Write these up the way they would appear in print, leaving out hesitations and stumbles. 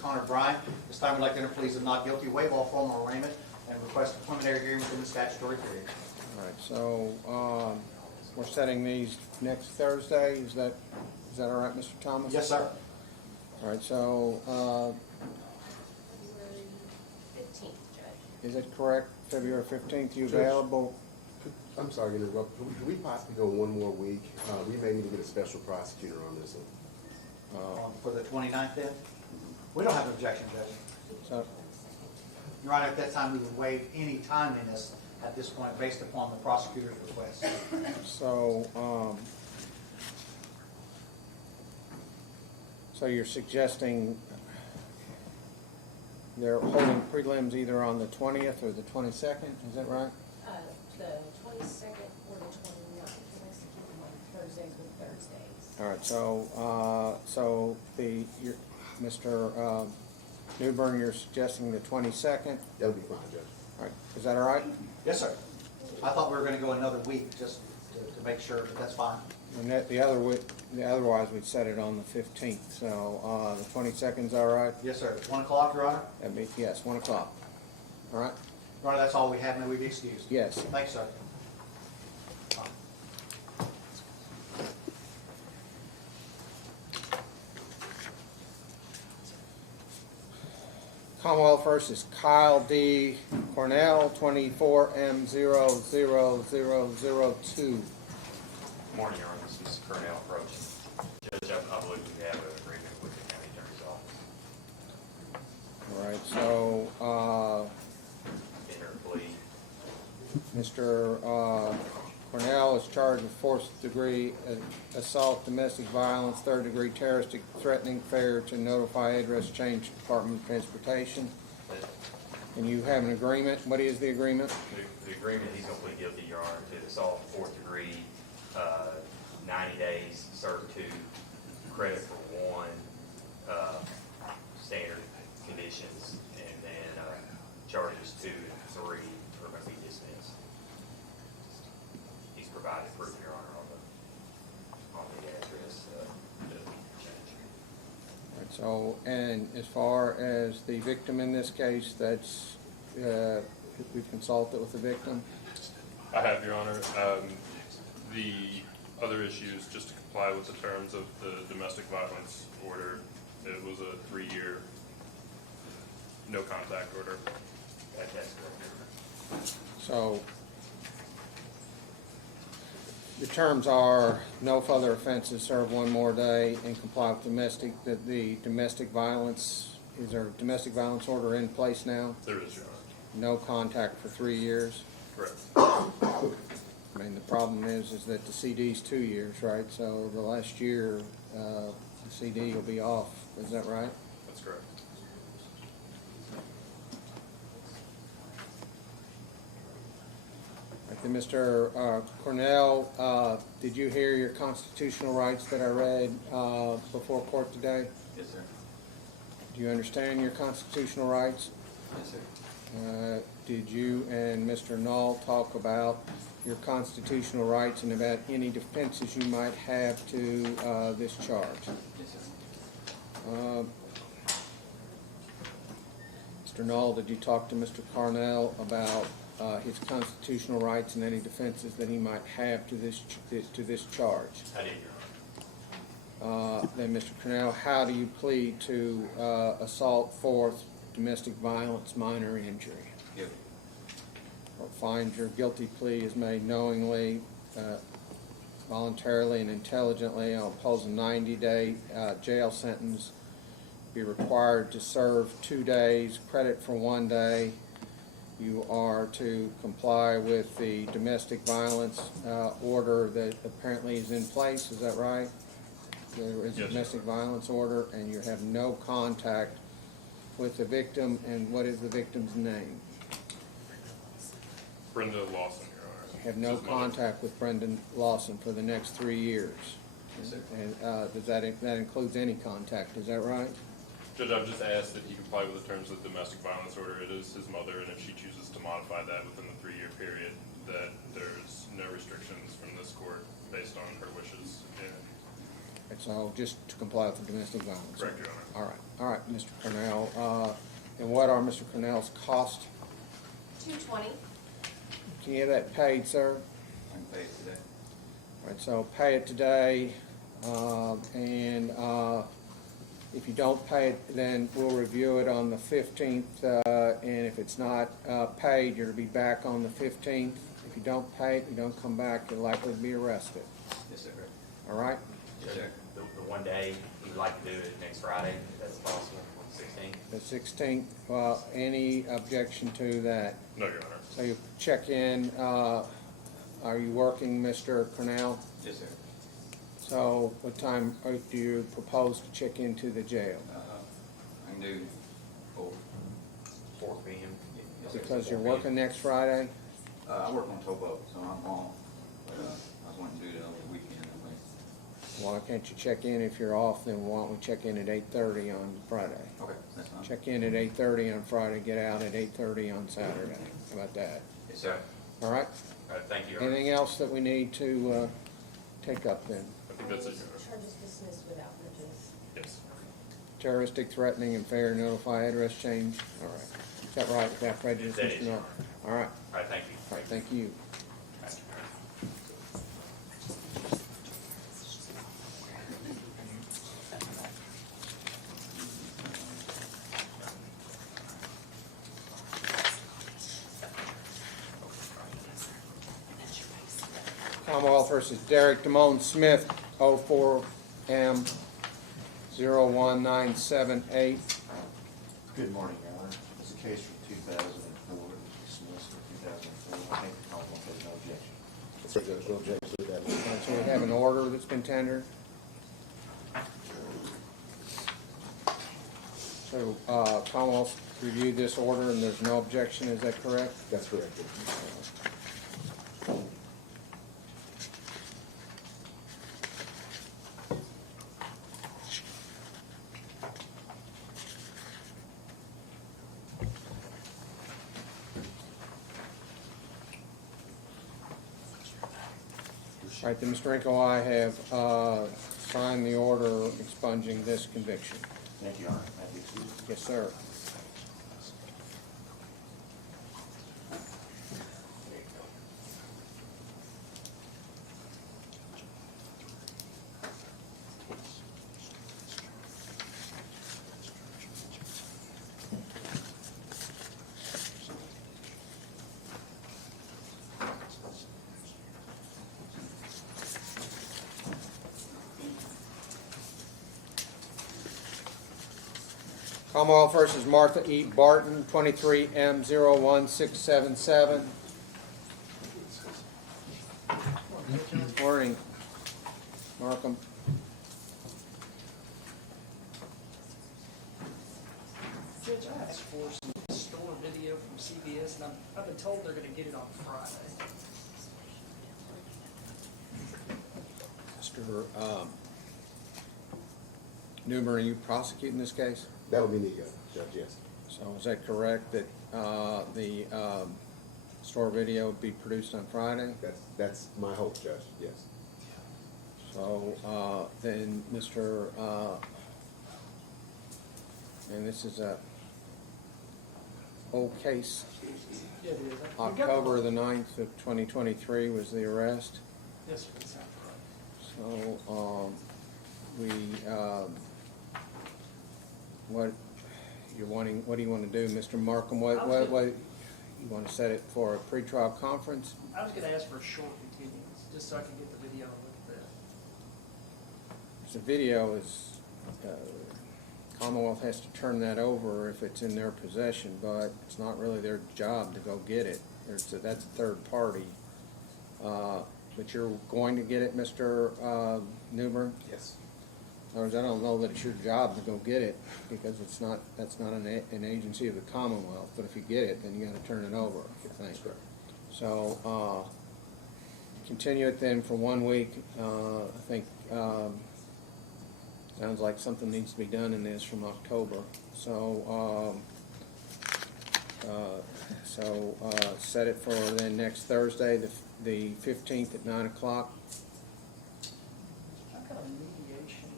Connor Bryan. This time we'd like to enter pleas of not guilty, waive all formal arraignment, and request a preliminary hearing within the statutory period. All right, so we're setting these next Thursday. Is that all right, Mr. Thomas? Yes, sir. All right, so February 15th, Judge. is it correct? February 15th, you available? I'm sorry to interrupt. Could we possibly go one more week? We may need to get a special prosecutor on this one. For the 29th then? We don't have an objection, Judge. So, Your Honor, at that time we would waive any timeliness at this point based upon the prosecutor's request. so you're suggesting they're holding prelims either on the 20th or the 22nd, is that right? The 22nd or the 29th. I like to keep them on Thursdays with Thursdays. All right, so Mr. Newburn, you're suggesting the 22nd? That would be fine, Judge. All right, is that all right? Yes, sir. I thought we were going to go another week just to make sure, but that's fine. And that otherwise we'd set it on the 15th. So the 22nd's all right? Yes, sir. 1 o'clock, Your Honor? That'd be, yes, 1 o'clock. All right? Your Honor, that's all we have. May we be excused? Yes. Thanks, sir. Commonwealth versus Kyle D. Cornell, 24M00002. Morning, Your Honor. This is Cornell approaching. Judge, I believe we have an agreement with the county attorney's office. All right, so Enter plea. Mr. Cornell is charged with fourth-degree assault, domestic violence, third-degree terroristic threatening, failure to notify address change Department of Transportation. And you have an agreement. What is the agreement? The agreement, he's going to plead guilty, Your Honor, to assault fourth degree, 90 days, servitude, credit for one, standard conditions, and then charges 2 and 3 are going to be dismissed. He's provided proof, Your Honor, on the address change. All right, so, and as far as the victim in this case, that's, we've consulted with the victim? I have, Your Honor. The other issues, just to comply with the terms of the domestic violence order, it was a 3-year no contact order. That's correct. So the terms are no further offenses, serve 1 more day, and comply with the domestic violence. Is there a domestic violence order in place now? There is, Your Honor. No contact for 3 years? Correct. I mean, the problem is that the CD's 2 years, right? So the last year, the CD will be off. Is that right? That's correct. Right, then, Mr. Cornell, did you hear your constitutional rights that I read before court today? Yes, sir. Do you understand your constitutional rights? Yes, sir. Did you and Mr. Null talk about your constitutional rights and about any defenses you might have to this charge? Yes, sir. Mr. Null, did you talk to Mr. Cornell about his constitutional rights and any defenses that he might have to this charge? I did, Your Honor. Then, Mr. Cornell, how do you plead to assault, fourth, domestic violence, minor injury? Guilty. Find your guilty plea is made knowingly, voluntarily, and intelligently. I'll impose a 90-day jail sentence. Be required to serve 2 days, credit for 1 day. You are to comply with the domestic violence order that apparently is in place. Is that right? There is a Yes, domestic violence order, and you have no contact with the victim. And what is the victim's name? Brenda Lawson, Your Honor. You have no His mother. contact with Brendan Lawson for the next 3 years. Yes, sir. And does that includes any contact? Is that right? Judge, I've just asked that he comply with the terms of the domestic violence order. It is his mother, and if she chooses to modify that within the 3-year period, that there's no restrictions from this court based on her wishes. And so just to comply with the domestic violence. Correct, Your Honor. All right, Mr. Cornell. And what are Mr. Cornell's costs? $220. Can you have that paid, sir? I can pay it today. All right, so pay it today, and if you don't pay it, then we'll review it on the 15th, and if it's not paid, you're to be back on the 15th. If you don't pay it, you don't come back, you're likely to be arrested. Yes, sir. All right? Yes, sir. The one day, we'd like to do it next Friday, if that's possible, on the 16th. The 16th, any objection to that? No, Your Honor. So you check in, are you working, Mr. Cornell? Yes, sir. So what time do you propose to check into the jail? I can do 4 p.m. Yes, sir. Because you're working next Friday? I work on tow boat, so I'm off. But I was wanting to do it over the weekend. Why can't you check in if you're off, then why don't we check in at 8:30 on Friday? Okay, that's fine. Check in at 8:30 on Friday, get out at 8:30 on Saturday. How about that? Yes, sir. All right? All right, thank you, Your Honor. Anything else that we need to take up then? I think that's it, Your Honor. Charges dismissed without prejudice. Yes. Terroristic, threatening, and failure to notify address change? All right. Is that right, without prejudice, That Mr. is, Your Miller? All right. All right, thank you. All right, thank you. Commonwealth versus Derek Damone Smith, 04M01978. Good morning, Your Honor. It's a case from 2004, dismissed for 2004. I think the Commonwealth has no objection. So there's no objection to that. So we have an order that's been tendered. So Commonwealth reviewed this order and there's no objection, is that correct? That's correct. All right, then, Mr. Rinkle, I have signed the order expunging this conviction. Thank you, Your Honor. Thank you. Excuse me. Yes, sir. Commonwealth versus Martha E. Barton, 23M01677. Morning, Markham. Judge, I asked for some store video from CBS, and I've been told they're gonna get it on Friday. Mr. Newber, are you prosecuting this case? That would be me, Judge, yes. So is that correct that the store video would be produced on Friday? That's my hope, Judge, yes. So then, Mr. And this is a old case. Yeah, it is. We've got the- October the 9th of 2023 was the arrest. Yes, sir, that sounds correct. So what you're wanting? What do you want to do, Mr. Markham? What you want to set it for a pretrial conference? I was gonna ask for a short continuance, just so I can get the video and look at that. The video is, Commonwealth has to turn that over if it's in their possession, but it's not really their job to go get it. That's a third party. But you're going to get it, Mr. Newbern? Yes. In other words, I don't know that it's your job to go get it, because that's not an agency of the Commonwealth, but if you get it, then you gotta turn it over, I think. That's correct. So, continue it then for 1 week. I think, sounds like something needs to be done in this from October. So, set it for then next Thursday, the 15th at 9 o'clock. I've got a mediation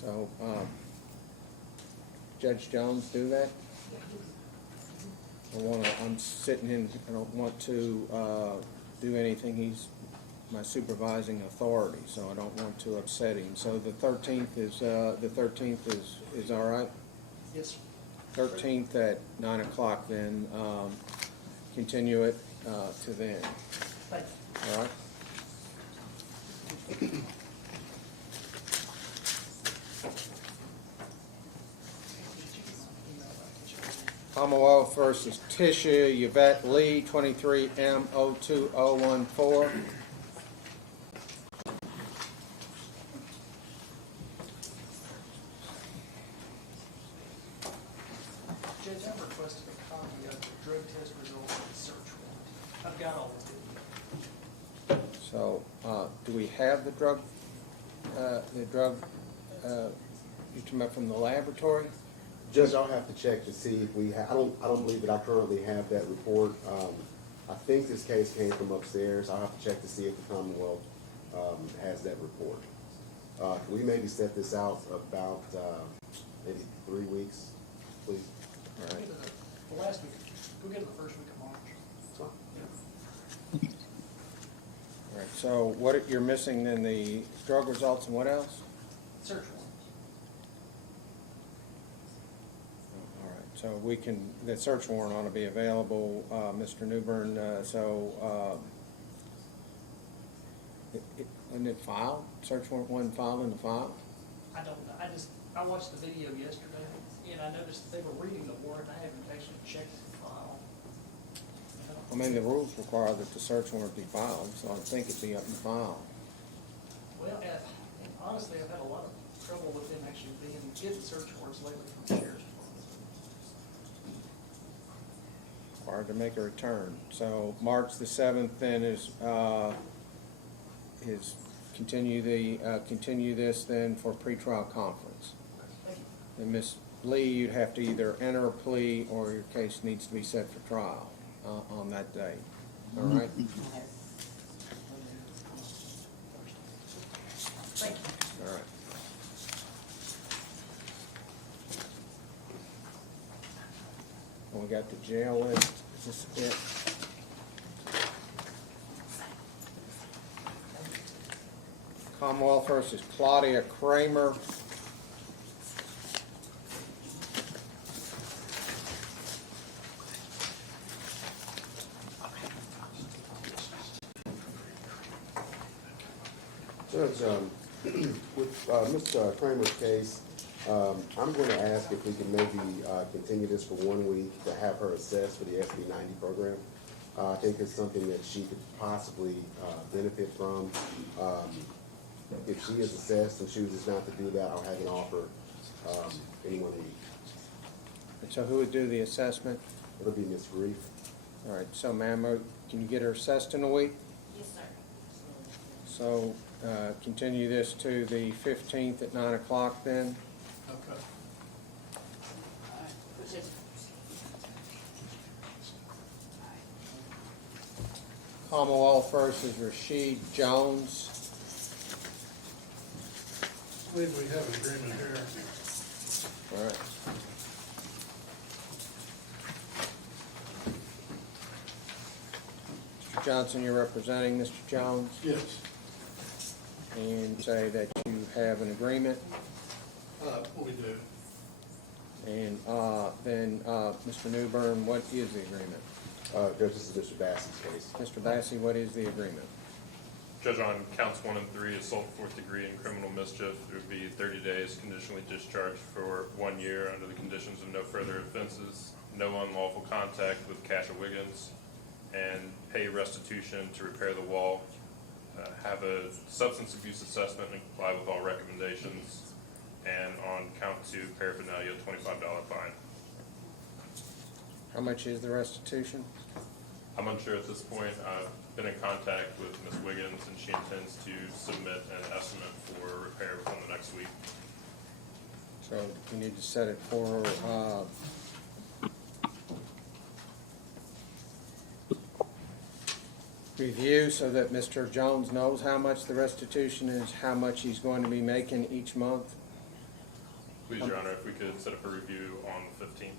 So, Judge Jones do that? I'm sitting in, I don't want to, do anything, he's my supervising authority, so I don't want to upset him. So the 13th is all right? Yes, sir. 13th at 9 o'clock then, continue it, to then, Thank you. all right? Commonwealth versus Tisha Yvette Lee, 23M02014. Judge, I've requested a copy of the drug test results of the search warrant. I've got all of it. So, do we have the drug, you're talking about from the laboratory? Judge, I'll have to check to see if we have, I don't believe that I currently have that report. I think this case came from upstairs. I'll have to check to see if the Commonwealth, has that report. Can we maybe set this out about, maybe 3 weeks, please? All right. The last week, go get it the first week of March. So, All right, so what, you're missing then the drug results and what else? Search warrant. All right, so we can, the search warrant ought to be available, Mr. Newbern, wasn't it filed? Search warrant wasn't filed in the file? I don't know, I watched the video yesterday, and I noticed they were reading the warrant, I haven't actually checked the file. I mean, the rules require that the search warrant be filed, so I think it'd be up in the file. Well, and honestly, I've had a lot of trouble with them actually getting search warrants lately from the sheriff's department. Required to make a return. So March the 7th then is continue this then for pretrial conference. Thank you. And Ms. Lee, you'd have to either enter a plea or your case needs to be set for trial on that day. All right? Thank you. All right. And we got the jail list. Is this it? Commonwealth versus Claudia Kramer. Judge, with Mr. Kramer's case, I'm going to ask if we can maybe continue this for 1 week to have her assessed for the SB 90 program. I think it's something that she could possibly benefit from. If she is assessed and chooses not to do that, I'll have an offer in 1 week. And so who would do the assessment? It'll be Ms. Grief. All right, so ma'am, can you get her assessed in a week? Yes, sir. So continue this to the 15th at 9 o'clock then? Okay. Commonwealth versus Rasheed Jones. I believe we have an agreement here. All right. Mr. Johnson, you're representing Mr. Jones, Yes. and say that you have an agreement. We do. And then, Mr. Newbern, what is the agreement? Judge, this is Mr. Bassey's case. Mr. Bassey, what is the agreement? Judge, on counts 1 and 3, assault 4th degree and criminal mischief, it would be 30 days conditionally discharged for 1 year under the conditions of no further offenses, no unlawful contact with Cassia Wiggins, and pay restitution to repair the wall, have a substance abuse assessment and comply with all recommendations, and on count 2, paraphernalia, $25 fine. How much is the restitution? I'm unsure at this point. I've been in contact with Ms. Wiggins, and she intends to submit an estimate for repair within the next week. So you need to set it for, review so that Mr. Jones knows how much the restitution is, how much he's going to be making each month. Please, Your Honor, if we could set up a review on the 15th.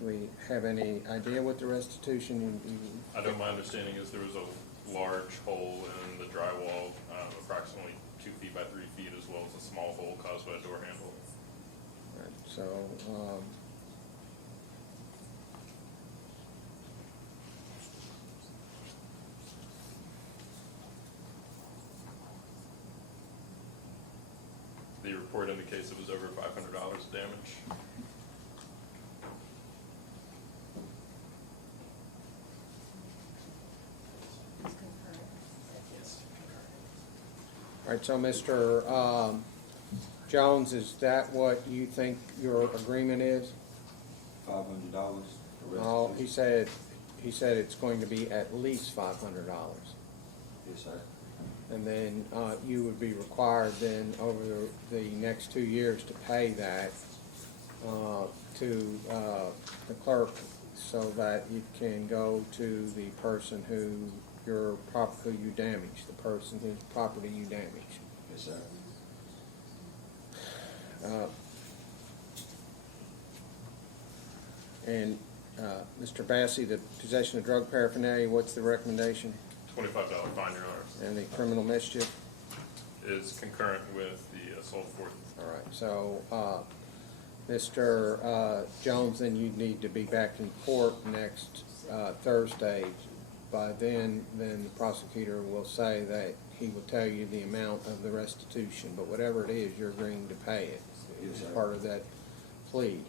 Do we have any idea what the restitution? My understanding is there was a large hole in the drywall, approximately 2 feet by 3 feet, as well as a small hole caused by a door handle. Right, so, The report indicates it was over $500 damage. It's concurrent. Yes, concurrent. all right, so Mr. Jones, is that what you think your agreement is? $500 for Oh, restitution. he said it's going to be at least $500. Yes, sir. And then, you would be required then over the next 2 years to pay that, to, the clerk so that it can go to the person who you damaged, the person whose property you damaged. Yes, sir. And, Mr. Bassey, the possession of drug paraphernalia, what's the recommendation? $25 fine, Your Honor, And the criminal mischief? is concurrent with the assault fourth. All right, so, Mr. Jones, then you need to be back in court next Thursday. By then the prosecutor will say that he will tell you the amount of the restitution, but whatever it is, you're agreeing to pay it. Yes, It's sir. part of that plea.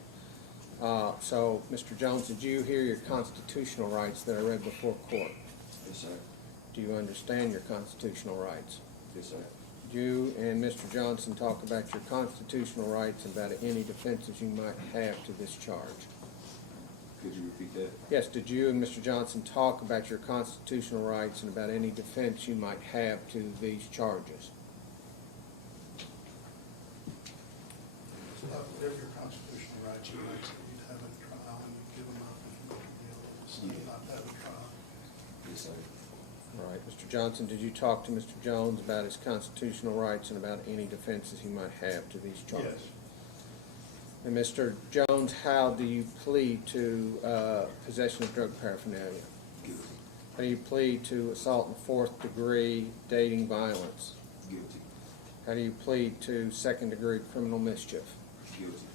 So, Mr. Jones, did you hear your constitutional rights that I read before court? Yes, sir. Do you understand your constitutional rights? Yes, sir. You and Mr. Johnson talk about your constitutional rights and about any defenses you might have to this charge. Could you repeat that? Yes, did you and Mr. Johnson talk about your constitutional rights and about any defense you might have to these charges? So whatever your constitutional rights, you like, so you'd have a trial and you'd give them up and you would be able to still not have a trial. Yes, sir. All right, Mr. Johnson, did you talk to Mr. Jones about his constitutional rights and about any defenses he might have to these charges? Yes. And Mr. Jones, how do you plead to possession of drug paraphernalia? Guilty. How do you plead to assault in the 4th degree dating violence? Guilty. How do you plead to 2nd degree criminal mischief? Guilty.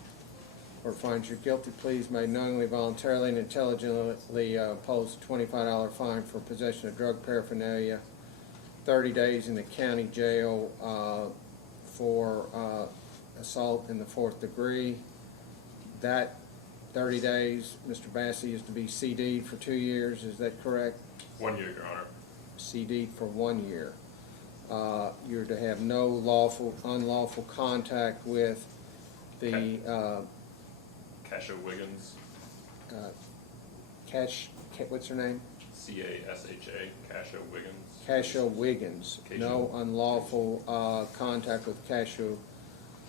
Or finds your guilty pleas made knowingly, voluntarily, and intelligently impose a $25 fine for possession of drug paraphernalia, 30 days in the county jail for assault in the 4th degree. That 30 days, Mr. Bassey, is to be CD'd for 2 years, is that correct? 1 year, Your Honor. CD'd for 1 year. You're to have no unlawful contact with the Casha Wiggins, what's her name? C-A-S-H-A, Casha Wiggins. Cassia Wiggins. No unlawful contact with Cassia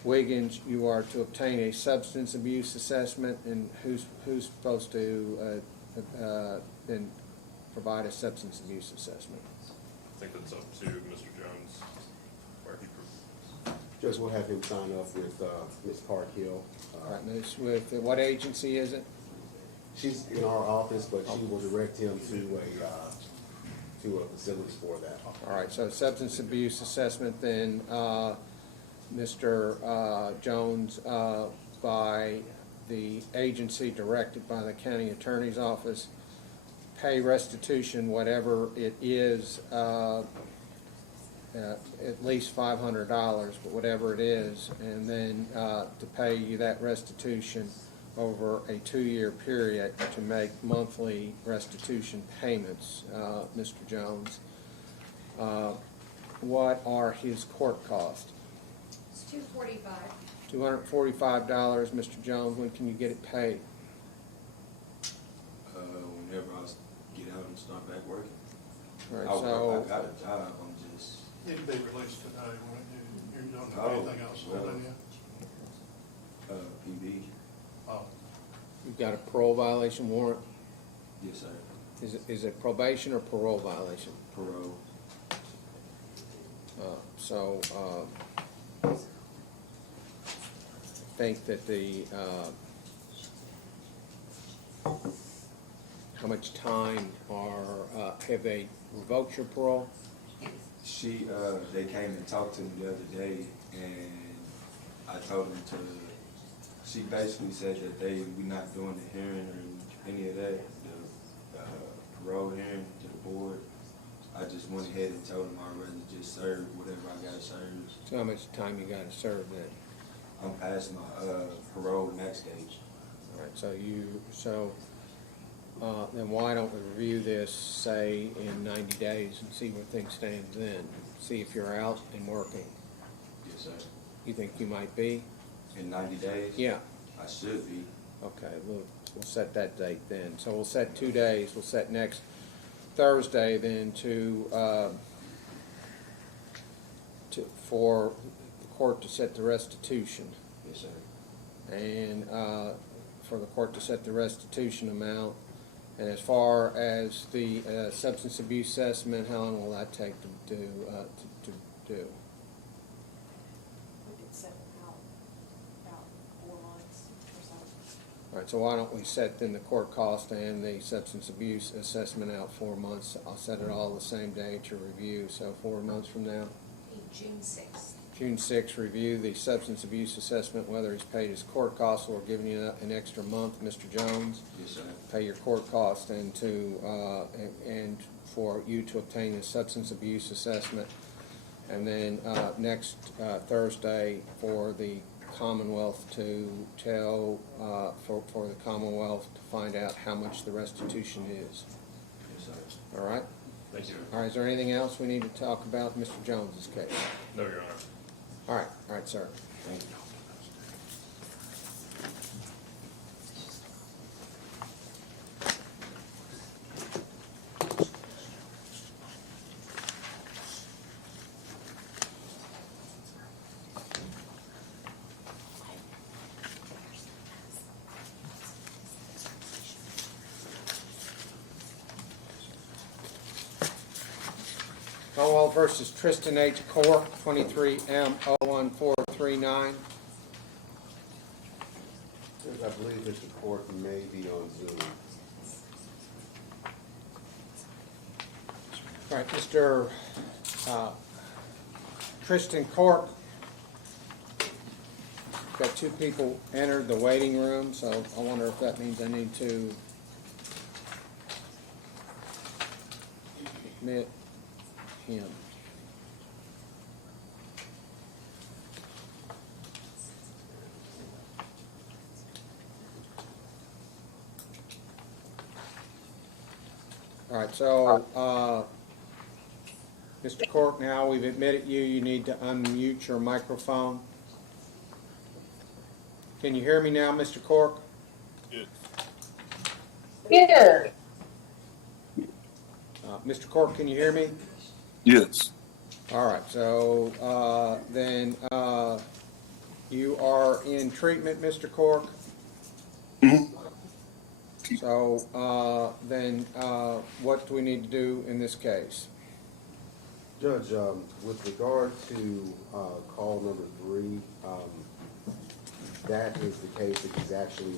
Wiggins. You are to obtain a substance abuse assessment, and who's supposed to then provide a substance abuse assessment? I think that's up to Mr. Jones, where he Judge, we'll have him sign up with Ms. Parkhill. All right, Ms. With what agency is it? She's in our office, but she will direct him to a facility for that. All right, so substance abuse assessment, then Mr. Jones, by the agency directed by the county attorney's office, pay restitution, whatever it is, at least $500, but whatever it is, and then to pay you that restitution over a 2-year period to make monthly restitution payments, Mr. Jones. What are his court costs? It's $245. $245, Mr. Jones. When can you get it paid? Whenever I get out and start back working. All right, I so, got a job, I'm just, It'd be released today, wouldn't you? You don't have Oh, anything else well. holding you? PB. Oh, you've got a parole violation warrant? Yes, sir. Is it probation or parole violation? Parole. I think that how much time have they revoked your parole? They came and talked to me the other day, and I told them she basically said that we're not doing the hearing or any of that, the parole hearing to the board. I just went ahead and told them I'd rather just serve whatever I gotta serve. So how much time you gotta serve then? I'm past my parole next stage. All right, then why don't we review this, say, in 90 days and see where things stand then? See if you're out and working. Yes, sir. You think you might be? In 90 days? Yeah. I should be. Okay, we'll set that date then. So we'll set 2 days. We'll set next Thursday then for the court to set the restitution. Yes, sir. And for the court to set the restitution amount. And as far as the substance abuse assessment, how long will that take to do? We could set it out about 4 months or something. All right, so why don't we set then the court cost and the substance abuse assessment out 4 months? I'll set it all the same day to review, so 4 months from now. June 6th. June 6th, review the substance abuse assessment, whether he's paid his court costs or giving you an extra month, Mr. Jones. Yes, sir. Pay your court cost and for you to obtain the substance abuse assessment. And then next Thursday for the Commonwealth to tell, for the Commonwealth to find out how much the restitution is. Yes, sir. All right? Thank you. All right, is there anything else we need to talk about in Mr. Jones's case? No, Your Honor. All right, sir. Thank you. Caldwell versus Tristan H. Cork, 23M01439. I believe Mr. Court may be on Zoom. All right, Mr. Tristan Cork. Got 2 people entered the waiting room, so I wonder if that means I need to admit him. All right, so, Mr. Cork, now we've admitted you. You need to unmute your microphone. Can you hear me now, Mr. Cork? Yeah. Mr. Cork, can you hear me? Yes. All right, so then you are in treatment, Mr. Cork? Mm-hmm. So then what do we need to do in this case? Judge, with regard to call number 3, that is the case that he's actually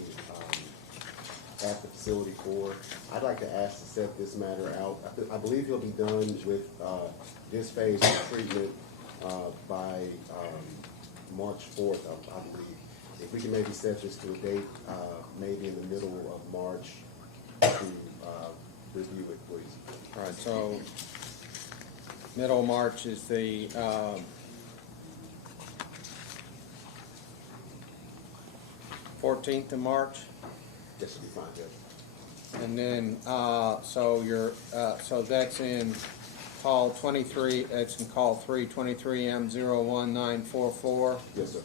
at the facility for. I'd like to ask to set this matter out. I believe he'll be done with this phase of treatment by March 4th, I believe. If we can maybe set this to a date, maybe in the middle of March, to review it, please. All right, so middle of March is the 14th of March? This will be fine, Judge. And then, so that's in call 23, that's in call 323M01944. Yes, sir.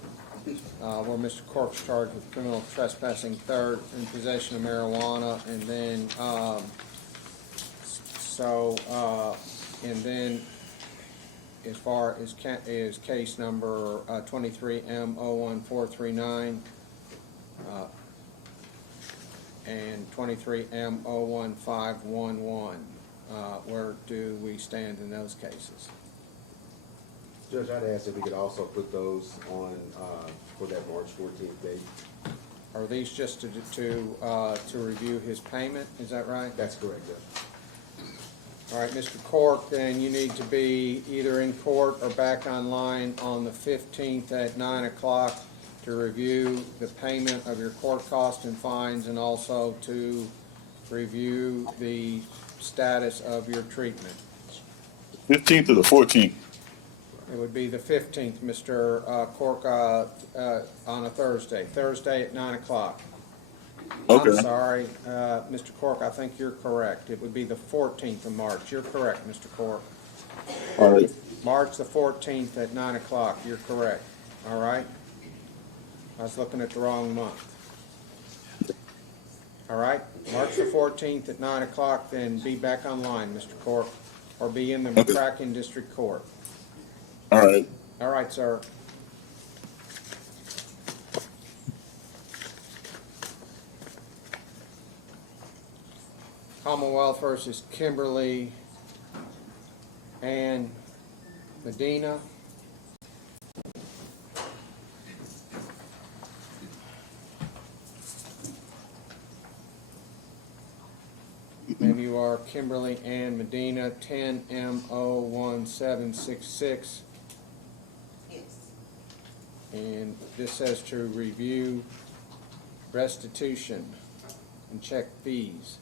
Where Mr. Cork's charged with criminal trespassing, third, in possession of marijuana, and then, and then as far as case number 23M01439, and 23M01511, where do we stand in those cases? Judge, I'd ask if we could also put those on, for that March 14th date. Are these just to review his payment, is that right? That's correct, Judge. All right, Mr. Cork, then you need to be either in court or back online on the 15th at 9 o'clock to review the payment of your court costs and fines, and also to review the status of your treatment. 15th or the 14th? It would be the 15th, Mr. Cork, on a Thursday at 9 o'clock. Okay. I'm sorry, Mr. Cork, I think you're correct. It would be the 14th of March. You're correct, Mr. Cork. All right. March the 14th at 9 o'clock. You're correct. All right? I was looking at the wrong month. All right? March the 14th at 9 o'clock, then be back online, Mr. Cork, or be in the Okay. McCracken District Court. All right. All right, sir. Commonwealth versus Kimberly and Medina. And you are Kimberly Ann Medina, 10MO1766. Yes. And this says to review restitution and check fees.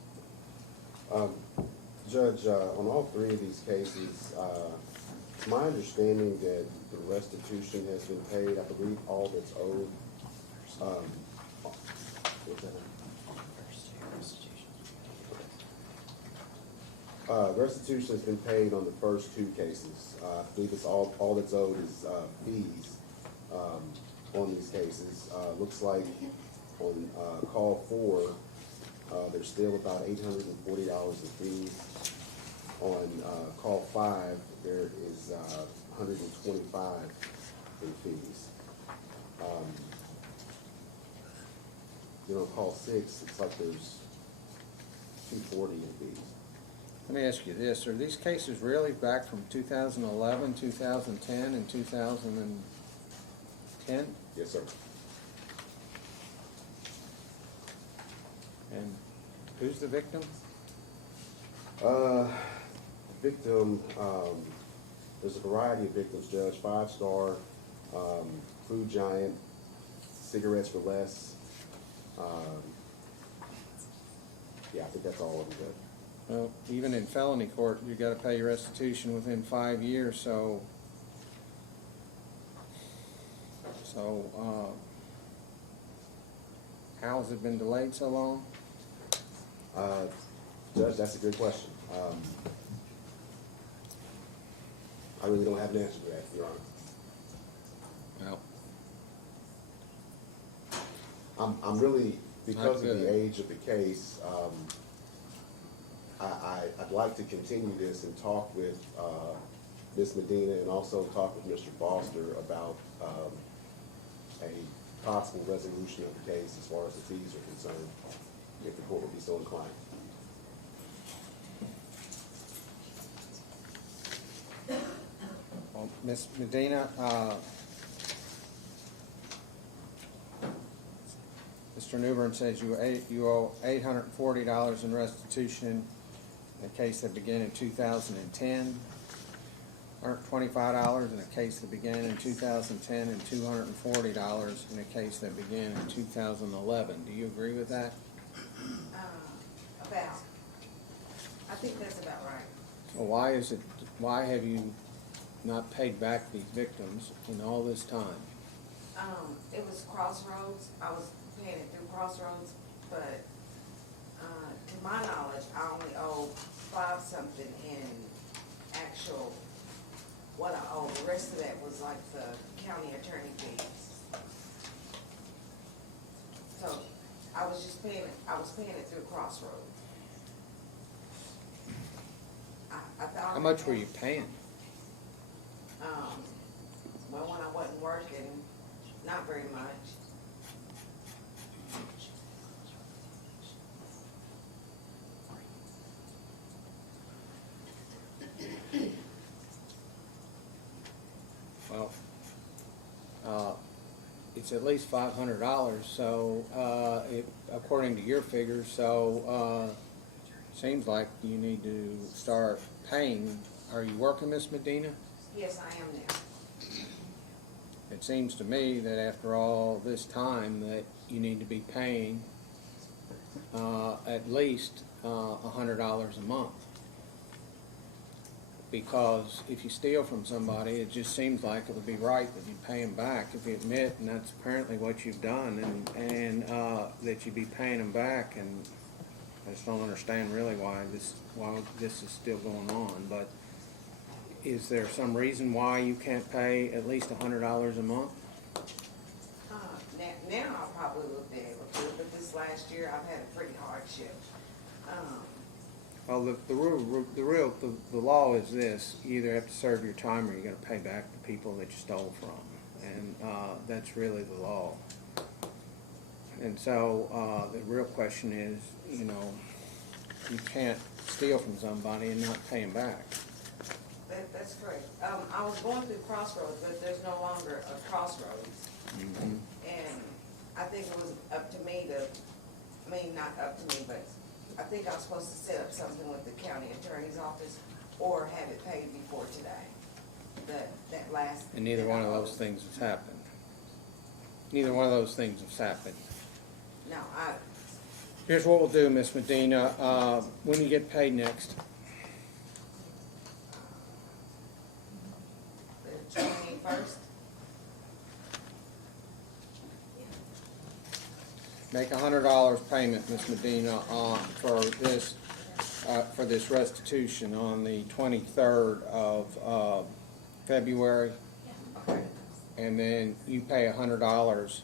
Judge, on all three of these cases, it's my understanding that the restitution has been paid. I believe all that's owed. What's that? Restitution has been paid on the first two cases. I believe it's all that's owed is fees on these cases. Looks like on call 4, there's still about $840 in fees. On call 5, there is $125 in fees. Then on call 6, it's like there's $240 in fees. Let me ask you this, are these cases really back from 2011, 2010, and 2010? Yes, sir. And who's the victim? Victim, there's a variety of victims, Judge. 5-star, food giant, cigarettes for less. Yeah, I think that's all of them, Judge. Well, even in felony court, you gotta pay your restitution within 5 years, so how has it been delayed so long? Judge, that's a good question. I really don't have an answer to that, Your Honor. Well, I'm really, because Not of the good. age of the case, I'd like to continue this and talk with Ms. Medina and also talk with Mr. Foster about a possible resolution of the case as far as the fees are concerned, if the court would be so inclined. well, Ms. Medina, Mr. Newbern says you owe $840 in restitution in a case that began in 2010, $125 in a case that began in 2010, and $240 in a case that began in 2011. Do you agree with that? About. I think that's about right. Well, why have you not paid back these victims in all this time? It was Crossroads. I was paying it through Crossroads, but, to my knowledge, I only owe $5-something in actual, what I owe. The rest of that was like the county attorney fees. So, I was paying it through Crossroads. I thought. How much were you paying? Well, when I wasn't working, not very much. it's at least $500, so, according to your figures, so, seems like you need to start paying. Are you working, Miss Medina? Yes, I am now. It seems to me that after all this time that you need to be paying, at least, $100 a month. Because if you steal from somebody, it just seems like it would be right that you pay them back if you admit, and that's apparently what you've done, and that you be paying them back, and I just don't understand really why this is still going on, but is there some reason why you can't pay at least $100 a month? Now I probably would be able to, but this last year I've had a pretty hardship. Well, the law is this: you either have to serve your time or you got to pay back the people that you stole from, and that's really the law. And so the real question is, you know, you can't steal from somebody and not pay them back. That's correct. I was going through Crossroads, but there's no longer a Crossroads. Mm-hmm. And I think it was up to me to, not up to me, but I think I was supposed to set up something with the county attorney's office or have it paid before today. That last. And neither one of those things has happened. Neither one of those things has happened. No, Here's what we'll do, Miss Medina. When you get paid next? the 21st. Make $100 payment, Miss Medina, for this restitution on the 23rd of February, and then you pay $100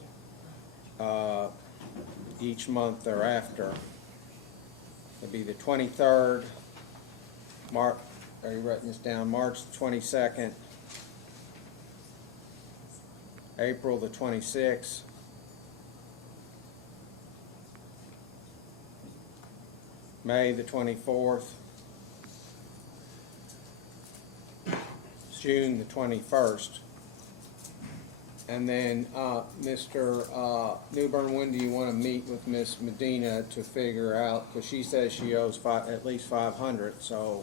each month thereafter. It'll be the 23rd. Are you writing this down? March the 22nd, April the 26th. May the 24th, June the 21st, and then Mr. Newbern, when do you want to meet with Miss Medina to figure out, because she says she owes at least 500, so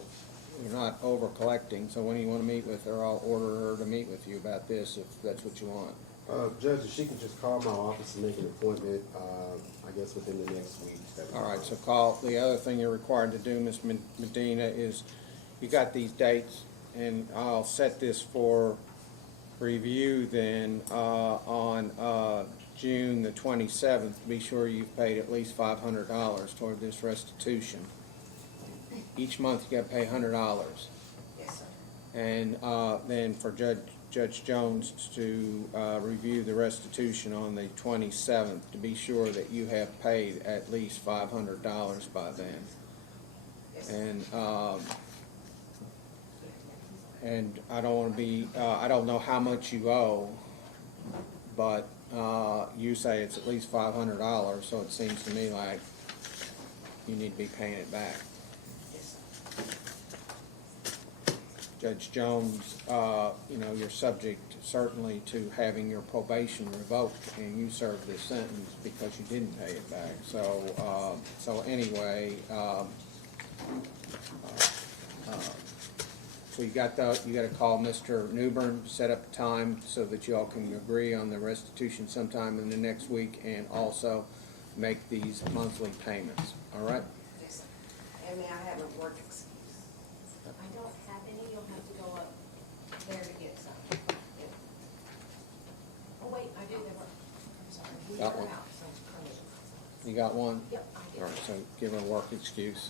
you're not over collecting, so when do you want to meet with her? I'll order her to meet with you about this if that's what you want. Judge, if she can just call my office and make an appointment, I guess within the next week. All right, so call, the other thing you're required to do, Ms. Medina, is you got these dates, and I'll set this for review then on June the 27th. Be sure you've paid at least $500 toward this restitution. Each month you gotta pay $100. Yes, sir. And then for Judge Jones to review the restitution on the 27th to be sure that you have paid at least $500 by then. Yes. And I don't want to be, I don't know how much you owe, but you say it's at least $500, so it seems to me like you need to be paying it back. Yes, sir. Judge Jones, you know, you're subject certainly to having your probation revoked, and you served this sentence because you didn't pay it back. So anyway, so you got to call Mr. Newbern, set up a time so that you all can agree on the restitution sometime in the next week, and also make these monthly payments. All right? Yes, sir. And may I have a work excuse? I don't have any, you'll have to go up there to get some. Yep. Oh, wait, I do have one. I'm sorry. We Got were one? out, so. You got one? Yep, I did. All right, so give her a work excuse.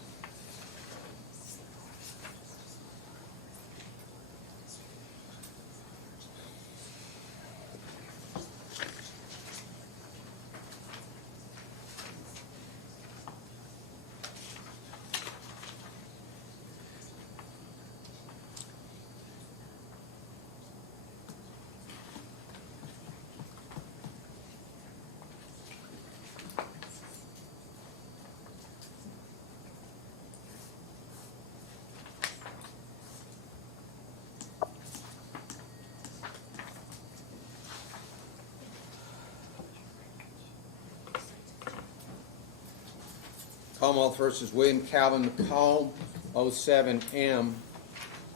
Commonwealth versus William Calvin McComb, 07M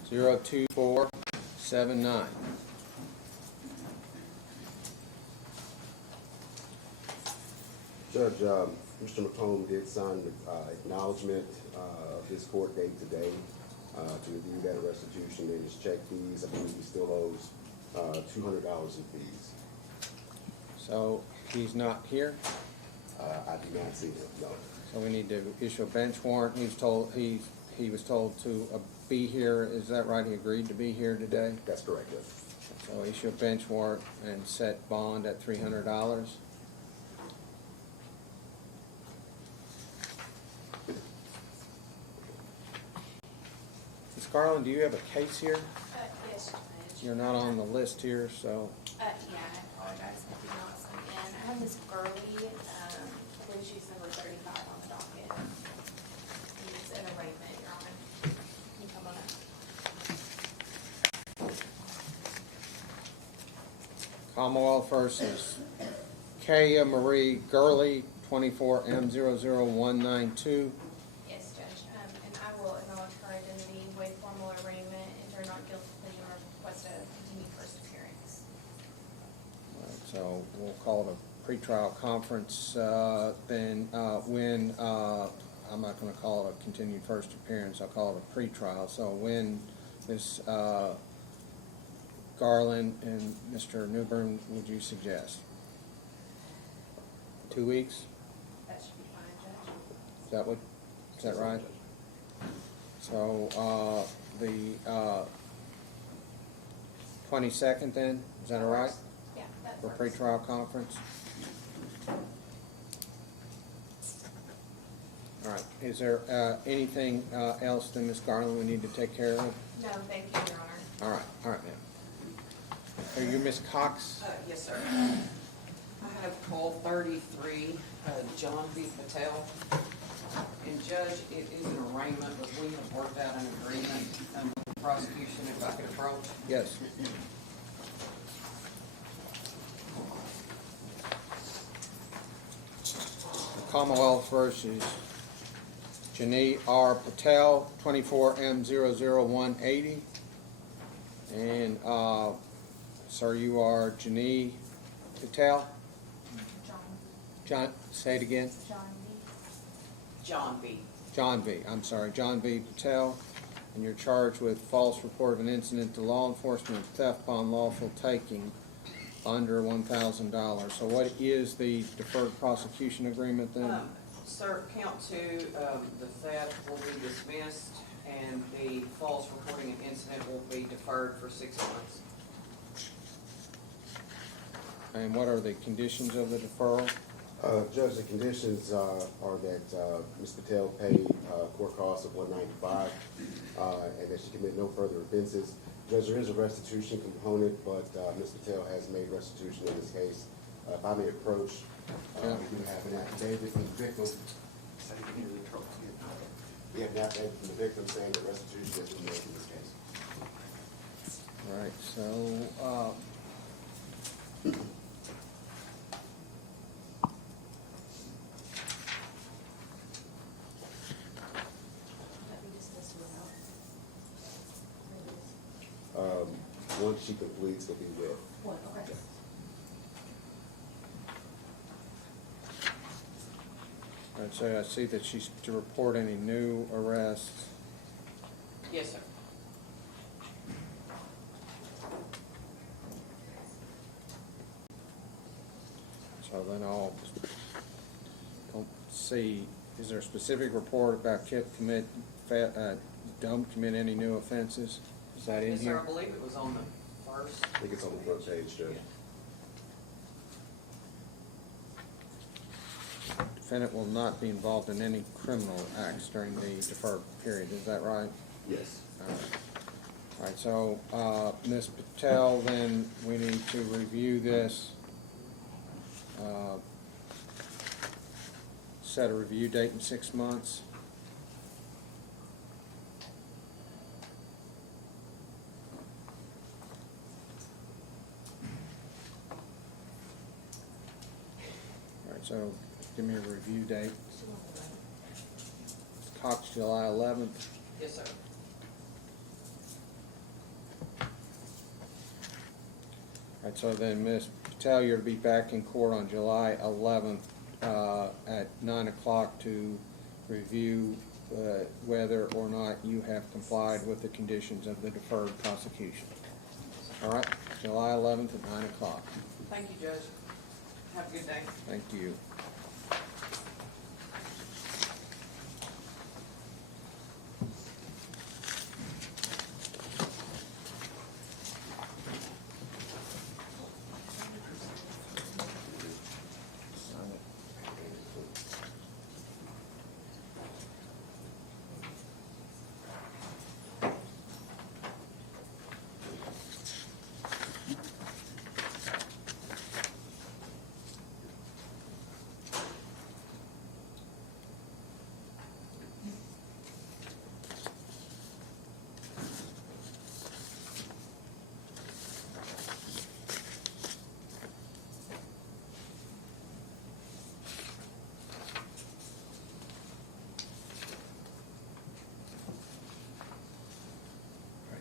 02479. Judge, Mr. McComb did sign the acknowledgement of his court date today to review that restitution and his check fees. I believe he still owes $200 in fees. So he's not here, I do not see him, no. so we need to issue a bench warrant. He was told to be here. Is that right? He agreed to be here today? That's correct, Judge. So issue a bench warrant and set bond at $300. Ms. Garland, do you have a case here? Yes, Judge. You're not on the list here, so, Yeah, I apologize, I did not sign in. I have Ms. Gurley, I believe she's number 35 on the docket. It's an arraignment, Your Honor. Can you come on up? Commonwealth versus Kaya Marie Gurley, 24M00192. Yes, Judge, and I will acknowledge her identity, waive formal arraignment, enter not guilty plea, and request a continued first appearance. Right, so we'll call it a pretrial conference, I'm not gonna call it a continued first appearance, I'll call it a pretrial. So when Ms. Garland and Mr. Newbern, would you suggest? 2 weeks? That should be fine, Judge. Is that right? So, the 22nd then, is that all right? Yeah, that For works. pretrial conference? All right, is there anything else that Ms. Garland we need to take care of? No, thank you, Your Honor. All right, ma'am. Are you Ms. Cox? Yes, sir. I have call 33, John B. Patel. And Judge, it is an arraignment, but we have worked out an agreement with the prosecution, if I could approach. Yes. The Commonwealth versus Janie R. Patel, 24M00180. And, sir, you are Janie Patel? John, say it again? John B. John B. John B. Patel, and you're charged with false report of an incident to law enforcement, theft by unlawful taking under $1,000. So what is the deferred prosecution agreement then? Sir, count 2, the theft will be dismissed, and the false reporting of incident will be deferred for 6 months. And what are the conditions of the deferral? Judge, the conditions are that Ms. Patel pay court costs of $195, and that she commit no further offenses. Judge, there is a restitution component, but Ms. Patel has made restitution in this case. If I may approach, we do have an affidavit from the victim. We have an affidavit from the victim saying that restitution has been made in this case. All right, so, Once she completes, it'll be with. Okay. all right, so I see that she's to report any new arrests. Yes, sir. So then don't see, is there a specific report about don't commit any new offenses? Is that in Yes, sir, here? I believe it was on the first. I think it's on the front page, Judge. Defendant will not be involved in any criminal acts during the deferred period, is that right? Yes. All right, so, Ms. Patel, then we need to review this. Set a review date in 6 months. All right, so give me a review date. Cox, July 11th. Yes, sir. All right, so then, Ms. Patel, you're to be back in court on July 11th at 9 o'clock to review whether or not you have complied with the conditions of the deferred prosecution. All right, July 11th at 9 o'clock. Thank you, Judge. Have a good day. Thank you.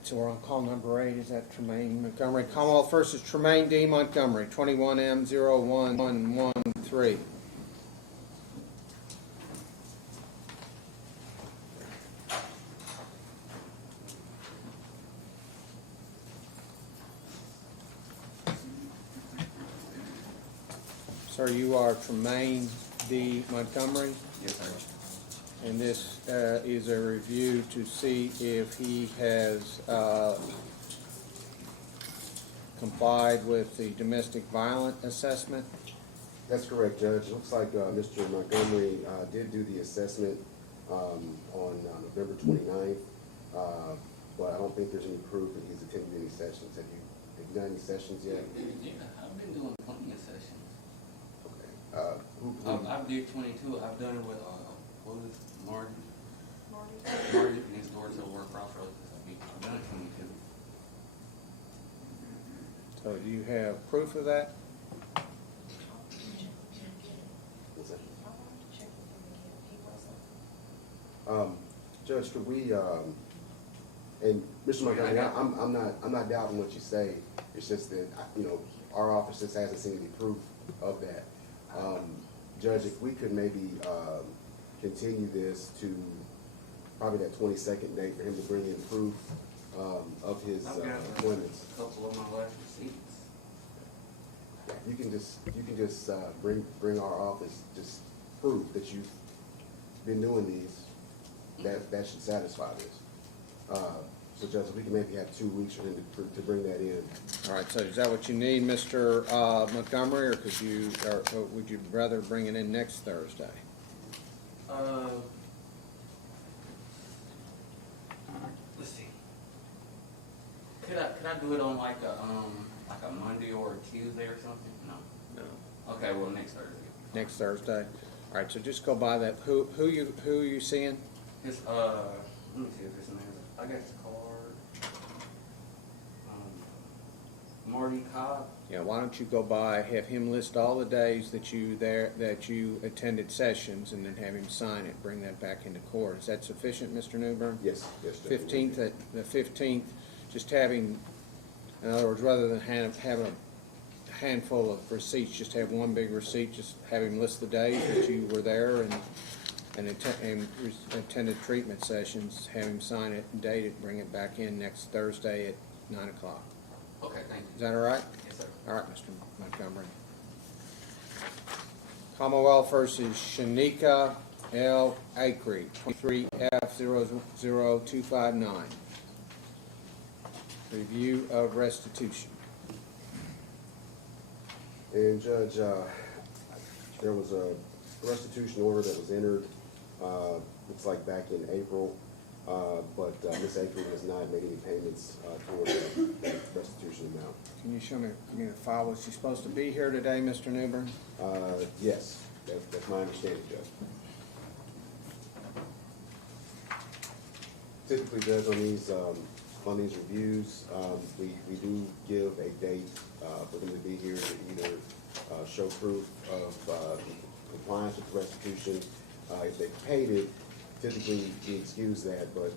So we're on call number 8, is that Tremaine Montgomery? Commonwealth versus Tremaine D. Montgomery, 21M01113. Sir, you are Tremaine D. Montgomery? Yes, sir. And this is a review to see if he has complied with the domestic violence assessment. That's correct, Judge. Looks like Mr. Montgomery did do the assessment on November 29th, but I don't think there's any proof that he's attended any sessions. Have you done any sessions yet? Yeah, I've been doing plenty of sessions. Okay. I've did 22. I've done it with, what was it, Marty? Marty next door to where Crossroads is. I've done it 22. So do you have proof of that? What's that? Judge, could we, and Mr. Montgomery, I'm not doubting what you say. It's just that, our office just hasn't seen any proof of that. Judge, if we could maybe continue this to probably that 22nd date for him to bring in proof of his appointments. A couple of my last receipts. You can just bring our office, just proof that you've been doing these. That should satisfy this. So Judge, if we can maybe have 2 weeks for him to bring that in. All right, so is that what you need, Mr. Montgomery, or would you rather bring it in next Thursday? Let's see. Could I do it on like a Monday or a Tuesday or something? No. No. Okay, well next Thursday. Next Thursday? All right, so just go by that. Who are you seeing? It's let me see if his name is. I got his card. Marty Cobb. Yeah, why don't you go by, have him list all the days that you attended sessions, and then have him sign it, bring that back into court. Is that sufficient, Mr. Newbern? Yes. 15th, the 15th, just having, in other words, rather than having a handful of receipts, just have one big receipt, just have him list the days that you were there and attended treatment sessions, have him sign it and date it, bring it back in next Thursday at 9 o'clock. Okay, thank you. Is that all right? Yes, sir. All right, Mr. Montgomery. Commonwealth versus Shanika L. Acree, 23F00259. Review of restitution. And Judge, there was a restitution order that was entered, looks like back in April, but Ms. Acree has not made any payments toward the restitution amount. Can you show me the file? Was she supposed to be here today, Mr. Newbern? Yes, that's my understanding, Judge. Typically, Judge, on these reviews, we do give a date for them to be here to either show proof of compliance with the restitution. If they've paid it, typically we excuse that, but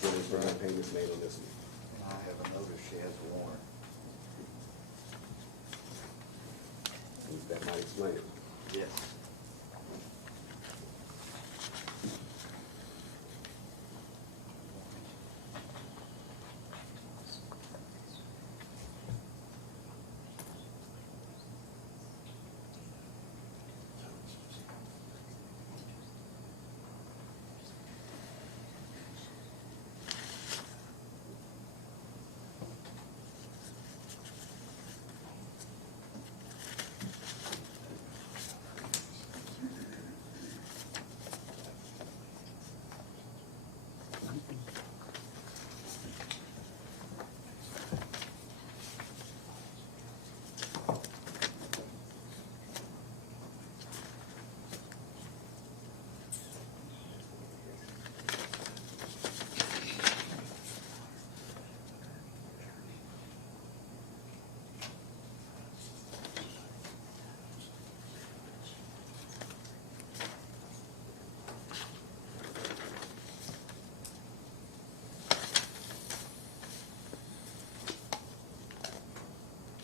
when there's no payments made on this one. And I have a notice she has a warrant. That might explain it. Yes.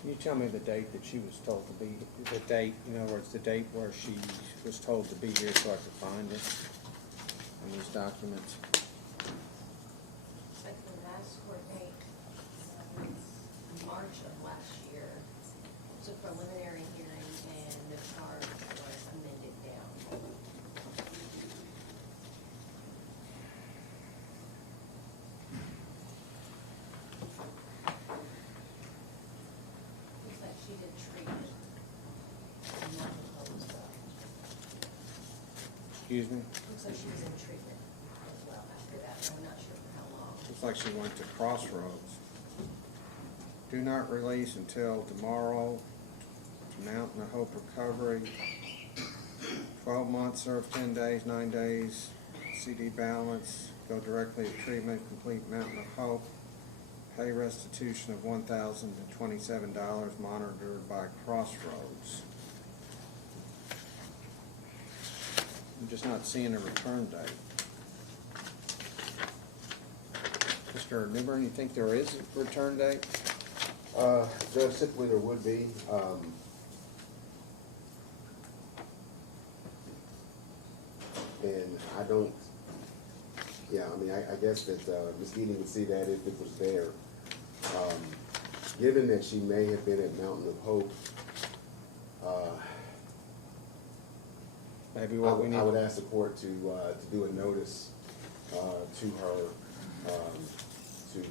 Can you tell me the date that she was told to be, the date, in other words, the date where she was told to be here so I could find it in these documents? Like the last court date was March of last year. It's a preliminary hearing and the charge was amended down. Looks like she did treatment. And not proposed, Excuse me? looks like she was in treatment as well after that, but I'm not sure for how long. Looks like she went to Crossroads. Do not release until tomorrow. Mountain of Hope Recovery. 12 months, serve 10 days, 9 days. CD balance, go directly to treatment, complete Mountain of Hope. Pay restitution of $1,027 monitored by Crossroads. I'm just not seeing a return date. Mr. Newbern, you think there is a return date? Judge, typically there would be, and I don't, I guess that, Ms. Deedy would see that if it was there. Given that she may have been at Mountain of Hope, Maybe what we need. I would ask the court to do a notice, to her, to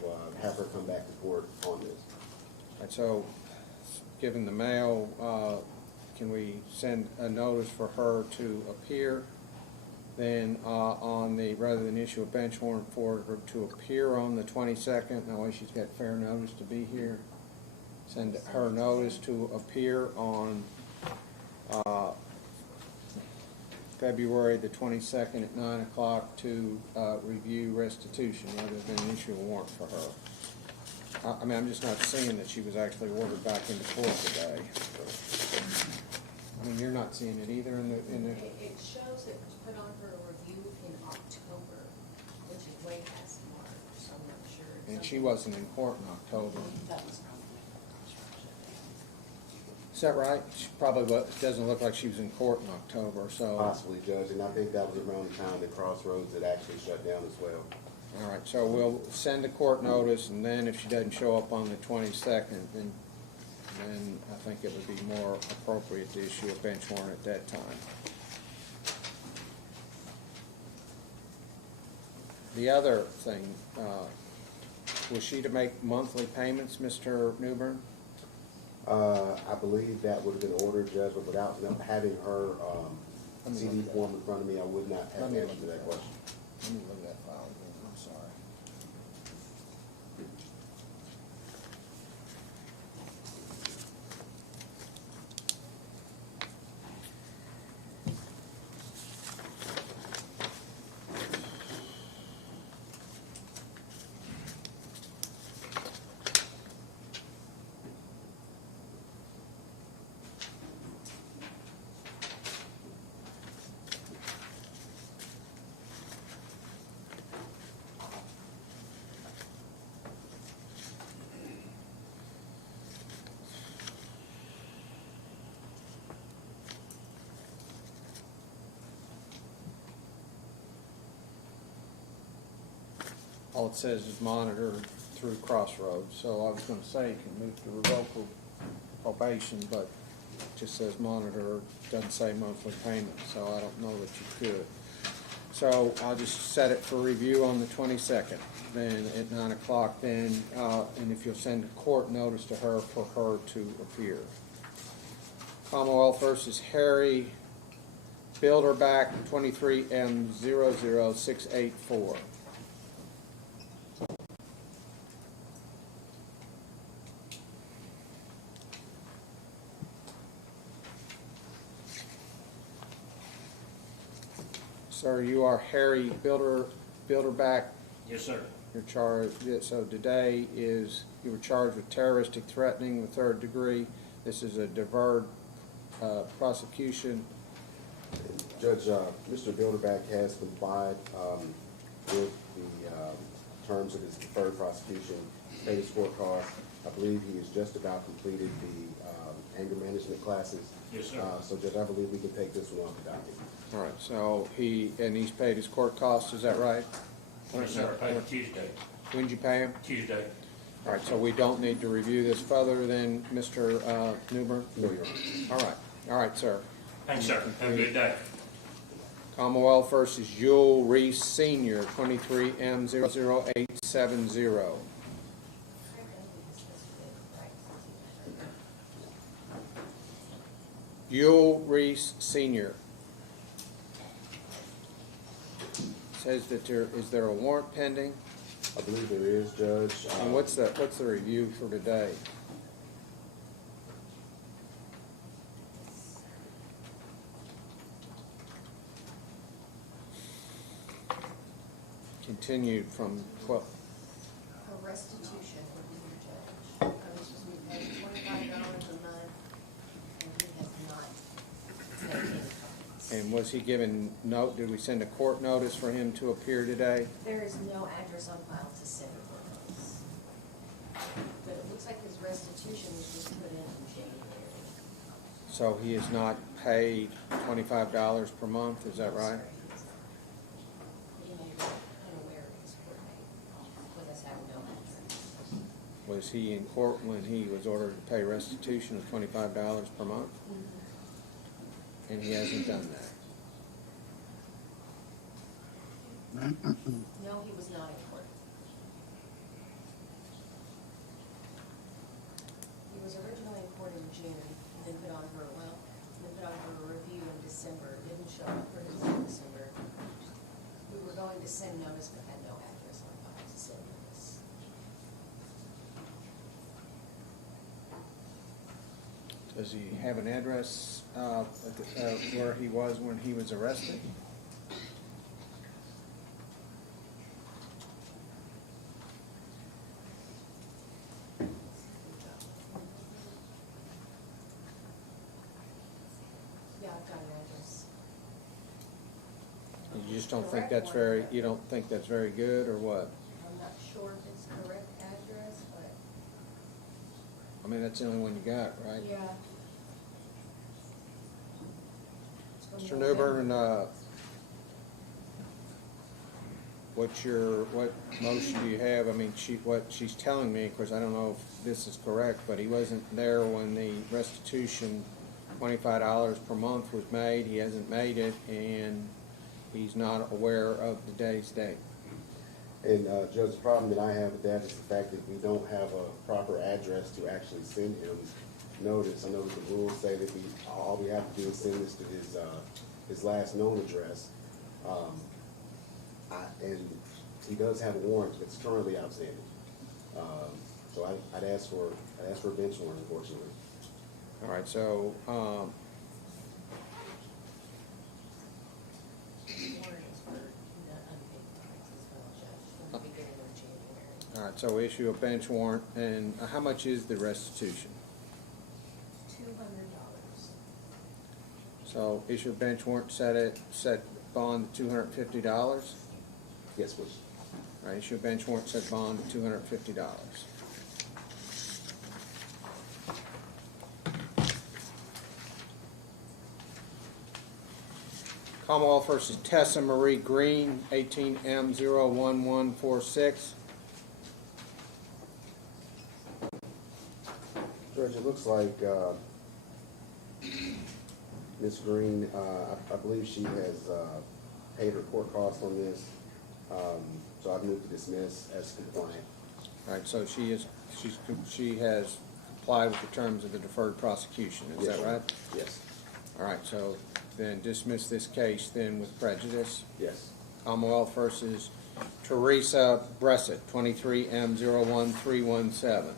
have her come back to court on this. And so, given the mail, can we send a notice for her to appear? Then, rather than issue a bench warrant for her to appear on the 22nd, that way she's got fair notice to be here. Send her notice to appear on, February the 22nd at 9 o'clock to, review restitution rather than issue a warrant for her. I'm just not seeing that she was actually ordered back into court today. You're not seeing it either in the. It shows it was put on for a review in October, which is way past March, so I'm not sure. And she wasn't in court in October. That was probably. Is that right? She probably doesn't look like she was in court in October, so. Possibly, Judge, and I think that was around the time that Crossroads had actually shut down as well. All right, so we'll send a court notice, and then if she doesn't show up on the 22nd, then I think it would be more appropriate to issue a bench warrant at that time. The other thing, was she to make monthly payments, Mr. Newbern? I believe that would have been ordered, Judge, but without having her CD form in front of me, I would not have an answer to that question. Let me look at that file again, I'm sorry. all it says is monitor through Crossroads. So I was gonna say you can move to revocable probation, but it just says monitor, doesn't say monthly payment, so I don't know that you could. So I'll just set it for review on the 22nd, then at 9 o'clock then, and if you'll send a court notice to her for her to appear. Commonwealth versus Harry Bilderback, 23M00684. Sir, you are Harry Bilderback. Yes, sir. You're charged, so today is, you were charged with terroristic threatening the 3rd degree. This is a deferred prosecution. Judge, Mr. Bilderback has complied with the terms of his deferred prosecution, paid his court costs. I believe he has just about completed the anger management classes. Yes, sir. So Judge, I believe we can take this one off the docket. All right, so he's paid his court costs, is that right? Yes, sir. I paid it Tuesday. When did you pay him? Tuesday. All right, so we don't need to review this further than Mr. Newburn? No, Your Honor. All right, sir. Thanks, sir. Have a good day. Commonwealth versus Yule Reese Senior, 23M00870. Yule Reese Senior. Says that is there a warrant pending? I believe there is, Judge. And what's the review for today? Continued from 12. For restitution would be your judge. This was, we paid $25 a month, and he has not taken any copies. And was he given note, did we send a court notice for him to appear today? There is no address on file to send a court notice. But it looks like his restitution was just put in January. So he is not paid $25 per month, is that right? He may be unaware of his court date, with us having no address. Was he in court when he was ordered to pay restitution of $25 per month? And he hasn't done that? No, he was not in court. He was originally in court in June, then put on for, a review in December, didn't show up for his in December. We were going to send notice, but had no address on file to send notice. Does he have an address where he was when he was arrested? Yeah, I've got an address. You just don't think that's very, you don't think that's very good, or what? I'm not sure if it's the correct address, but. I mean, that's the only one you got, right? Yeah. It's from Mr. November. Newburn, what motion do you have? I mean, what she's telling me, of course, I don't know if this is correct, but he wasn't there when the restitution, $25 per month was made. He hasn't made it, and he's not aware of the day's date. And Judge, the problem that I have with that is the fact that we don't have a proper address to actually send him notice. I know that the rules say that all we have to do is send this to his last known address. And he does have a warrant that's currently outstanding. So I'd ask for a bench warrant, unfortunately. All right, so, Warrant is for the unpaid fines as well, Judge, from the beginning of January. all right, so we issue a bench warrant, and how much is the restitution? $200. So issue a bench warrant, set bond to $250? Yes, please. All right, issue a bench warrant, set bond to $250. Commonwealth versus Tessa Marie Green, 18M01146. Judge, it looks like Ms. Green, I believe she has paid her court costs on this, so I've moved to dismiss as compliant. All right, so she has complied with the terms of the deferred prosecution, is Yes, that sir. right? Yes. All right, so then dismiss this case then with prejudice. Yes. Commonwealth versus Teresa Bressett, 23M01317.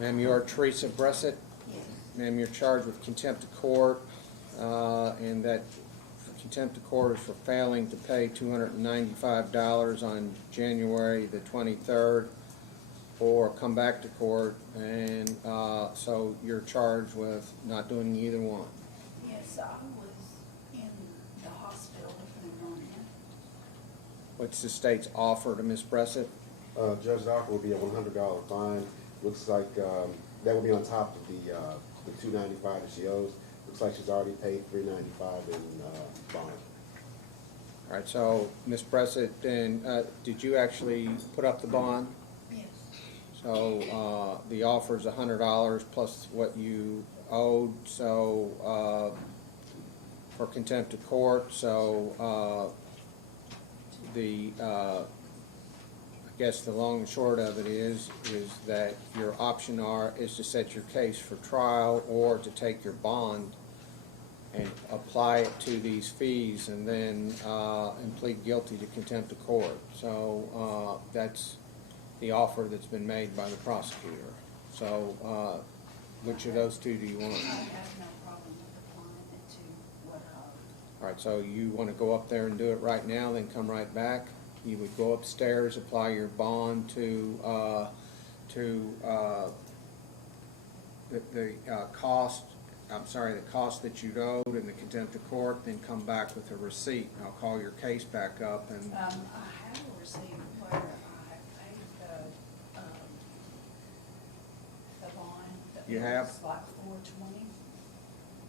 Ma'am, you are Teresa Bressett. Yes. Ma'am, you're charged with contempt of court, and that contempt of court is for failing to pay $295 on January the 23rd, or come back to court, and so you're charged with not doing either one. Yes, I was in the hospital for a moment. What's the state's offer to Ms. Bressett? Judge, the offer will be a $100 fine. Looks like that will be on top of the $295 that she owes. Looks like she's already paid $395 in bond. All right, so Ms. Bressett, then did you actually put up the bond? Yes. So the offer is $100 plus what you owed, so for contempt of court, so I guess the long and short of it is that your option is to set your case for trial or to take your bond and apply it to these fees and then and plead guilty to contempt of court. So that's the offer that's been made by the prosecutor. So which of those two do you want? I have no problem with applying it to what All right, so you want to go up there and do it right now, then come right back? You would go upstairs, apply your bond to the cost, the cost that you'd owed in the contempt of court, then come back with a receipt. I'll call your case back up and, I have a receipt where I paid the bond. That You have? was like $420.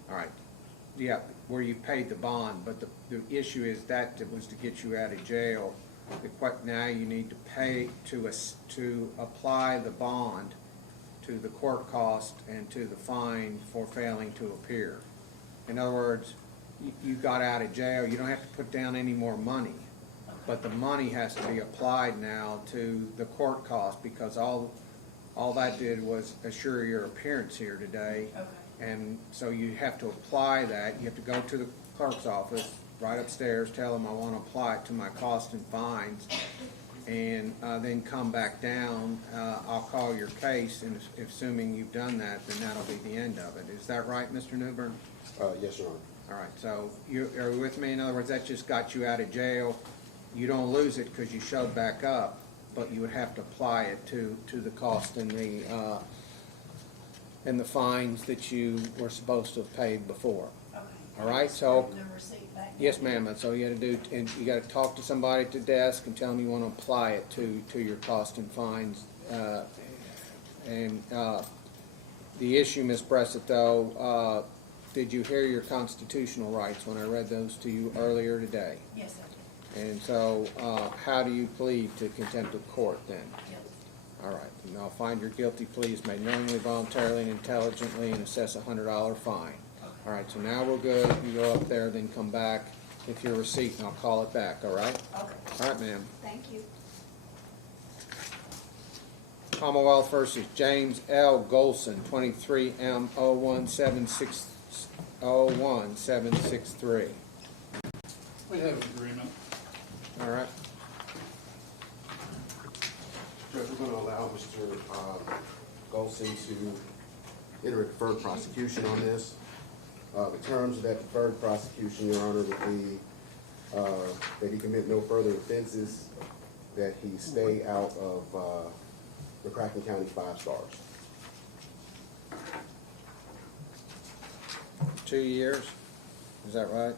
all right. Yeah, where you paid the bond, but the issue is that it was to get you out of jail. Now you need to pay to apply the bond to the court cost and to the fine for failing to appear. In other words, you got out of jail, you don't have to put down any more money, but the money has to be applied now to the court cost, because all that did was assure your appearance here today. Okay. And so you have to apply that. You have to go to the clerk's office, right upstairs, tell them I want to apply it to my costs and fines, and then come back down. I'll call your case, and if assuming you've done that, then that'll be the end of it. Is that right, Mr. Newbern? Yes, Your Honor. All right, so are you with me? In other words, that just got you out of jail. You don't lose it because you showed back up, but you would have to apply it to the cost and the fines that you were supposed to have paid before. Okay. All right, so. Bring the receipt back. Yes, ma'am, that's all you gotta do, and you gotta talk to somebody at the desk and tell them you wanna apply it to your cost and fines. The issue, Ms. Bressett, though, did you hear your constitutional rights when I read those to you earlier today? Yes, I did. And so, how do you plead to contempt of court then? Yes. All right, and I'll find your guilty plea is made knowingly, voluntarily, and intelligently, and assess a $100 fine. All right, so now we're good. You go up there, then come back with your receipt, and I'll call it back, all right? Okay. All right, ma'am. Thank you. Commonwealth versus James L. Golson, 23M01763. We have an agreement. All right. Judge, we're going to allow Mr. Golson to enter a deferred prosecution on this. The terms of that deferred prosecution, Your Honor, would be that he commit no further offenses, that he stay out of McCracken County 5 stars. 2 years, is that right?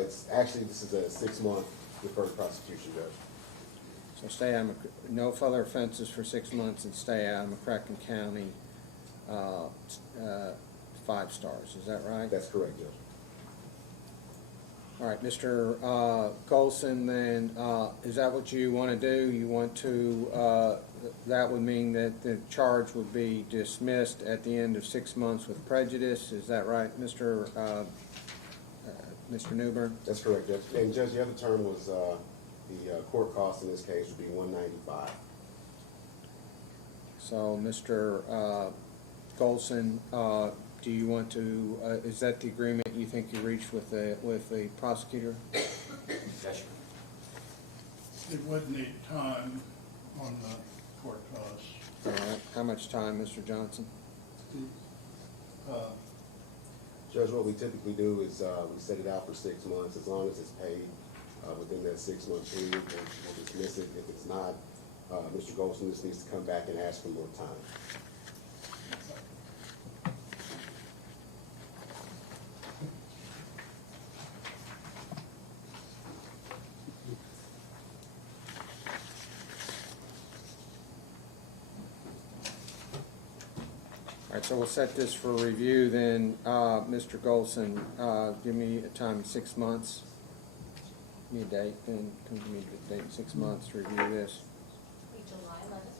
It's actually, this is a 6-month deferred prosecution, Judge. So stay out of, no further offenses for 6 months and stay out of McCracken County, 5 stars, is that right? That's correct, Judge. All right, Mr. Golson, then, is that what you want to do? You want to, that would mean that the charge would be dismissed at the end of 6 months with prejudice, is that right, Mr. Newbern? That's correct, Judge. And Judge, the other term was, the court cost in this case would be $195. So, Mr. Golson, do you want to, is that the agreement you think you reached with the prosecutor? Yes, sir. It would need time on the court costs. All right, how much time, Mr. Johnson? Judge, what we typically do is we set it out for 6 months. As long as it's paid within that 6 month period, we'll dismiss it. If it's not, Mr. Golson just needs to come back and ask for more time. All right, so we'll set this for review then. Mr. Golson, give me a time of 6 months. Give me a date, then give me a date, 6 months to review this. Be July 11th.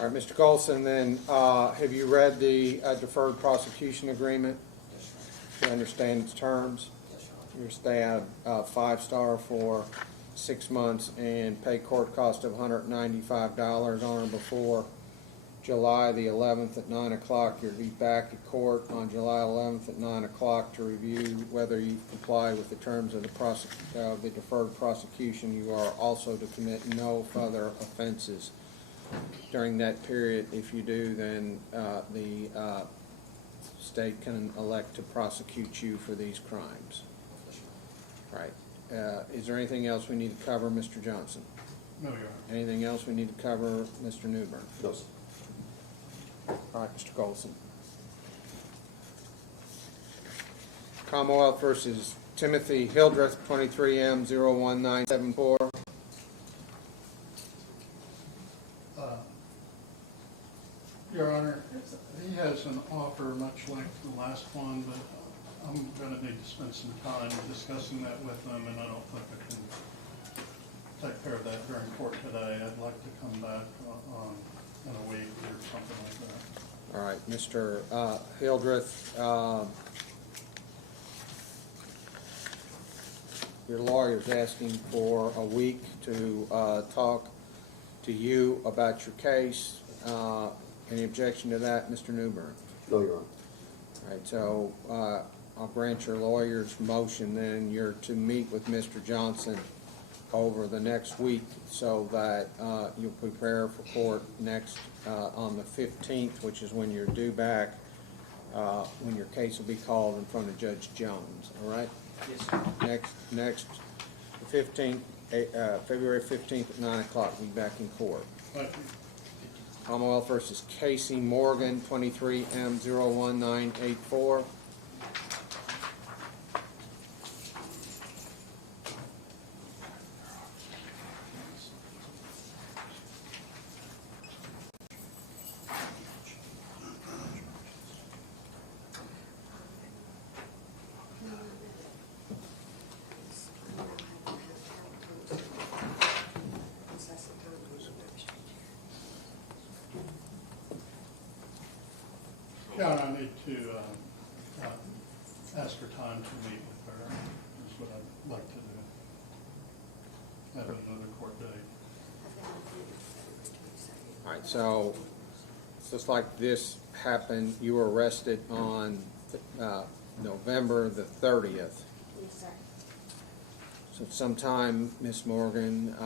All right, Mr. Golson, then, have you read the deferred prosecution agreement? Yes, sir. Do you understand its terms? Yes, sir. You're stay out 5 star for 6 months and pay court cost of $195 on or before July the 11th at 9 o'clock. You'll be back at court on July 11th at 9 o'clock to review whether you comply with the terms of the deferred prosecution. You are also to commit no further offenses during that period. If you do, then the state can elect to prosecute you for these crimes. Yes, sir. Right. Is there anything else we need to cover, Mr. Johnson? No, Your Honor. Anything else we need to cover, Mr. Newbern? No, sir. All right, Mr. Golson. Commonwealth versus Timothy Hildreth, 23M01974. Your Honor, he has an offer much like the last one, but I'm gonna need to spend some time discussing that with him, and I don't think I can take care of that during court today. I'd like to come back in a week or something like that. All right, Mr. Hildreth, your lawyer's asking for a week to talk to you about your case. Any objection to that, Mr. Newbern? No, Your Honor. All right, so I'll grant your lawyer's motion, then you're to meet with Mr. Johnson over the next week so that you'll prepare for court next on the 15th, which is when you're due back, when your case will be called in front of Judge Jones, all right? Yes, sir. Next, the 15th, February 15th at 9 o'clock, we'll be back in court. Thank you. Commonwealth versus Casey Morgan, 23M01984. Your Honor, I need to ask for time to meet with her, is what I'd like to do. Have another court date. All right, so just like this happened, you were arrested on November the 30th. Yes, sir. So sometime, Ms. Morgan,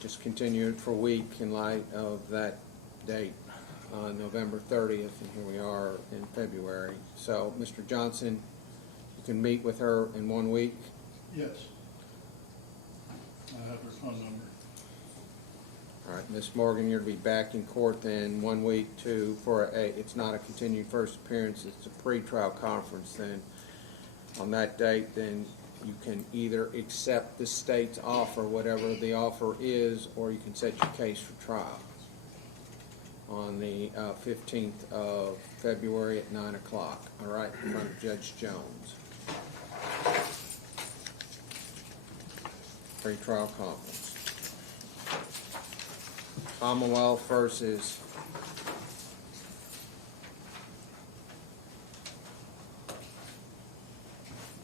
just continue it for a week in light of that date, November 30th, and here we are in February. So, Mr. Johnson, you can meet with her in 1 week. Yes. I have her phone number. All right, Ms. Morgan, you're to be back in court then 1 week it's not a continued first appearance, it's a pre-trial conference then. On that date, then you can either accept the state's offer, whatever the offer is, or you can set your case for trial on the 15th of February at 9 o'clock, all right, in front of Judge Jones. Pre-trial conference. Commonwealth versus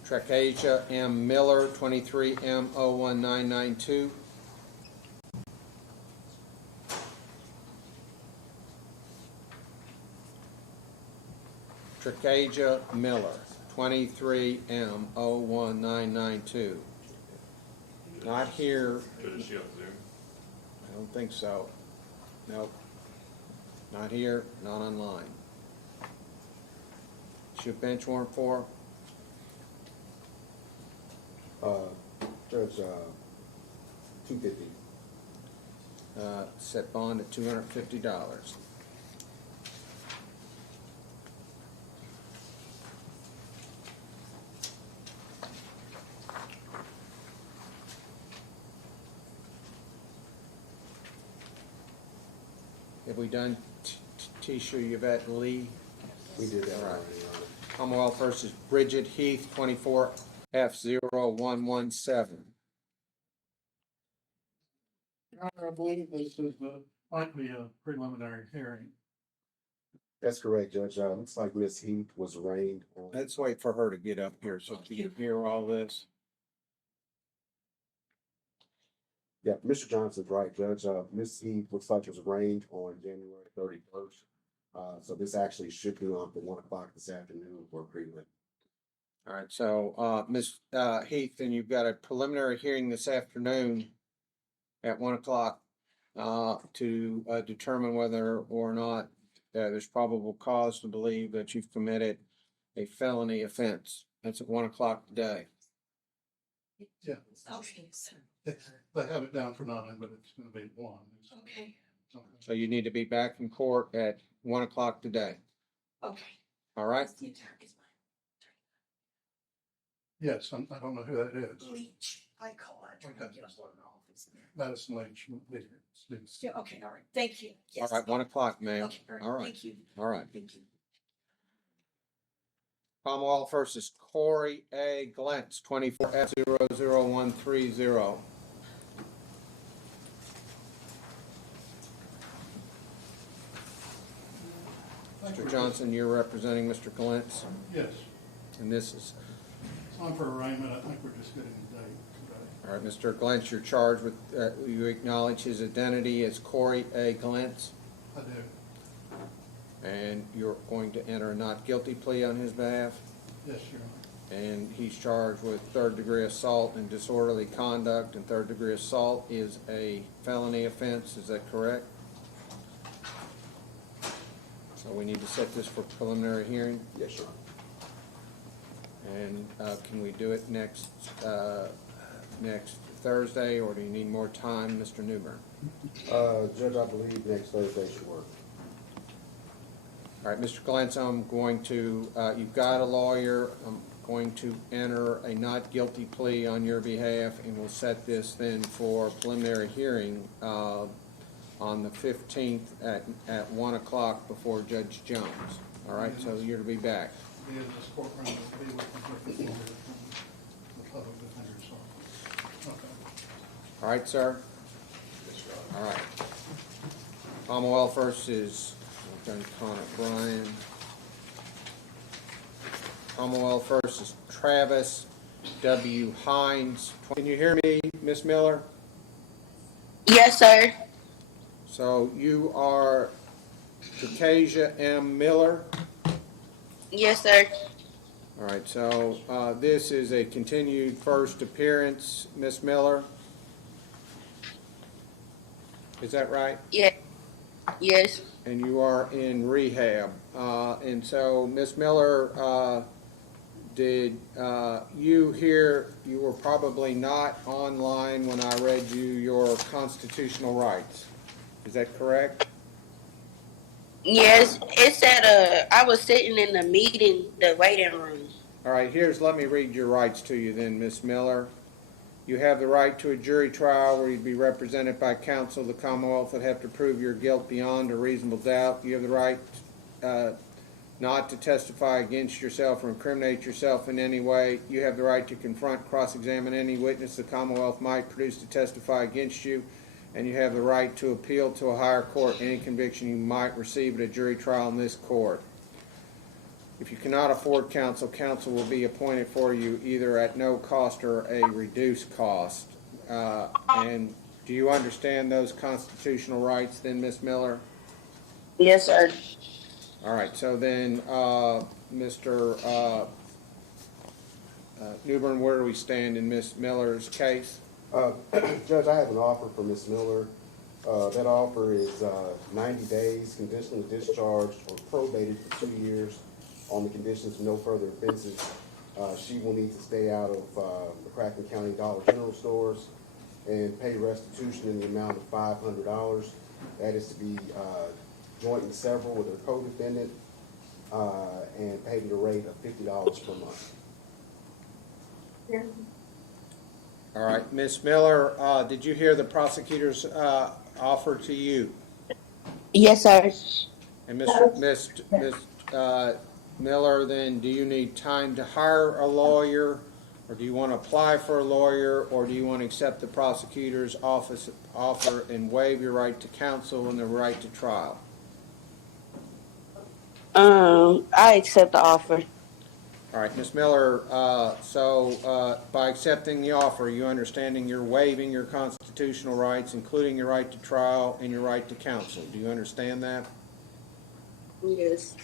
Tricasia M. Miller, 23 M 01992. Tricasia Miller, 23 M 01992. Not here. Is she on Zoom? I don't think so. Nope. Not here, not online. Should bench warrant for? Judge, $250. Set bond at $250. Have we done Tisha Yvette Lee? We did that All right. already, Your Honor. Commonwealth versus Bridget Heath, 24 F0117. Your Honor, I believe this is might be a preliminary hearing. That's correct, Judge. Looks like Ms. Heath was arraigned on. Let's wait for her to get up here so she can hear all this. Yeah, Mr. Johnson's right, Judge. Ms. Heath looks like was arraigned on January 31st. So this actually should be on for 1 o'clock this afternoon for a prelim. All right, so Ms. Heath, then you've got a preliminary hearing this afternoon at 1 o'clock to determine whether or not there's probable cause to believe that you've committed a felony offense. That's at 1 o'clock today. Yeah. Okay, so, They have it down for 9, but it's gonna be 1. okay, So you need to be back in court at 1 o'clock today. okay. All right? The attorney's Yes, I don't know who that is. my Leach, I call it. Trying to Okay. get a hold of the office. Madison Leach. Yeah, okay, all right, thank you. All Yes. right, 1 o'clock, ma'am. Okay, All right. thank you. All right. Thank you. Commonwealth versus Corey A. Glentz, 24 F00130. Mr. Johnson, you're representing Mr. Glentz, Yes, and this is, it's on for arraignment. I think we're just getting the date today. all right, Mr. Glentz, you're charged with, you acknowledge his identity as Corey A. Glentz, I do. and you're going to enter a not guilty plea on his behalf, Yes, Your Honor. and he's charged with third-degree assault and disorderly conduct, and third-degree assault is a felony offense, is that correct? So we need to set this for preliminary hearing, Yes, Your Honor. and can we do it next Thursday, or do you need more time, Mr. Newbern? Judge, I believe next Thursday should work. All right, Mr. Glantz, I'm going to, you've got a lawyer, I'm going to enter a not guilty plea on your behalf, and we'll set this then for preliminary hearing on the 15th at 1 o'clock before Judge Jones. All right, so you're to be back. Be in this courtroom, be with the lawyer from the public defender's office. Okay. All right, sir? All right. Commonwealth versus Connor Bryan. Commonwealth versus Travis W. Hines. Can you hear me, Miss Miller? Yes, sir. So you are Tricasia M. Miller? Yes, sir. All right, so this is a continued first appearance, Miss Miller? Is that right? Yeah. Yes. And you are in rehab. And so, Miss Miller, did you hear, you were probably not online when I read you your constitutional rights. Is that correct? Yes, it said, I was sitting in the meeting, the waiting room. All right, let me read your rights to you then, Miss Miller. You have the right to a jury trial where you'd be represented by counsel. The Commonwealth would have to prove your guilt beyond a reasonable doubt. You have the right not to testify against yourself or incriminate yourself in any way. You have the right to confront, cross-examine any witness the Commonwealth might produce to testify against you. And you have the right to appeal to a higher court any conviction you might receive at a jury trial in this court. If you cannot afford counsel, counsel will be appointed for you either at no cost or a reduced cost. And do you understand those constitutional rights then, Miss Miller? Yes, sir. All right, so then, Mr. Newbern, where do we stand in Miss Miller's case? Judge, I have an offer for Ms. Miller. That offer is 90 days, conditionally discharged or probated for 2 years on the conditions of no further offenses. She will need to stay out of McCracken County Dollar General stores and pay restitution in the amount of $500. That is to be joint and several with her co-defendant and paid at a rate of $50 per month. Yeah. All right, Miss Miller, did you hear the prosecutor's offer to you? Yes, sir. And Miss Miller, then do you need time to hire a lawyer, or do you want to apply for a lawyer, or do you want to accept the prosecutor's offer and waive your right to counsel and the right to trial? I accept the offer. All right, Ms. Miller, by accepting the offer, you understanding you're waiving your constitutional rights, including your right to trial and your right to counsel. Do you understand that? Yes.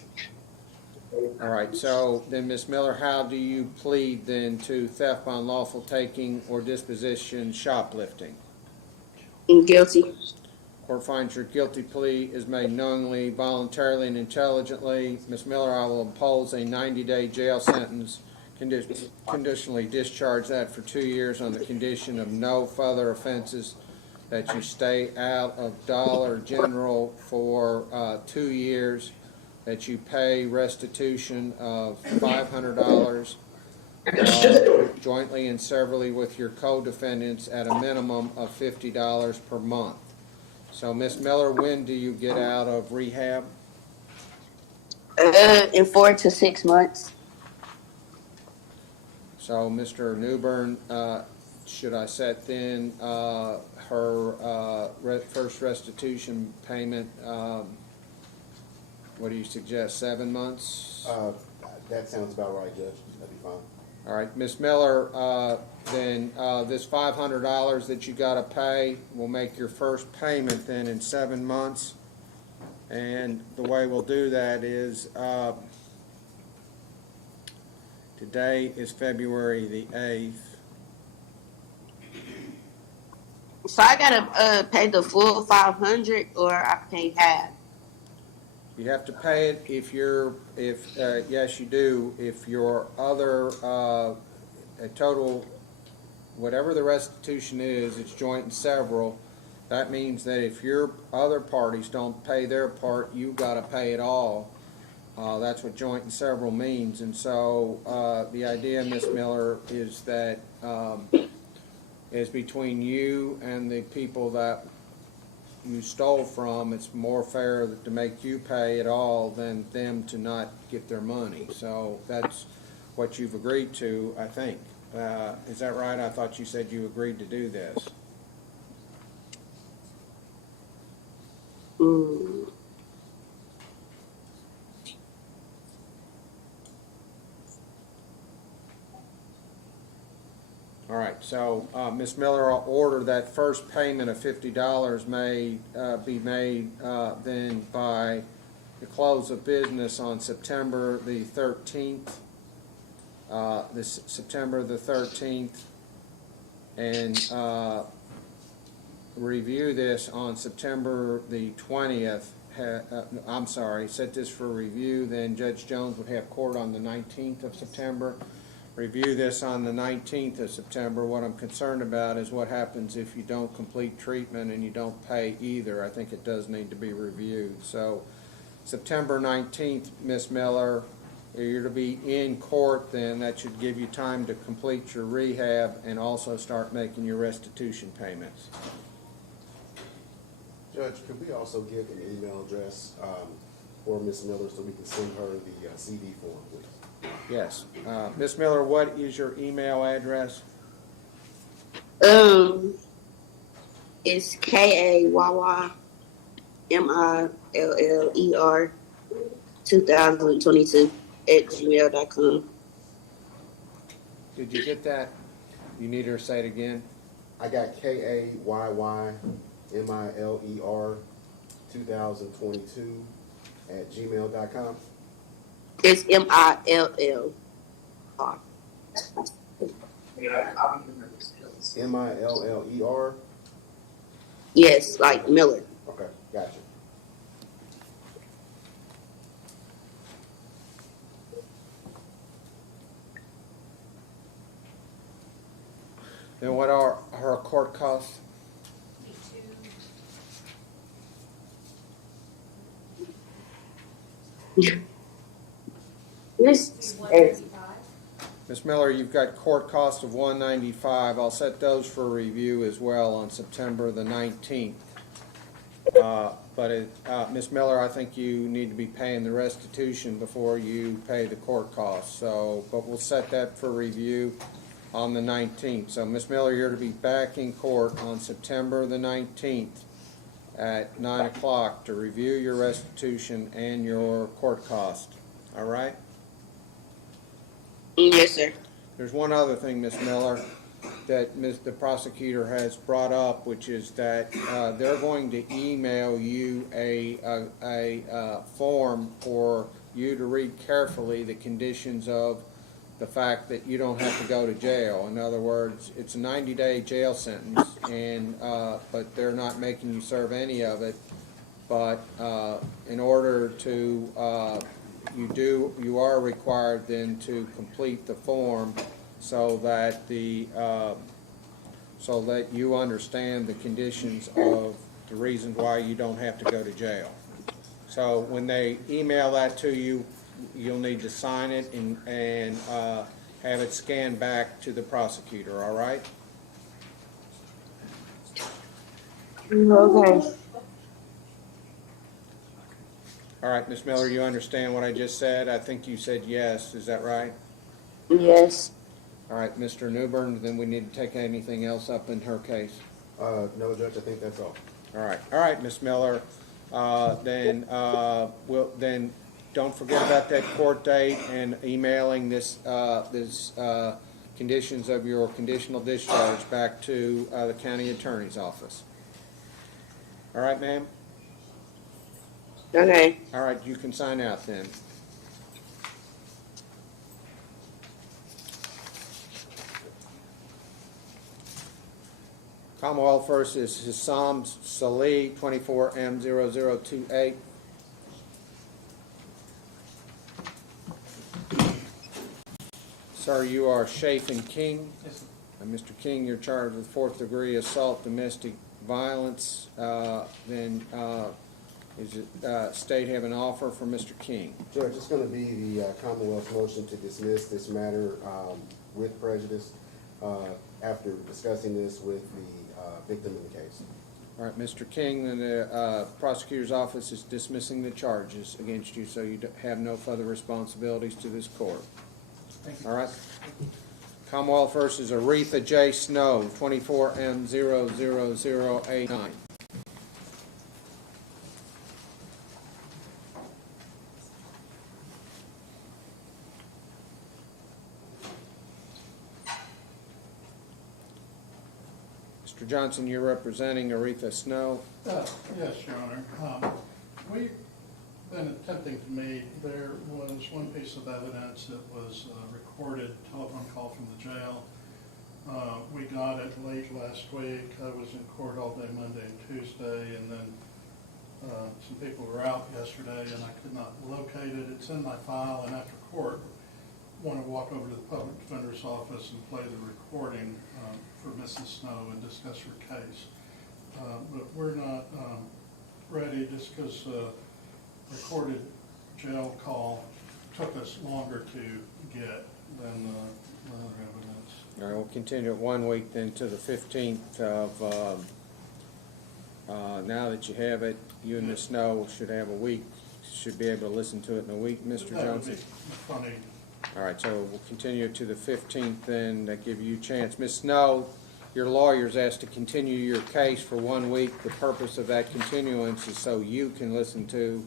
All right, so then, Ms. Miller, how do you plead then to theft by unlawful taking or disposition, shoplifting? Guilty. Court finds your guilty plea is made knowingly, voluntarily, and intelligently. Ms. Miller, I will impose a 90-day jail sentence, conditionally discharge that for 2 years on the condition of no further offenses, that you stay out of Dollar General for 2 years, that you pay restitution of $500 jointly and severally with your co-defendants at a minimum of $50 per month. So, Ms. Miller, when do you get out of rehab? In 4 to 6 months. So, Mr. Newbern, should I set then her first restitution payment, what do you suggest, 7 months? That sounds about right, Judge. That'd be fine. All right, Ms. Miller, then this $500 that you got to pay will make your first payment then in 7 months. And the way we'll do that is, today is February the 8th. So I gotta pay the full $500, or I pay half. You have to pay it if yes, you do. If your other, a total, whatever the restitution is, it's joint and several. That means that if your other parties don't pay their part, you got to pay it all. That's what joint and several means. And so the idea, Ms. Miller, is that is between you and the people that you stole from. It's more fair to make you pay it all than them to not get their money. So that's what you've agreed to, I think. Is that right? I thought you said you agreed to do this. All right, so Ms. Miller, I'll order that first payment of $50 may be made then by the close of business on September the 13th. This September the 13th, and review this on September the 20th. I'm sorry, set this for review, then Judge Jones would have court on the 19th of September. review this on the 19th of September. What I'm concerned about is what happens if you don't complete treatment and you don't pay either. I think it does need to be reviewed. So September 19th, Ms. Miller, you're to be in court then. That should give you time to complete your rehab and also start making your restitution payments. Judge, could we also get an email address for Ms. Miller so we can send her the CD form, please? Yes. Ms. Miller, what is your email address? It's KAYYMILLER 2022 @gmail.com. Did you get that? You need her to say it again? I got KAYYMILER 2022 @gmail.com. It's MILLR. MILLER? Yes, like Miller. Okay, gotcha. Then what are her court costs? This Ms. Miller, you've got court costs of $195. I'll set those for review as well on September the 19th. Ms. Miller, I think you need to be paying the restitution before you pay the court costs. But we'll set that for review on the 19th. So, Ms. Miller, you're to be back in court on September the 19th at 9 o'clock to review your restitution and your court cost. All right? Yes, sir. There's one other thing, Ms. Miller, that the prosecutor has brought up, which is that they're going to email you a form for you to read carefully the conditions of the fact that you don't have to go to jail. In other words, it's a 90-day jail sentence, and but they're not making you serve any of it. But in order to you are required then to complete the form so that you understand the conditions of the reasons why you don't have to go to jail. So when they email that to you, you'll need to sign it and have it scanned back to the prosecutor, all right? Okay. All right, Ms. Miller, you understand what I just said? I think you said yes, is that right? Yes. All right, Mr. Newbern, then we need to take anything else up in her case. No, Judge, I think that's all. All right, Ms. Miller, then don't forget about that court date and emailing this conditions of your conditional discharge back to the county attorney's office. All right, ma'am? Okay. All right, you can sign out then. Commonwealth versus Hassam Salih, 24M0028. Sir, you are Chafin King. Yes, sir. Mr. King, you're charged with 4th degree assault, domestic violence. State have an offer for Mr. King? Judge, it's going to be the Commonwealth's motion to dismiss this matter with prejudice after discussing this with the victim in the case. All right, Mr. King, the prosecutor's office is dismissing the charges against you, so you have no further responsibilities to this court. Thank you. All right? Commonwealth versus Aretha J. Snow, 24M00089. Mr. Johnson, you're representing Aretha Snow. Yes, Your Honor. We've been attempting to make, there was one piece of evidence that was a recorded telephone call from the jail. We got it late last week. I was in court all day Monday and Tuesday, and then some people were out yesterday and I could not locate it. It's in my file, and after court, want to walk over to the public defender's office and play the recording for Mrs. Snow and discuss her case. But we're not ready just because the recorded jail call took us longer to get than the other evidence. All right, we'll continue it 1 week then to the 15th of, now that you have it, you and Ms. Snow should have a week, should be able to listen to it in a week, Mr. That would be Johnson? funny. All right, so we'll continue it to the 15th then, that give you a chance. Ms. Snow, your lawyer's asked to continue your case for 1 week. The purpose of that continuance is so you can listen to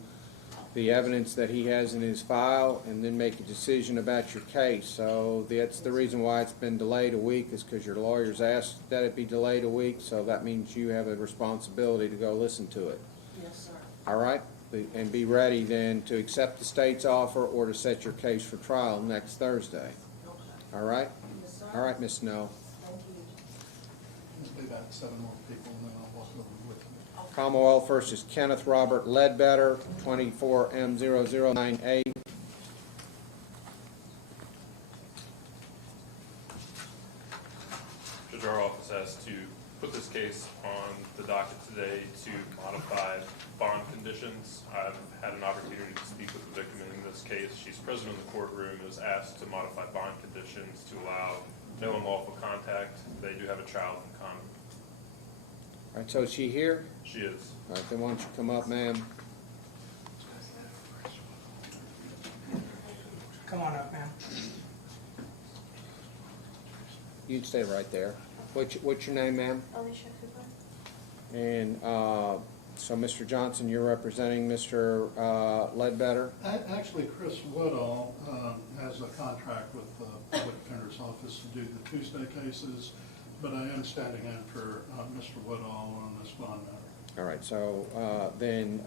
the evidence that he has in his file and then make a decision about your case. So that's the reason why it's been delayed a week, is because your lawyer's asked that it be delayed a week, so that means you have a responsibility to go listen to it. Yes, sir. All right? And be ready then to accept the state's offer or to set your case for trial next Thursday. All right? Yes, sir. All right, Ms. Snow. Thank you. Let's do that, 7 more people, and then I'll walk over with them. Commonwealth versus Kenneth Robert Ledbetter, 24M0098. Judge, our office has to put this case on the docket today to modify bond conditions. I've had an opportunity to speak with the victim in this case. She's present in the courtroom, is asked to modify bond conditions to allow no unlawful contact. They do have a child in common. All right, so is she here? She is. All right, then why don't you come up, ma'am? Come on up, ma'am. You'd stay right there. What's your name, ma'am? Alicia Cooper. And so, Mr. Johnson, you're representing Mr. Ledbetter? Actually, Chris Woodall has a contract with the public defender's office to do the Tuesday cases, but I am standing in for Mr. Woodall on this bond matter. All right, so then,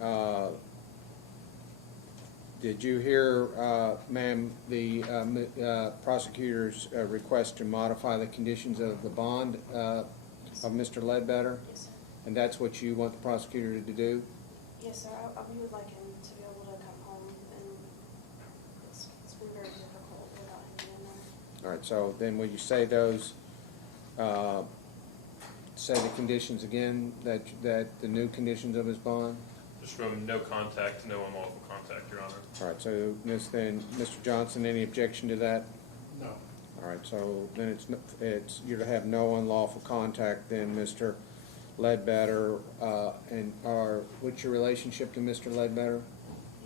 did you hear, ma'am, the prosecutor's request to modify the conditions of the bond of Mr. Ledbetter? Yes, sir. And that's what you want the prosecutor to do? Yes, sir. We would like him to be able to come home, and it's been very difficult without him being there. All right, so then will you say those, say the conditions again, that the new conditions of his bond? Just from no contact to no unlawful contact, Your Honor. All right, so Mr. Johnson, any objection to that? No. All right, so then it's you're to have no unlawful contact then, Mr. Ledbetter, what's your relationship to Mr. Ledbetter?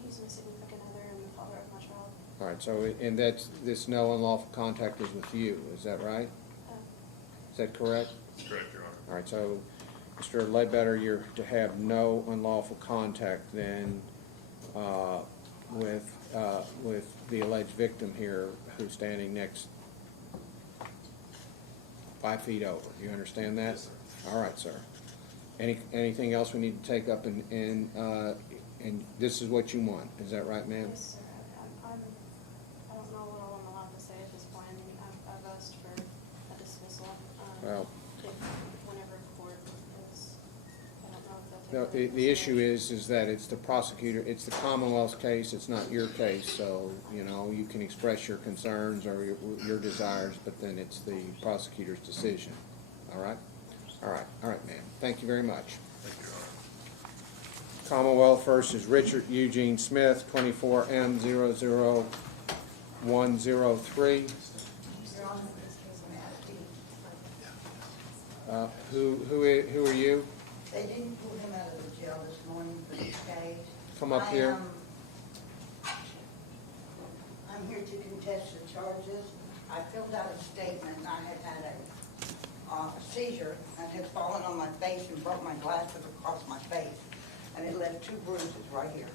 He's my significant other and the father of my child. All right, so, and this no unlawful contact is with you, is that right? Is that correct? That's correct, Your Honor. All right, so, Mr. Ledbetter, you're to have no unlawful contact then with the alleged victim here who's standing next 5 feet over. You understand that? Yes, sir. All right, sir. Anything else we need to take up and this is what you want, is that right, ma'am? Yes, sir. I don't know what all I'm allowed to say at this point. I mean, I've asked for a dismissal. Well, Whenever court is, I don't know if no, they'll take the issue is that it's the prosecutor, it's the Commonwealth's case, it's not your case, so, you know, you can express your concerns or your desires, but then it's the prosecutor's decision, all right? All right, ma'am. Thank you very much. Thank you, Your Honor. Commonwealth versus Richard Eugene Smith, 24M00103. Your Honor, in this case, I'm out of deed. Who are you? They didn't pull him out of the jail this morning for this case. Come up here. I'm here to contest the charges. I filled out a statement, and I had a seizure and had fallen on my face and broke my glasses across my face. And it left 2 bruises right here.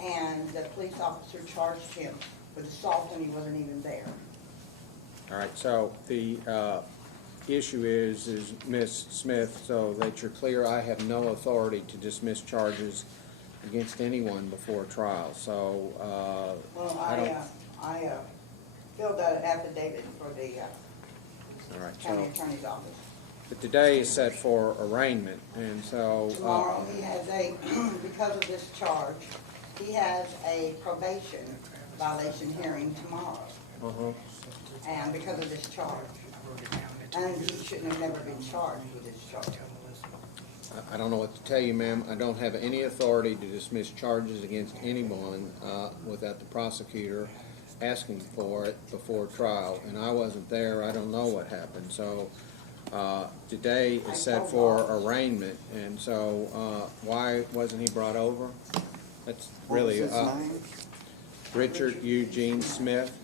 And the police officer charged him with assault and he wasn't even there. All right, so the issue is Ms. Smith, so that you're clear, I have no authority to dismiss charges against anyone before trial, so Well, I don't... I filled out an affidavit for the All right, county so, attorney's office. but today is set for arraignment, and so... Tomorrow, he has because of this charge, he has a probation violation hearing tomorrow. and because of this charge. And he shouldn't have never been charged with this charge. I don't know what to tell you, ma'am. I don't have any authority to dismiss charges against anyone without the prosecutor asking for it before trial. And I wasn't there. I don't know what happened. So today is set for arraignment. And so why wasn't he brought over? That's really Richard Eugene Smith.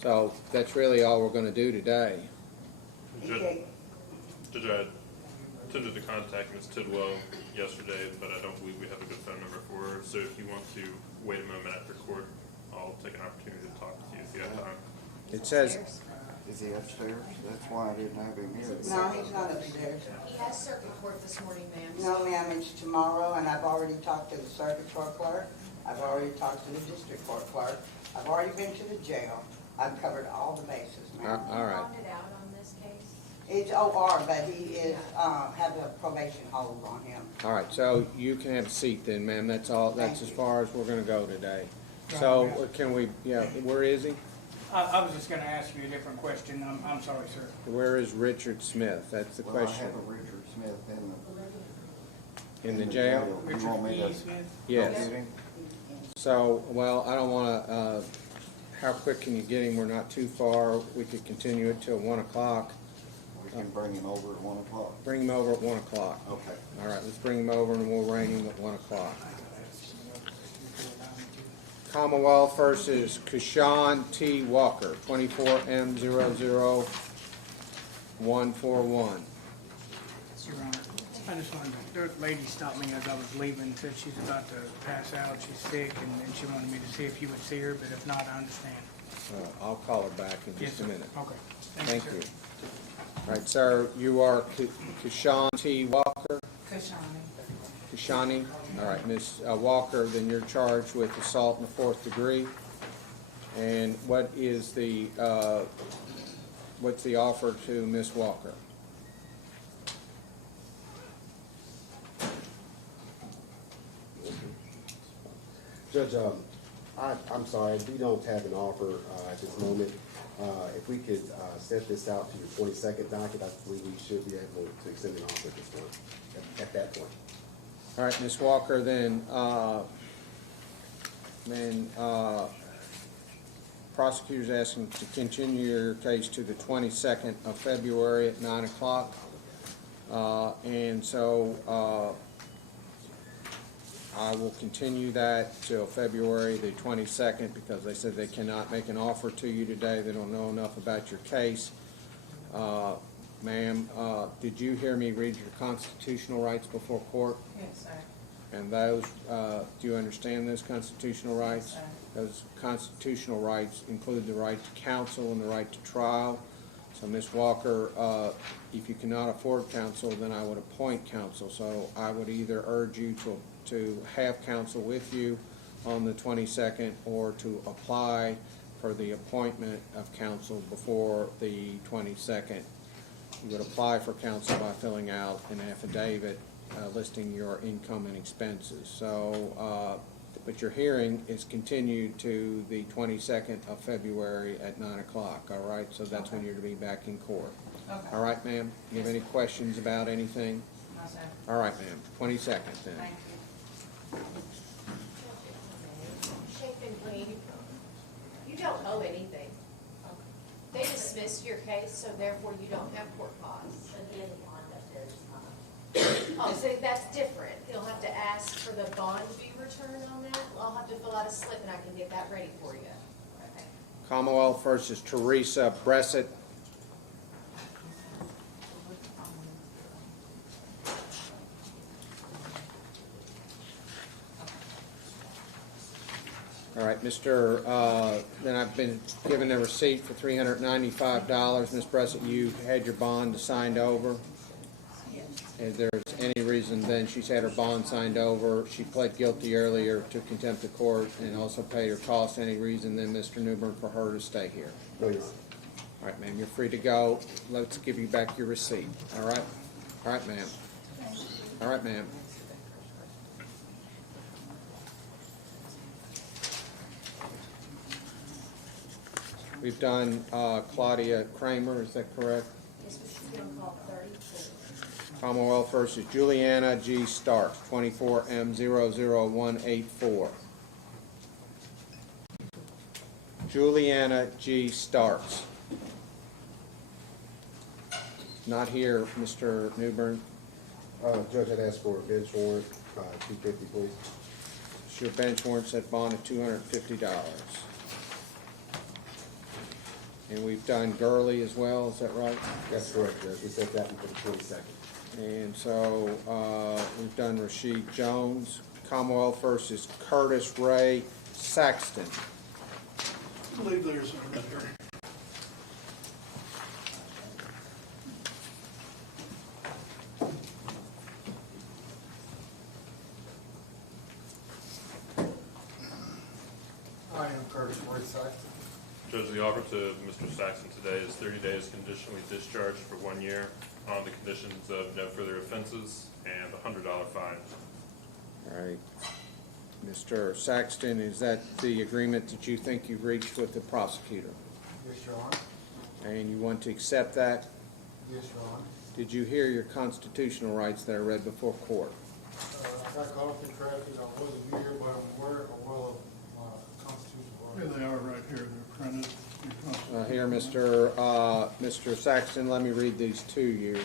So that's really all we're going to do today. Judge, I attempted to contact Ms. Tidwell yesterday, but I don't believe we have a good phone number for her. So if you want to wait a moment after court, I'll take an opportunity to talk to you if you have time. It says, Is he upstairs? That's why I didn't have him here. No, he's not upstairs. He has circuit court this morning, ma'am. No, ma'am, it's tomorrow, and I've already talked to the circuit court clerk. I've already talked to the district court clerk. I've already been to the jail. I've covered all the bases, ma'am. all right. Bonded out on this case? It's OR, but he is, has a probation hold on him. All right, so you can have a seat then, ma'am. That's all, that's as far as we're gonna go today. So can we, where is he? I was just gonna ask you a different question. I'm sorry, sir. Where is Richard Smith? That's the Well, I question. have a Richard Smith In the jail? You want me to? Richard E. Smith? Yes. Get him? So, well, I don't wanna, how quick can you get him? We're not too far. We could continue it till 1 o'clock. We can bring him over at 1 o'clock. Bring him over at 1 o'clock. Okay. All right, let's bring him over and we'll arraign him at 1 o'clock. Commonwealth versus Kushan T. Walker, 24M00141. Your Honor, I just wanted to, the lady stopped me as I was leaving, said she's about to pass out, she's sick, and she wanted me to see if you would see her, but if not, I understand. I'll call her back in Yes, just a sir. minute. Okay. Thank sir. you. All right, sir, you are Kushan T. Walker? Kushani. All right, Ms. Walker, then you're charged with assault in the 4th degree. And what is the, what's the offer to Ms. Walker? Judge, I'm sorry, we don't have an offer at this moment. If we could set this out to your 22nd docket, I believe we should be able to extend an offer at this point, at that point. All right, Ms. Walker, then prosecutor's asking to continue your case to the 22nd of February at 9 o'clock. And so I will continue that till February the 22nd because they said they cannot make an offer to you today. They don't know enough about your case. Ma'am, did you hear me read your constitutional rights before court? Yes, sir. And those, do you understand those constitutional rights? Yes, sir. Those constitutional rights include the right to counsel and the right to trial. So, Ms. Walker, if you cannot afford counsel, then I would appoint counsel. So I would either urge you to have counsel with you on the 22nd or to apply for the appointment of counsel before the 22nd. You would apply for counsel by filling out an affidavit listing your income and expenses. So, but your hearing is continued to the 22nd of February at 9 o'clock, all right? So that's when you're to be back in court. Okay. All right, ma'am? You have any questions about anything? No, sir. All right, ma'am. 22nd then. Thank you. Shake and bleed. You don't owe anything. They dismissed your case, so therefore you don't have court costs. Oh, so that's different. You'll have to ask for the bond to be returned on that. I'll have to fill out a slip and I can get that ready for you. Okay. Commonwealth versus Teresa Bressett. All right, then I've been given a receipt for $395. Ms. Bressett, you had your bond signed over. If there's any reason, then she's had her bond signed over. She pled guilty earlier to contempt of court and also paid her costs. Any reason, then, Mr. Newbern, for her to stay here? Please. All right, ma'am, you're free to go. Let's give you back your receipt, all right? All right, ma'am. All right, ma'am. We've done Claudia Kramer, is that correct? Yes, we should be on call 34. Commonwealth versus Juliana G. Starks, 24M00184. Juliana G. Starks. Not here, Mr. Newbern. Judge, I'd ask for a bench warrant, $250, please. Your bench warrant set bond at $250. And we've done Gurley as well, is that right? That's correct, Judge. We set that one for the 22nd. And so, we've done Rasheed Jones, Commonwealth versus Curtis Ray Saxton. I believe there's a vendor. I am Curtis Ray Saxton. Judge, the offer to Mr. Saxon today is 30 days conditionally discharged for 1 year on the conditions of no further offenses and a $100 fine. All right. Mr. Saxton, is that the agreement that you think you've reached with the prosecutor? Yes, Your Honor. And you want to accept that? Yes, Your Honor. Did you hear your constitutional rights that are read before court? I got caught up in traffic. I wasn't here, but I'm aware of my constitutional Yeah, rights. they are right here, they're printed. Here, Mr. Saxton, let me read these to you. Yes,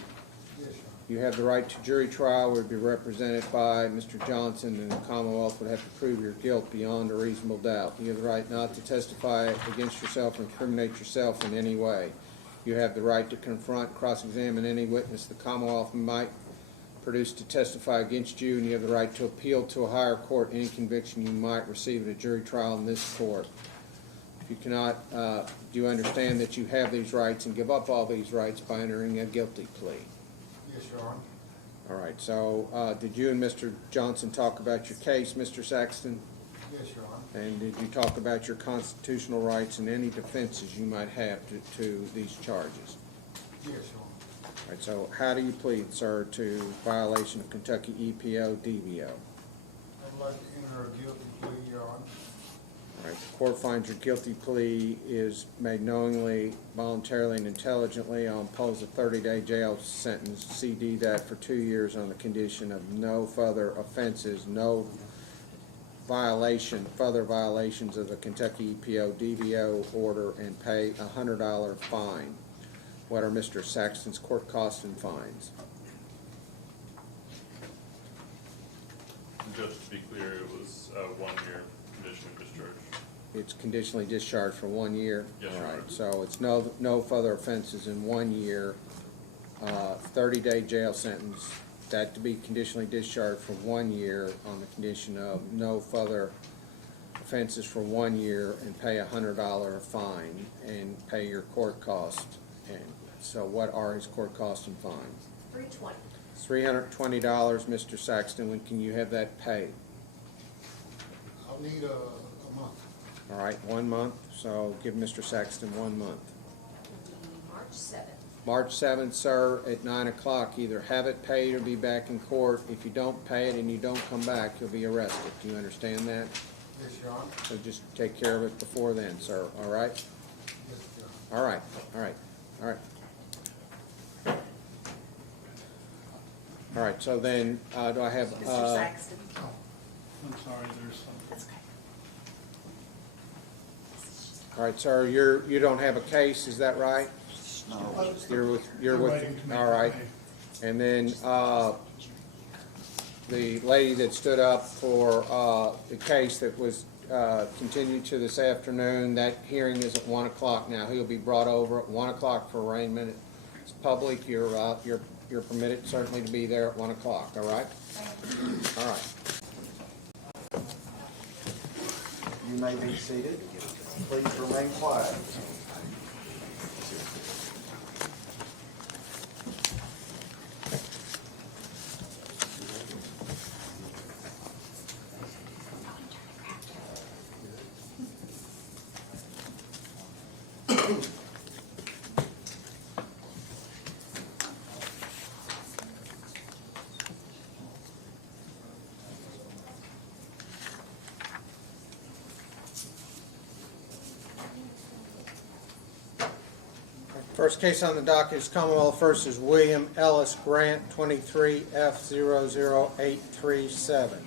Your Honor. You have the right to jury trial, would be represented by Mr. Johnson, and the Commonwealth would have to prove your guilt beyond a reasonable doubt. You have the right not to testify against yourself or incriminate yourself in any way. You have the right to confront, cross-examine any witness the Commonwealth might produce to testify against you, and you have the right to appeal to a higher court any conviction you might receive at a jury trial in this court. If you cannot, do you understand that you have these rights and give up all these rights by entering a guilty plea? Yes, Your Honor. All right, so did you and Mr. Johnson talk about your case, Mr. Saxton? Yes, Your Honor. And did you talk about your constitutional rights and any defenses you might have to these charges? Yes, Your Honor. All right, so how do you plead, sir, to violation of Kentucky EPO, DVO? I'd like to enter a guilty plea, Your Honor. All right, the court finds your guilty plea is made knowingly, voluntarily, and intelligently. I'll impose a 30-day jail sentence, CD that for 2 years on the condition of no further offenses, no further violations of the Kentucky EPO, DVO order, and pay a $100 fine. What are Mr. Saxton's court costs and fines? Judge, to be clear, it was 1 year conditional discharge. It's conditionally discharged for 1 year? Yes, All Your right, Honor. so it's no further offenses in 1 year, 30-day jail sentence, that to be conditionally discharged for 1 year on the condition of no further offenses for 1 year, and pay a $100 fine and pay your court cost. And so what are his court costs and fines? $320. $320, Mr. Saxton. When can you have that paid? I'll need a month. All right, 1 month, so give Mr. Saxton 1 month. March 7th. March 7th, sir, at 9 o'clock, either have it paid or be back in court. If you don't pay it and you don't come back, you'll be arrested. Do you understand that? Yes, Your Honor. So just take care of it before then, sir, all right? Yes, Your Honor. All right, all right, all right. All right, so then, do I have, Mr. Saxton. I'm sorry, there's some. That's okay. all right, sir, you don't have a case, is that right? No. You're They're with, waiting to make all right. the pay. And then, the lady that stood up for, the case that was, continued to this afternoon, that hearing is at 1 o'clock now. He'll be brought over at 1 o'clock for arraignment. It's public, you're permitted certainly to be there at 1 o'clock, all right? All right. You may be seated. Please remain quiet. First case on the docket is Commonwealth versus William Ellis Grant, 23F00837.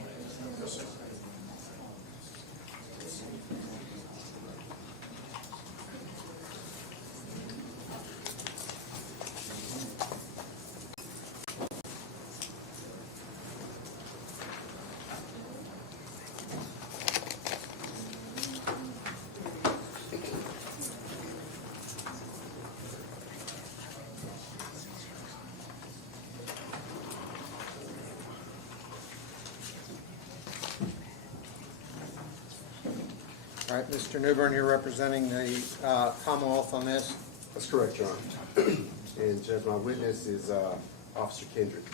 All right, Mr. Newbern, you're representing the Commonwealth on this? That's correct, Your Honor. And Judge, my witness is Officer Kendrick.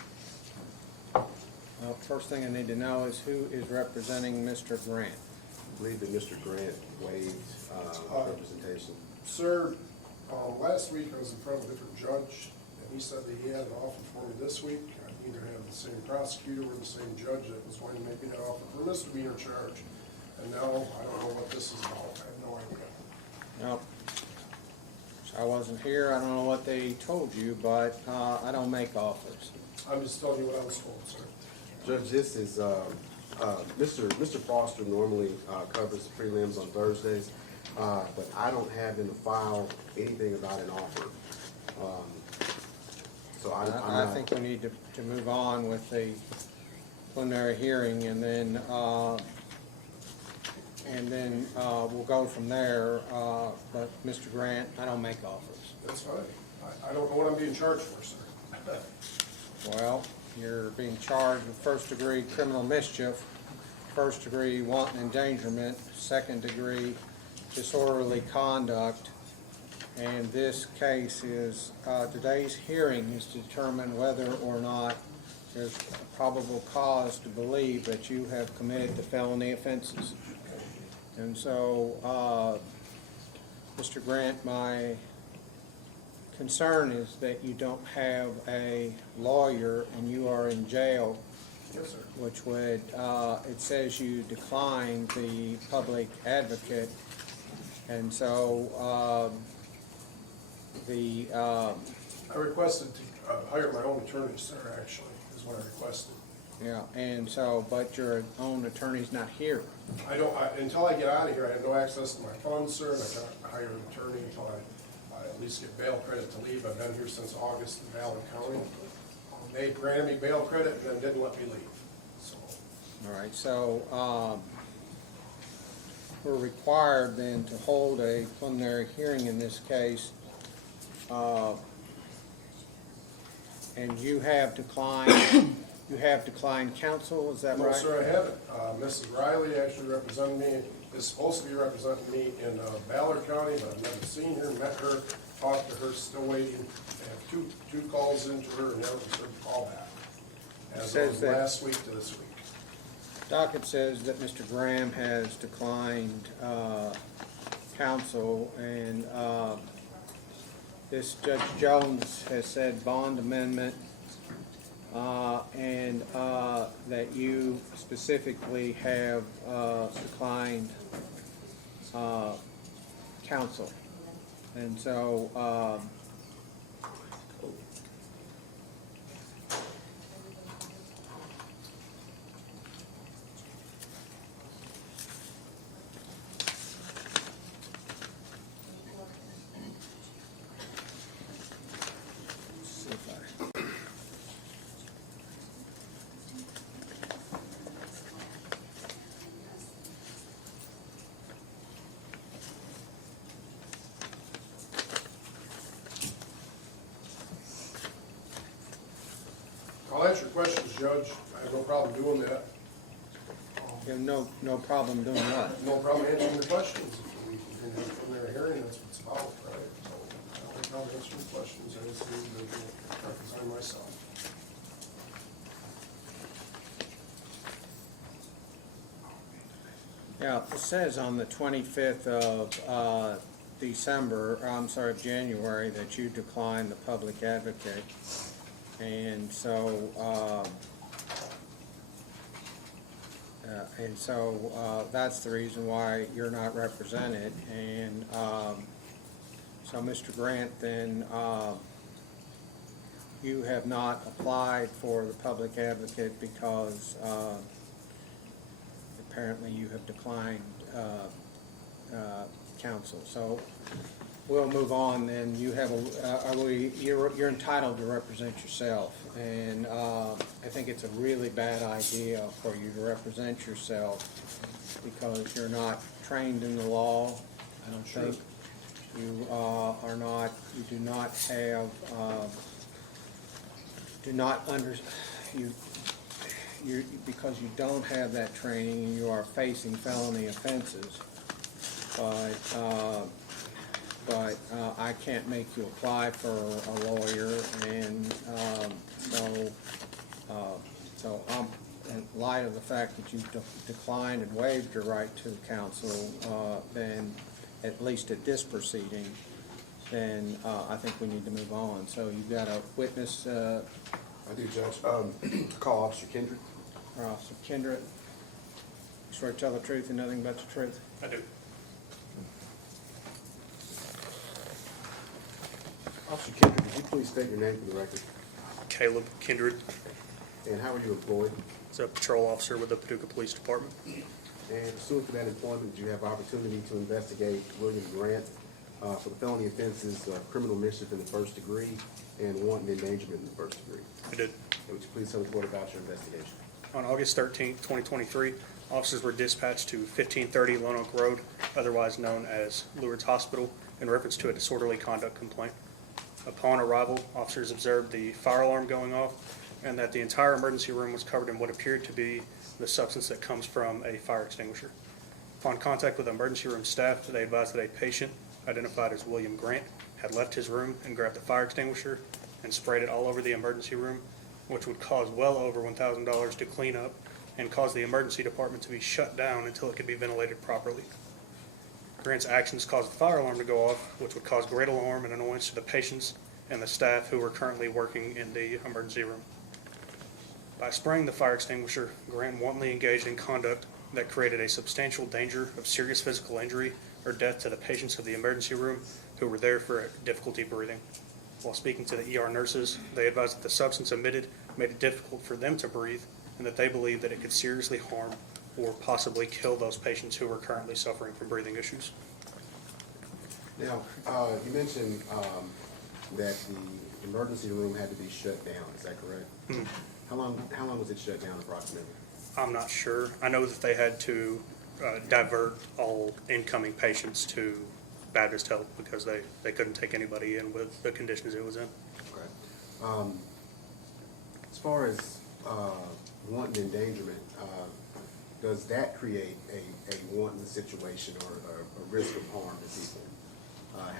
Well, first thing I need to know is who is representing Mr. Grant? I believe that Mr. Grant waived representation. Sir, last week I was in front of a different judge, and he said that he had an offer for me this week. I either have the same prosecutor or the same judge that was going to make me that offer for misdemeanor charge. And now I don't know what this is about. I have no idea. No. I wasn't here. I don't know what they told you, but I don't make offers. I'm just telling you what I was told, sir. Judge, this is, Mr. Foster normally covers the prelims on Thursdays, but I don't have in the file anything about an offer. So I'm I not. think we need to move on with the preliminary hearing, and then we'll go from there. But Mr. Grant, I don't make offers. That's fine. I don't know what I'm being charged for, sir. Well, you're being charged with first-degree criminal mischief, first-degree wanton endangerment, second-degree disorderly conduct, and this case is, today's hearing is to determine whether or not there's probable cause to believe that you have committed the felony offenses. And so, Mr. Grant, my concern is that you don't have a lawyer and you are in jail. Yes, sir. Which would, it says you declined the public advocate, and so I requested to hire my own attorney, sir, actually, is what I requested. yeah, and so, but your own attorney's not here. Until I get out of here, I have no access to my funds, sir, and I cannot hire an attorney until I at least get bail credit to leave. I've been here since August in Valley County. They granted me bail credit and then didn't let me leave, so. All right, so we're required then to hold a preliminary hearing in this case, and you have declined. You have declined counsel, is that right? No, sir, I haven't. Mrs. Riley actually represented me, is supposed to be representing me in Ballard County, but I've never seen her, met her, talked to her, still waiting. I have two calls into her and never received a call back. As of last week to this week. Docket says that Mr. Graham has declined counsel, and this Judge Jones has said bond amendment, and that you specifically have declined counsel. And so I'll answer your questions, Judge. I have no problem doing that. you have no problem doing what? No problem answering the questions. If we continue from their hearing, that's what it's about, right? So I don't have a problem answering questions. I just need to represent myself. Yeah, it says on the 25th of January, that you declined the public advocate. And so, that's the reason why you're not represented. And So, Mr. Grant, then, you have not applied for the public advocate because, apparently you have declined, counsel. So, we'll move on then. You have you're entitled to represent yourself. And, I think it's a really bad idea for you to represent yourself because you're not trained in the law. I don't think you are not, you do not have, because you don't have that training and you are facing felony offenses. But I can't make you apply for a lawyer, and so in light of the fact that you declined and waived your right to counsel, then at least at this proceeding, then I think we need to move on. So you've got a witness. I do, Judge. Call Officer Kendrick. Officer Kendrick. You swear to tell the truth and nothing but the truth? I do. Officer Kendrick, would you please state your name for the record? Caleb Kindred. And how are you employed? As a patrol officer with the Paducah Police Department. And pursuant to that employment, did you have opportunity to investigate William Grant for the felony offenses of criminal mischief in the first degree and wanton endangerment in the first degree? I did. Would you please tell us what about your investigation? On August 13th, 2023, officers were dispatched to 1530 Lone Oak Road, otherwise known as Lourdes Hospital, in reference to a disorderly conduct complaint. Upon arrival, officers observed the fire alarm going off and that the entire emergency room was covered in what appeared to be the substance that comes from a fire extinguisher. Upon contact with emergency room staff, they advised that a patient, identified as William Grant, had left his room and grabbed the fire extinguisher and sprayed it all over the emergency room, which would cause well over $1,000 to clean up and cause the emergency department to be shut down until it could be ventilated properly. Grant's actions caused the fire alarm to go off, which would cause great alarm and annoyance to the patients and the staff who were currently working in the emergency room. By spraying the fire extinguisher, Grant wantonly engaged in conduct that created a substantial danger of serious physical injury or death to the patients of the emergency room who were there for difficulty breathing. While speaking to the ER nurses, they advised that the substance emitted made it difficult for them to breathe and that they believed that it could seriously harm or possibly kill those patients who are currently suffering from breathing issues. Now, you mentioned that the emergency room had to be shut down. Is that correct? Mm-hmm. How long was it shut down approximately? I'm not sure. I know that they had to divert all incoming patients to Baptist Health because they couldn't take anybody in with the conditions it was in. Okay. As far as wanton endangerment, does that create a wanton situation or a risk of harm to people?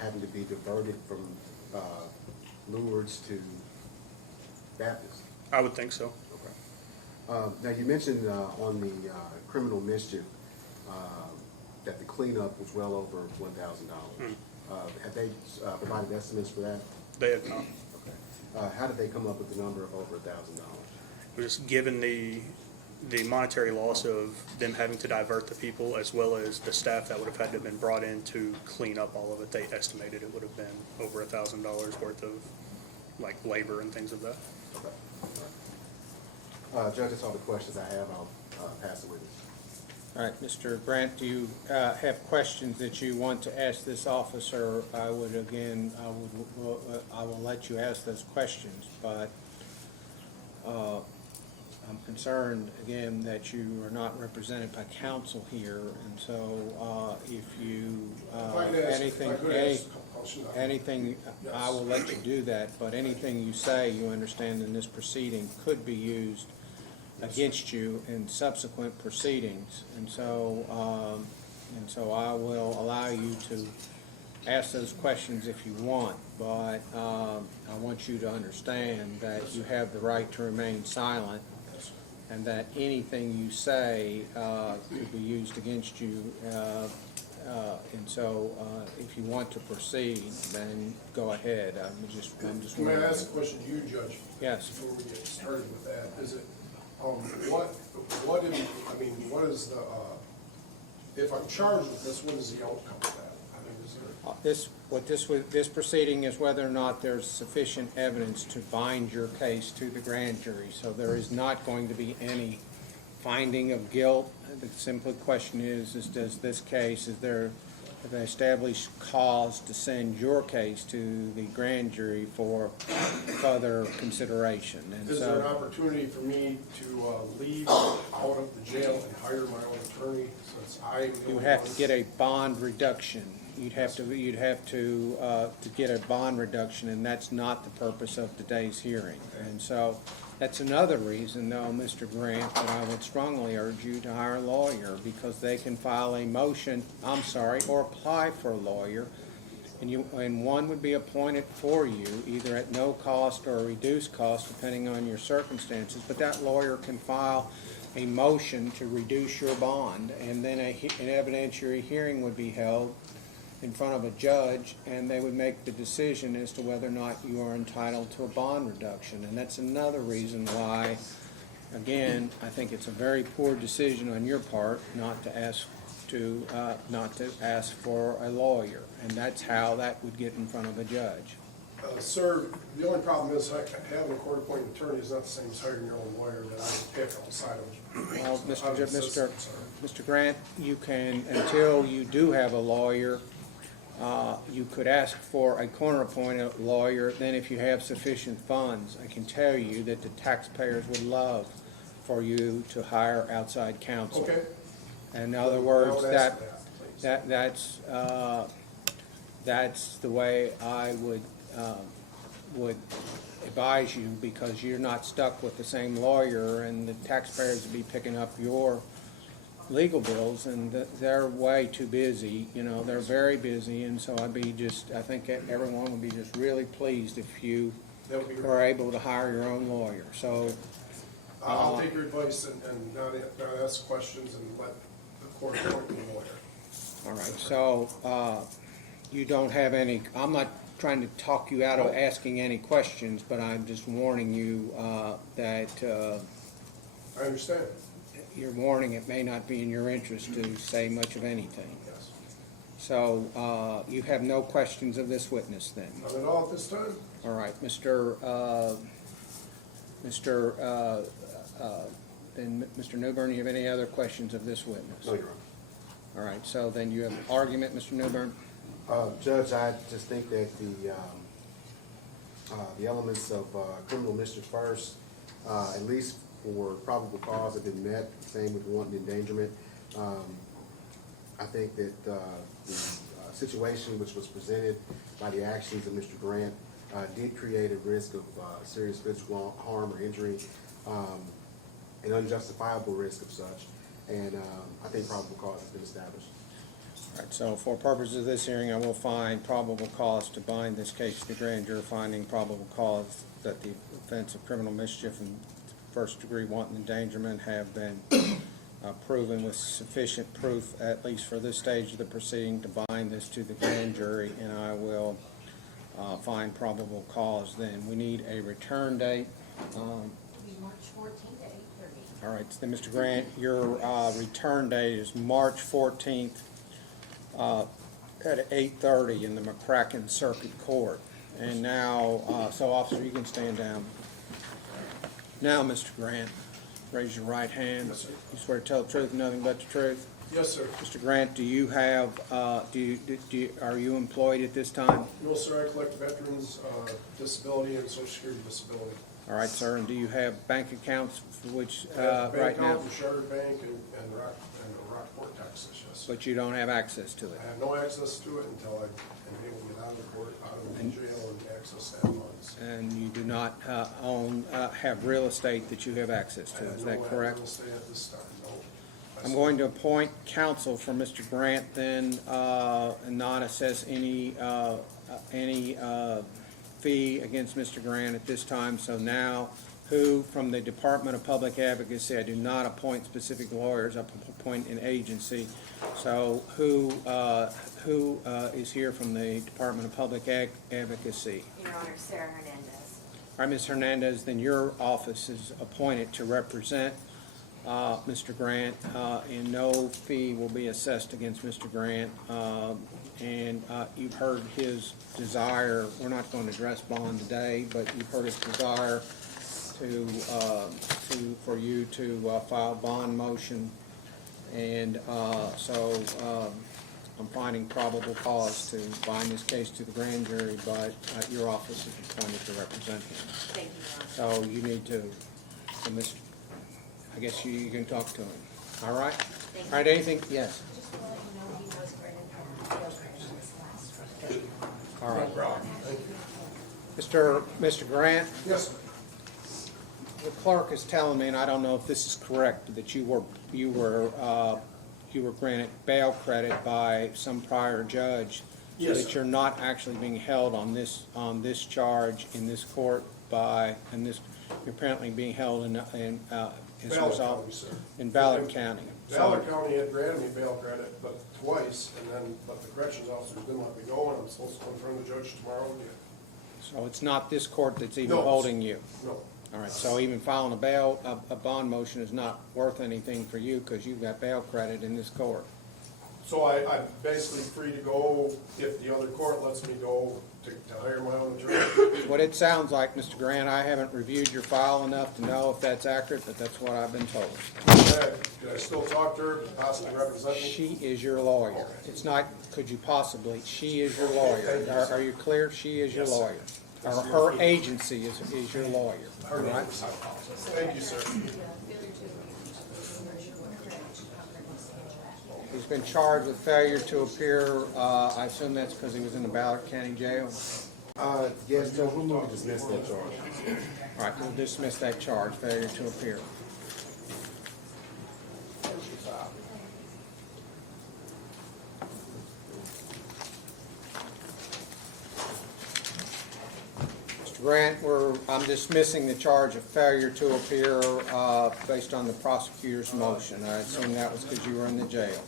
Having to be diverted from Lourdes to Baptist? I would think so. Okay. Now, you mentioned on the criminal mischief that the cleanup was well over $1,000. Have they provided estimates for that? They have not. Okay. How did they come up with the number of over $1,000? Just given the monetary loss of them having to divert the people as well as the staff that would have had to have been brought in to clean up all of it, they estimated it would have been over $1,000 worth of like labor and things of that. Okay. All right. Judge, that's all the questions I have. I'll pass the witness. All right, Mr. Grant, do you have questions that you want to ask this officer? I will let you ask those questions, but I'm concerned again that you are not represented by counsel here, and so if you anything, I will let you do that. But anything you say, you understand, in this proceeding could be used against you in subsequent proceedings, and so I will allow you to ask those questions if you want, but I want you to understand that you have the right to remain silent, and that anything you say could be used against you. And so, if you want to proceed, then go ahead. I'm just. May I ask a question to you, Judge? Yes. Before we get started with that, is it what is the if I'm charged with this, what is the outcome of that? I mean, is there? This proceeding is whether or not there's sufficient evidence to bind your case to the grand jury. So there is not going to be any finding of guilt. The simple question is does this case, is there an established cause to send your case to the grand jury for further consideration? And Is there an opportunity for me to leave out of the jail and hire my own attorney, since you would have to get a bond reduction. You'd have to get a bond reduction, and that's not the purpose of today's hearing. And so that's another reason, though, Mr. Grant, that I would strongly urge you to hire a lawyer, because they can file a motion, or apply for a lawyer, and one would be appointed for you, either at no cost or a reduced cost, depending on your circumstances. But that lawyer can file a motion to reduce your bond, and then an evidentiary hearing would be held in front of a judge, and they would make the decision as to whether or not you are entitled to a bond reduction. And that's another reason why, again, I think it's a very poor decision on your part not to ask for a lawyer, and that's how that would get in front of a judge. Sir, the only problem is having a court-appointed attorney is not the same as hiring your own lawyer that I would pick on the side of. Well, Mr. Grant, you can, until you do have a lawyer, you could ask for a corner-appointed lawyer. Then if you have sufficient funds, I can tell you that the taxpayers would love for you to hire outside counsel. Okay. In other words, That, that's the way I would advise you, because you're not stuck with the same lawyer, and the taxpayers would be picking up your legal bills, and they're way too busy. They're very busy, and so I think everyone would be just really pleased if you were able to hire your own lawyer. So I'll take your advice and not ask questions and let the court appoint the lawyer. all right, so you don't have any, I'm not trying to talk you out of asking any questions, but I'm just warning you that I understand. you're warning it may not be in your interest to say much of anything. Yes. So you have no questions of this witness then? Not at all at this time. All right, Mr. Newbern, you have any other questions of this witness? No, Your Honor. All right, so then you have an argument, Mr. Newbern? Judge, I just think that the elements of criminal mischief first, at least for probable cause, have been met. Same with wanton endangerment. I think that the situation which was presented by the actions of Mr. Grant did create a risk of serious physical harm or injury, an unjustifiable risk of such, and I think probable cause has been established. All right, so for purposes of this hearing, I will find probable cause to bind this case to the grand jury, finding probable cause that the offense of criminal mischief and first-degree wanton endangerment have been proven with sufficient proof, at least for this stage of the proceeding, to bind this to the grand jury, and I will find probable cause then. We need a return date. March 14th at 8:30. All right, then, Mr. Grant, your return date is March 14th at 8:30 in the McCracken Circuit Court. And now, so officer, you can stand down. Now, Mr. Grant, raise your right hand. Yes, sir. You swear to tell the truth, nothing but the truth? Yes, sir. Mr. Grant, do you have, are you employed at this time? No, sir, I collect veterans, disability and social security disability. All right, sir, and do you have bank accounts for which, I have a bank right now? account in Charter Bank and Rockport, Texas, yes. But you don't have access to it? I have no access to it until I am able to get out of the court, out of the jail, and access that funds. And you do not have real estate that you have access to, is that correct? I have no real estate at this time, no. I'm going to appoint counsel for Mr. Grant then, and not assess any fee against Mr. Grant at this time. So now, who from the Department of Public Advocacy, I do not appoint specific lawyers, I appoint an agency. So who is here from the Department of Public Advocacy? Your Honor, Sarah Hernandez. All right, Ms. Hernandez, then your office is appointed to represent Mr. Grant, and no fee will be assessed against Mr. Grant. And you've heard his desire, we're not going to address bond today, but you've heard his desire for you to file bond motion. And so I'm finding probable cause to bind this case to the grand jury, but your office is appointed to represent him. Thank you, Your Honor. So you need to, I guess you can talk to him. All right? Thank you. All right, anything? Yes. Just to let you know, he was granted bail credit on this last one. All right. No problem. Thank you. Mr. Grant, Yes, the clerk is telling me, and I don't know if this is correct, that you were granted bail credit by some prior judge. So Yes, that sir. you're not actually being held on this charge in this court you're apparently being held in as a Ballard result County, sir. in Ballard County. Ballard County had granted me bail credit, but twice, but the corrections officers didn't let me go, and I'm supposed to confront the judge tomorrow again. So it's not this court that's even No. holding you? No. All right, so even filing a bond motion is not worth anything for you because you've got bail credit in this court. So I'm basically free to go if the other court lets me go to hire my own attorney. What it sounds like, Mr. Grant, I haven't reviewed your file enough to know if that's accurate, but that's what I've been told. Could I still talk to her, possibly represent me? She is your lawyer. It's not, could you possibly, she is your lawyer. Are you clear? She is your Yes, sir. lawyer. Or her agency is your lawyer, all Her name right? is- Thank you, sir. He's been charged with failure to appear, I assume that's because he was in the Ballard County Jail? Yes, Judge, we'll move to dismiss that charge. All right, we'll dismiss that charge, failure to appear. Mr. Grant, I'm dismissing the charge of failure to appear based on the prosecutor's motion. I assume that was because you were in the jail.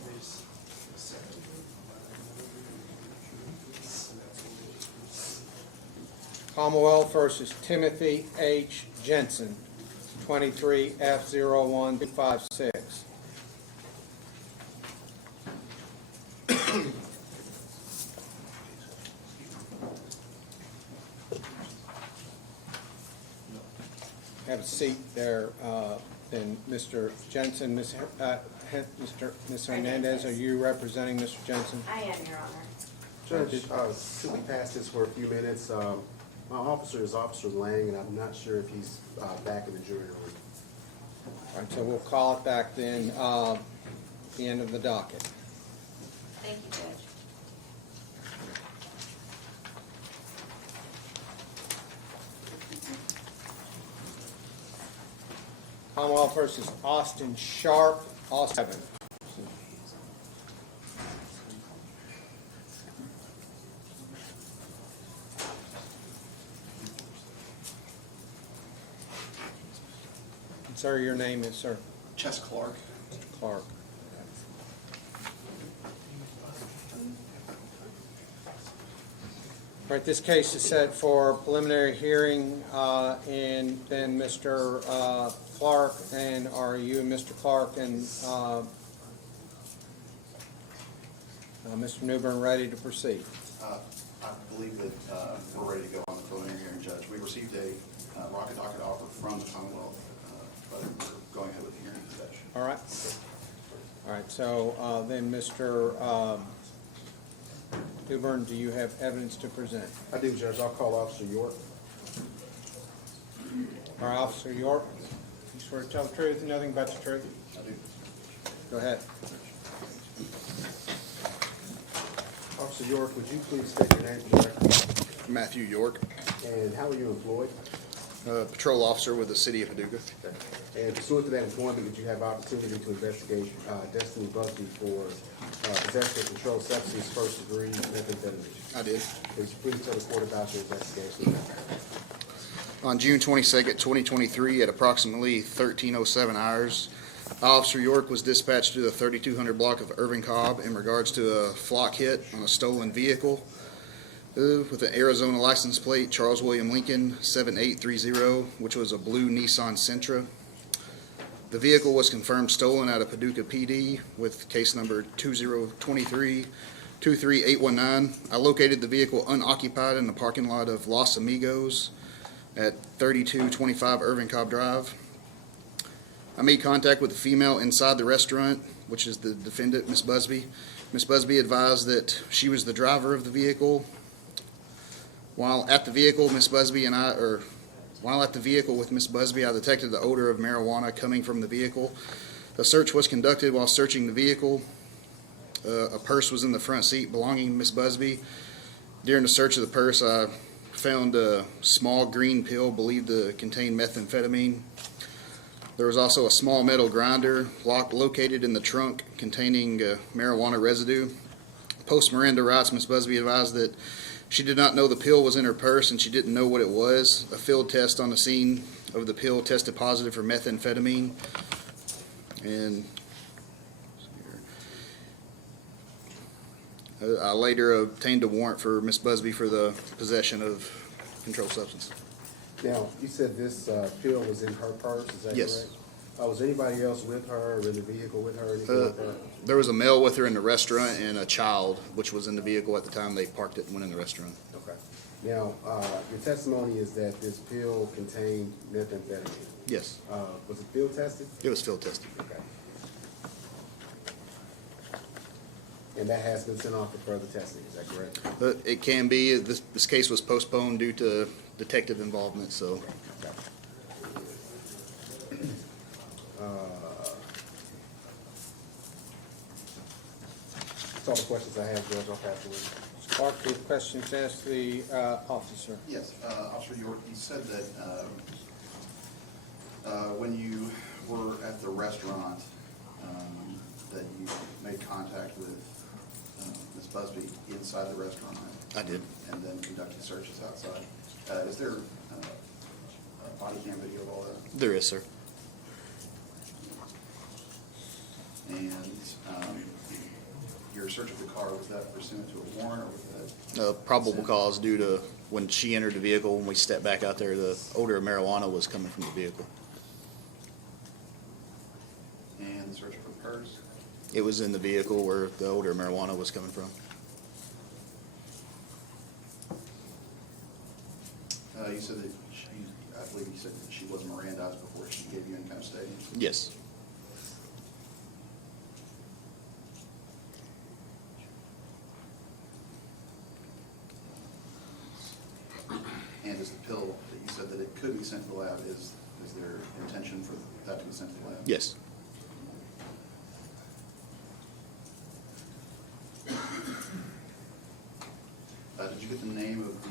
Commonwealth versus Timothy H. Jensen, 23 F01256. Have a seat there, then Mr. Jensen, Ms. Hernandez, are you representing Mr. Jensen? I am, Your Honor. Judge, could we pass this for a few minutes? My officer is Officer Lang, and I'm not sure if he's back in the jury room. All right, so we'll call it back then, the end of the docket. Thank you, Judge. Commonwealth versus Austin Sharp, Austin. Sir, your name is, sir? Chess Clark. Mr. Clark. All right, this case is set for preliminary hearing, and then Mr. Clark, and are you and Mr. Clark and Mr. Newbern ready to proceed? I believe that we're ready to go on the preliminary hearing, Judge. We received a rocket docket offer from the Commonwealth, but we're going ahead with the hearing today. All right. All right, so then Mr. Newbern, do you have evidence to present? I do, Judge. I'll call Officer York. All right, Officer York, you swear to tell the truth and nothing but the truth? I do. Go ahead. Officer York, would you please state your name for the record? Matthew York, And how are you employed? patrol officer with the city of Paducah. And pursuant to that employment, did you have opportunity to investigate Destiny Busby for possession of controlled substance, first degree methamphetamine? I did. Could you please tell the court about your investigation? On June 22nd, 2023, at approximately 13:07 hours, Officer York was dispatched to the 3200 block of Irving Cobb in regards to a flock hit on a stolen vehicle with an Arizona license plate, Charles William Lincoln 7830, which was a blue Nissan Sentra. The vehicle was confirmed stolen out of Paducah PD with case number 2023-23819. I located the vehicle unoccupied in the parking lot of Los Amigos at 3225 Irving Cobb Drive. I made contact with the female inside the restaurant, which is the defendant, Ms. Busby. Ms. Busby advised that she was the driver of the vehicle. While at the vehicle, with Ms. Busby, I detected the odor of marijuana coming from the vehicle. A search was conducted while searching the vehicle. A purse was in the front seat belonging to Ms. Busby. During the search of the purse, I found a small green pill believed to contain methamphetamine. There was also a small metal grinder located in the trunk containing marijuana residue. Post Miranda rights, Ms. Busby advised that she did not know the pill was in her purse and she didn't know what it was. A field test on the scene of the pill tested positive for methamphetamine. And I later obtained a warrant for Ms. Busby for the possession of controlled substance. Now, you said this pill was in her purse, is that correct? Yes. Was anybody else with her, or in the vehicle with her, anything like that? There was a male with her in the restaurant and a child, which was in the vehicle at the time they parked it and went in the restaurant. Okay. Now, your testimony is that this pill contained methamphetamine. Yes. Was it field tested? It was field tested. Okay. And that has been sent off for further testing, is that correct? It can be. This case was postponed due to detective involvement, so. Okay. That's all the questions I have, Judge. I'll pass it away. Clark, do you have questions asked the officer? Yes, Officer York, you said that when you were at the restaurant, that you made contact with Ms. Busby inside the restaurant. I did. And then conducted searches outside. Is there a body cam video of all that? There is, sir. And your search of the car, was that pursuant to a warrant or was that? Probable cause due to when she entered the vehicle, when we stepped back out there, the odor of marijuana was coming from the vehicle. And the search of her purse? It was in the vehicle where the odor of marijuana was coming from. You said that I believe you said that she was Mirandized before she gave you any kind of statement? Yes. And is the pill that you said that it could be sent to the lab, is there intention for that to be sent to the lab? Yes. Did you get the name of the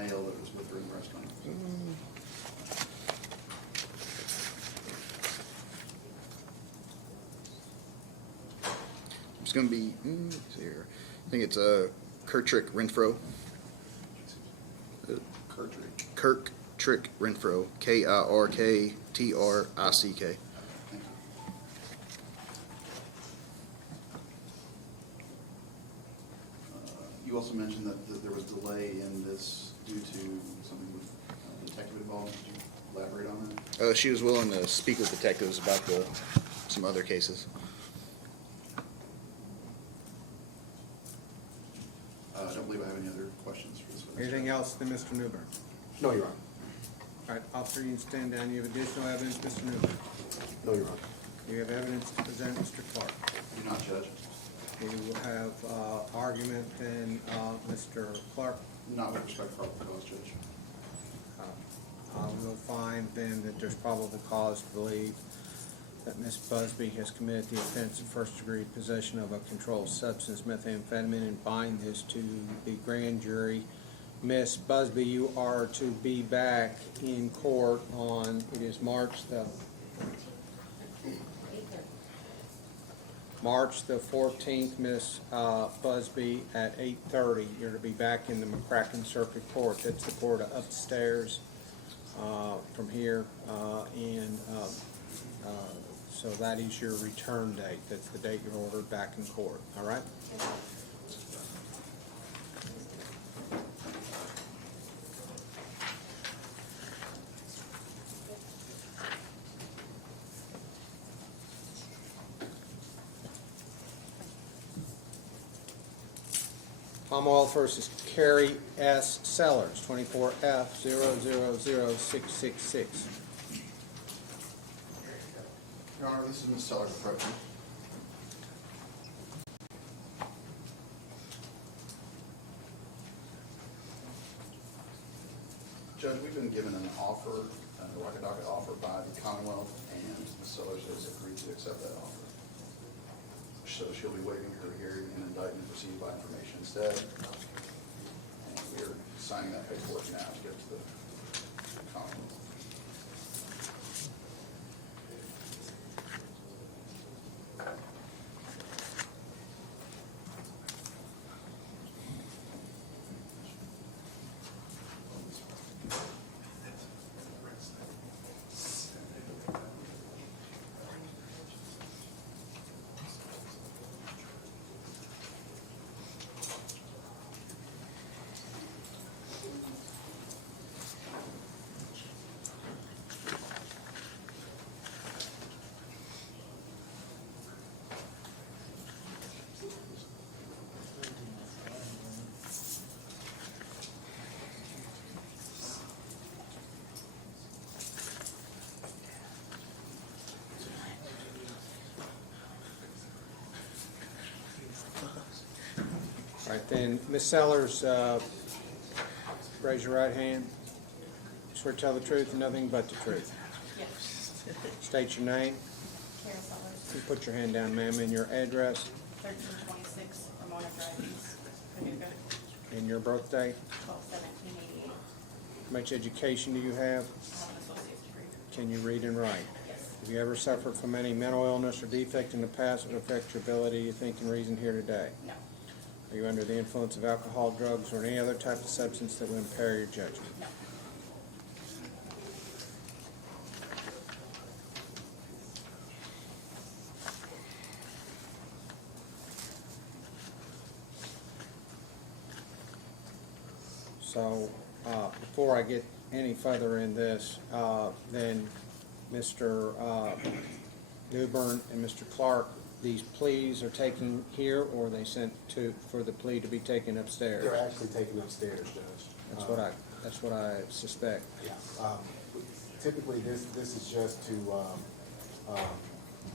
male that was with her in the restaurant? It's going to be, let's see here. I think it's Kirktrick Renfro. Kirktrick Renfro. Kirktrick. You also mentioned that there was delay in this due to something with detective involvement. Could you elaborate on that? She was willing to speak with detectives about some other cases. I don't believe I have any other questions for this witness. Anything else to Mr. Newbern? No, Your Honor. All right, officer, you can stand down. You have additional evidence, Mr. Newbern? No, Your Honor. You have evidence to present, Mr. Clark? Do not, Judge. You will have argument, and Mr. Clark? Not with respect to probable cause, Judge. I will find then that there's probable cause to believe that Ms. Busby has committed the offense of first-degree possession of a controlled substance, methamphetamine, and bind this to the grand jury. Ms. Busby, you are to be back in court on, it is March the 14th, Ms. Busby, at 8:30. You're to be back in the McCracken Circuit Court. That's the court upstairs from here. So that is your return date. That's the date you're ordered back in court. All right? Commonwealth versus Carrie S. Sellers, 24F000666. Your Honor, this is Ms. Sellers approaching. Judge, we've been given an offer, like a docket offer by the Commonwealth, and Ms. Sellers has agreed to accept that offer. So she'll be waiving her hearing and indictment received by information instead. And we're signing that paperwork now to give to the Commonwealth. All right, then, Ms. Sellers, raise your right hand. Swear to tell the truth and nothing but the truth. Yes. State your name. Carol Sellers, You put your hand down, ma'am, and your address 1326 Ramona Drive East, Paducah, and your birthday. 12/17/88. How much education do you have? I have an associate's degree. Can you read and write? Yes. Have you ever suffered from any mental illness or defect in the past that would affect your ability to think and reason here today? No. Are you under the influence of alcohol, drugs, or any other type of substance that would impair your judgment? No. So, before I get any further in this, then Mr. Newbern and Mr. Clark, these pleas are taken here, or are they sent for the plea to be taken upstairs? They're actually taken upstairs, Judge. That's what I suspect. Yeah. Typically, this is just to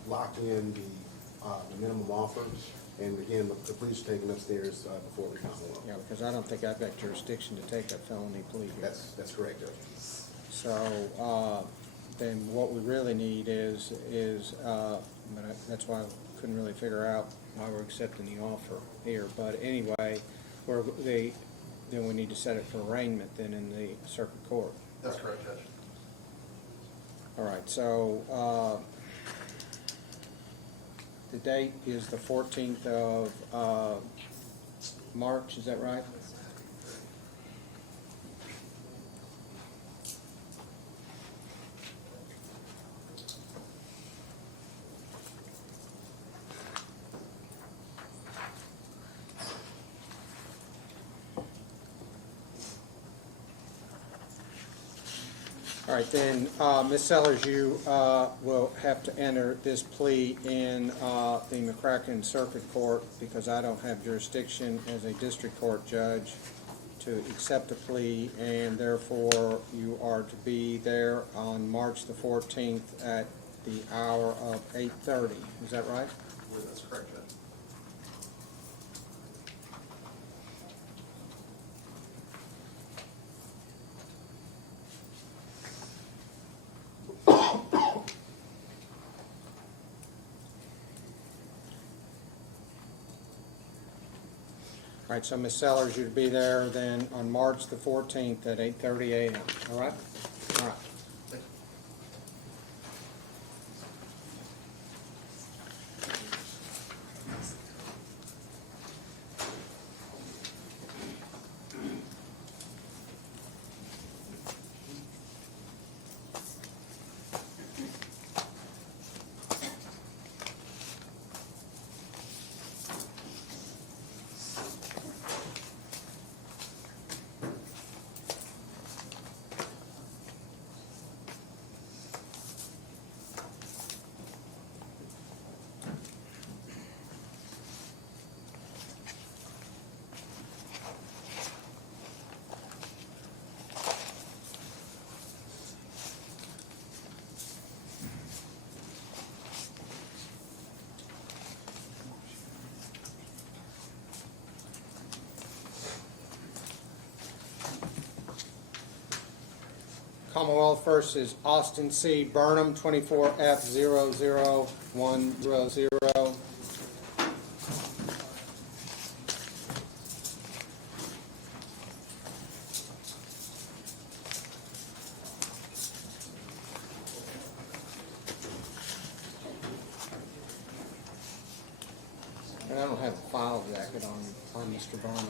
lock in the minimum offer. And again, the police are taken upstairs before the Commonwealth. Yeah, because I don't think I've got jurisdiction to take a felony plea here. That's correct, Judge. So, then what we really need is, that's why I couldn't really figure out why we're accepting the offer here. But anyway, then we need to set it for arraignment then in the circuit court. That's correct, Judge. All right, so, the date is the 14th of March, is that right? All right, then, Ms. Sellers, you will have to enter this plea in the McCracken Circuit Court because I don't have jurisdiction as a district court judge to accept a plea, and therefore you are to be there on March the 14th at the hour of 8:30. Is that right? Well, that's correct, Judge. All right, so Ms. Sellers, you'd be there then on March the 14th at 8:30 a.m., all right? All right. Commonwealth versus Austin C. Burnham, 24F00100. And I don't have a file jacket on Mr. Burnham.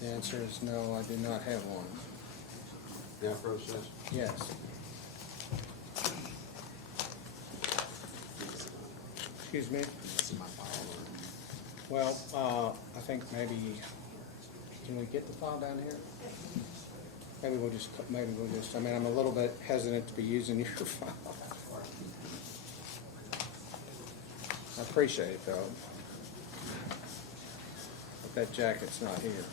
The answer is no, I do not have one. Yeah, process. Yes. Excuse me? Well, I think maybe, can we get the file down here? Maybe we'll just, I mean, I'm a little bit hesitant to be using your file. I appreciate it, though. But that jacket's not here.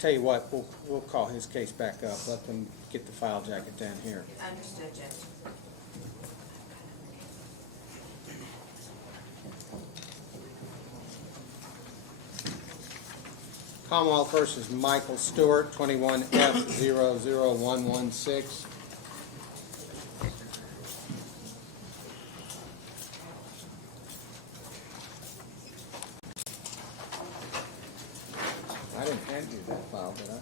Tell you what, we'll call his case back up, let them get the file jacket down here. Understood, Judge. Commonwealth versus Michael Stewart, 21F00116. I didn't hand you that file, did I?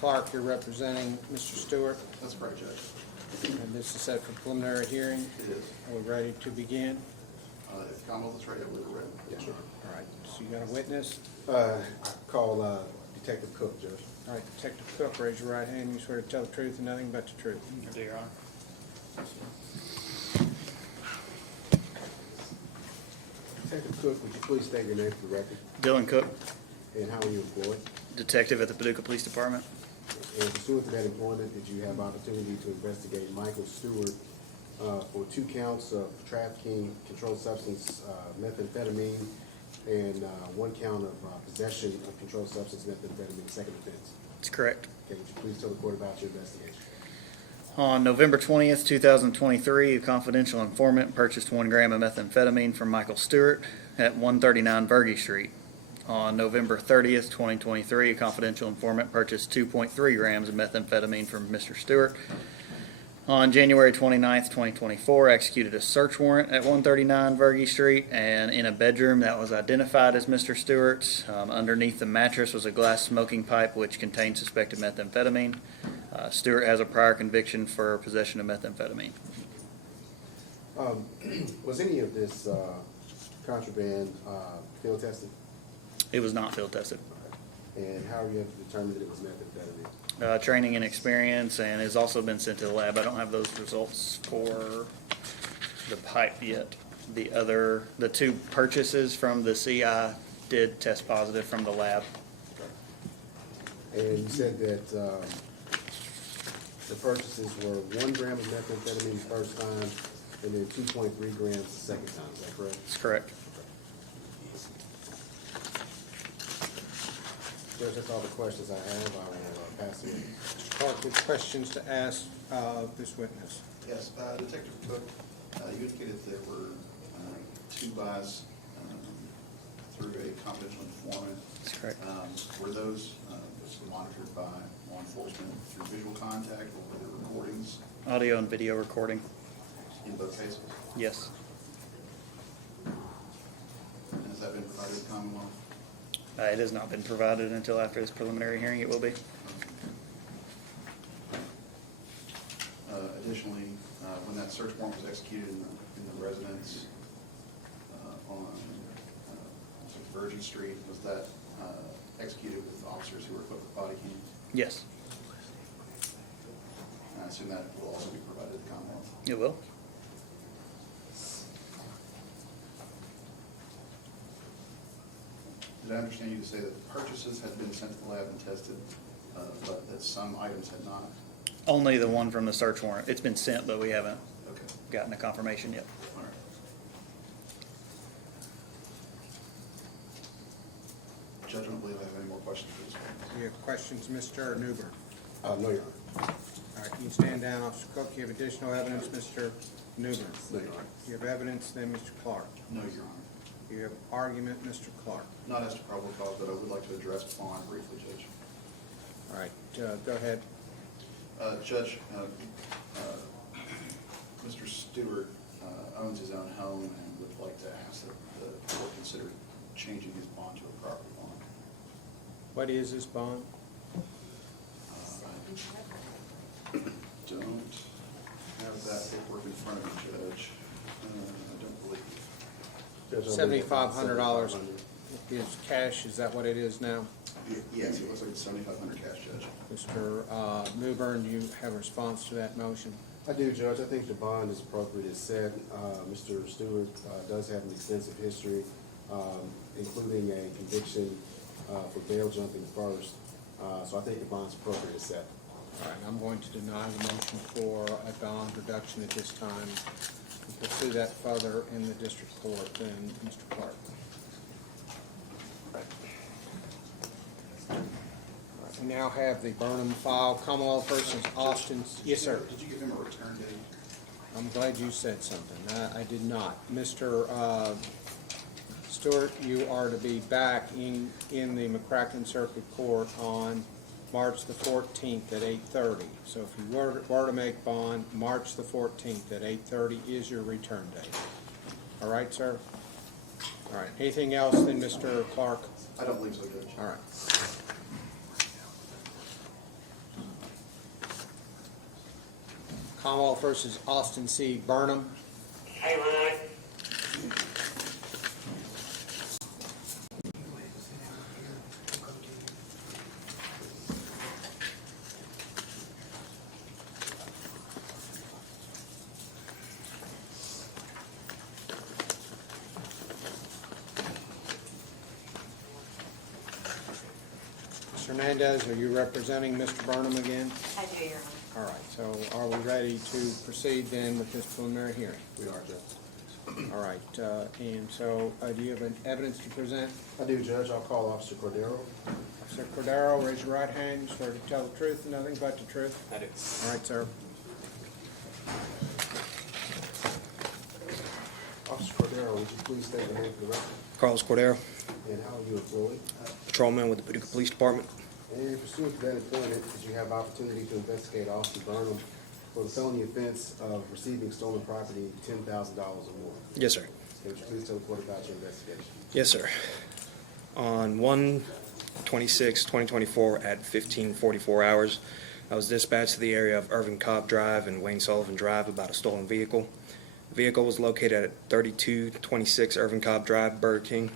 Clark, you're representing Mr. Stewart, That's correct, Judge. and this is set for preliminary hearing. It is. Are we ready to begin? If the Commonwealth is ready, I believe we're ready. Yes, sir. All right, so you got a witness? I call Detective Cook, Judge. All right, Detective Cook, raise your right hand. You swear to tell the truth and nothing but the truth. I do, Your Honor. Detective Cook, would you please state your name for the record, Dylan Cook, and how are you employed? detective at the Paducah Police Department. And pursuant to that employment, did you have opportunity to investigate Michael Stewart for 2 counts of trafficking, controlled substance, methamphetamine, and 1 count of possession of controlled substance, methamphetamine, second offense? That's correct. Okay, would you please tell the court about your investigation? On November 20th, 2023, a confidential informant purchased 1 gram of methamphetamine from Michael Stewart at 139 Vergy Street. On November 30th, 2023, a confidential informant purchased 2.3 grams of methamphetamine from Mr. Stewart. On January 29th, 2024, executed a search warrant at 139 Vergy Street, and in a bedroom that was identified as Mr. Stewart's. Underneath the mattress was a glass smoking pipe which contained suspected methamphetamine. Stewart has a prior conviction for possession of methamphetamine. Was any of this contraband field tested? It was not field tested. And how are you able to determine that it was methamphetamine? Training and experience, and has also been sent to the lab. I don't have those results for the pipe yet. The 2 purchases from the CI did test positive from the lab. And you said that the purchases were 1 gram of methamphetamine the first time, and then 2.3 grams the second time, is that correct? That's correct. Judge, that's all the questions I have. I will pass it. Mr. Clark, with questions to ask this witness? Yes, Detective Cook, you indicated there were 2 buys through a confidential informant. That's correct. Were those monitored by law enforcement through visual contact, or were there recordings Audio and video recording. in both cases? Yes. And has that been provided to the Commonwealth? It has not been provided until after this preliminary hearing. It will be. Additionally, when that search warrant was executed in the residence on Virgin Street, was that executed with officers who were equipped with body cams? Yes, And I assume that will also be provided to the Commonwealth. it will. Did I understand you to say that the purchases had been sent to the lab and tested, but that some items had not? Only the one from the search warrant. It's been sent, but we haven't Okay, gotten a confirmation yet. all right. Judge, I don't believe I have any more questions for this one. Do you have questions, Mr. Newbern? No, Your Honor. All right, can you stand down, Officer Cook? You have additional evidence, Mr. Newbern? No, Your Honor. You have evidence, then Mr. Clark. No, Your Honor. You have argument, Mr. Clark. Not as to probable cause, but I would like to address bond briefly, Judge. All right, go ahead. Judge, Mr. Stewart owns his own home and would like to ask that the court consider changing his bond to a property bond. What is this bond? I don't have that paperwork in front of me, Judge. I don't believe. $7,500 is cash, is that what it is now? Yes, it looks like it's $7,500 cash, Judge. Mr. Newbern, do you have a response to that motion? I do, Judge. I think the bond is appropriate as said. Mr. Stewart does have an extensive history, including a conviction for bail jumping first. So I think the bond's appropriate as said. All right, I'm going to deny the motion for a bond reduction at this time. We'll pursue that further in the district court, then Mr. Clark. All right, we now have the Burnham file, Commonwealth versus Austin. Yes, sir. Did you give him a return date? I'm glad you said something. I did not. Mr. Stewart, you are to be back in the McCracken Circuit Court on March the 14th at 8:30. So if you were to make bond, March the 14th at 8:30 is your return date. All right, sir? All right. Anything else then, Mr. Clark? I don't believe so, Judge. All right. Commonwealth versus Austin C. Burnham. Hey, man. Ms. Hernandez, are you representing Mr. Burnham again? I do, Your Honor. All right, so are we ready to proceed then with this preliminary hearing? We are, Judge. All right, and so do you have an evidence to present? I do, Judge. I'll call Officer Cordero. Officer Cordero, raise your right hand, swear to tell the truth and nothing but the truth. I do. All right, sir. Officer Cordero, would you please state your name for the record? Carlos Cordero, And how are you employed? patrolman with the Paducah Police Department. And pursuant to that employment, did you have opportunity to investigate Officer Burnham for the felony offense of receiving stolen property $10,000 or more? Yes, sir. Would you please tell the court about your investigation? Yes, sir. On 1/26/2024 at 15:44 hours, I was dispatched to the area of Irvin Cobb Drive and Wayne Sullivan Drive about a stolen vehicle. The vehicle was located at 3226 Irvin Cobb Drive, Burger King.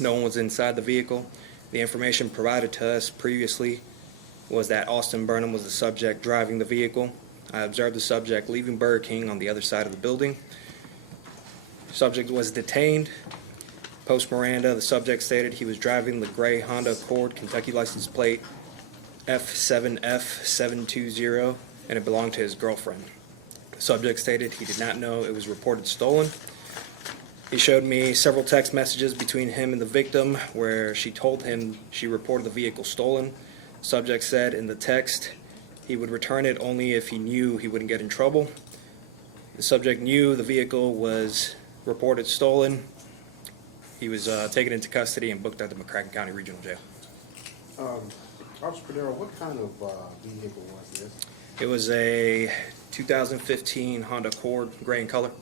No one was inside the vehicle. The information provided to us previously was that Austin Burnham was the subject driving the vehicle. I observed the subject leaving Burger King on the other side of the building. Subject was detained. Post Miranda, the subject stated he was driving the gray Honda Accord, Kentucky license plate F7F720, and it belonged to his girlfriend. The subject stated he did not know it was reported stolen. He showed me several text messages between him and the victim where she told him she reported the vehicle stolen. Subject said in the text he would return it only if he knew he wouldn't get in trouble. The subject knew the vehicle was reported stolen. He was taken into custody and booked at the McCracken County Regional Jail. Officer Cordero, what kind of vehicle was this? It was a 2015 Honda Accord, gray in color.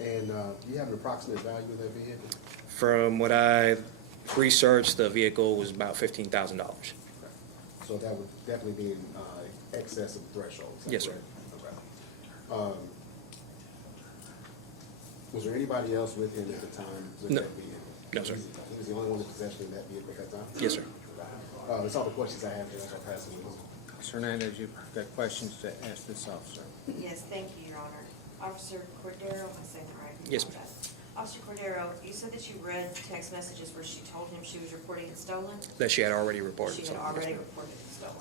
And do you have an approximate value of that vehicle? From what I researched, the vehicle was about $15,000. So that would definitely be in excess of threshold? Yes, sir. Okay. Was there anybody else with him at the time with No. that vehicle? No, sir. He was the only one in possession of that vehicle at that time? Yes, sir. That's all the questions I have, Judge. I'll pass it on. Ms. Hernandez, you've got questions to ask this officer. Yes, thank you, Your Honor. Officer Cordero, am I saying that right? Yes, ma'am. Officer Cordero, you said that you read text messages where she told him she was reporting it stolen? That she had already reported. She had something. Yes, already ma'am. reported it stolen.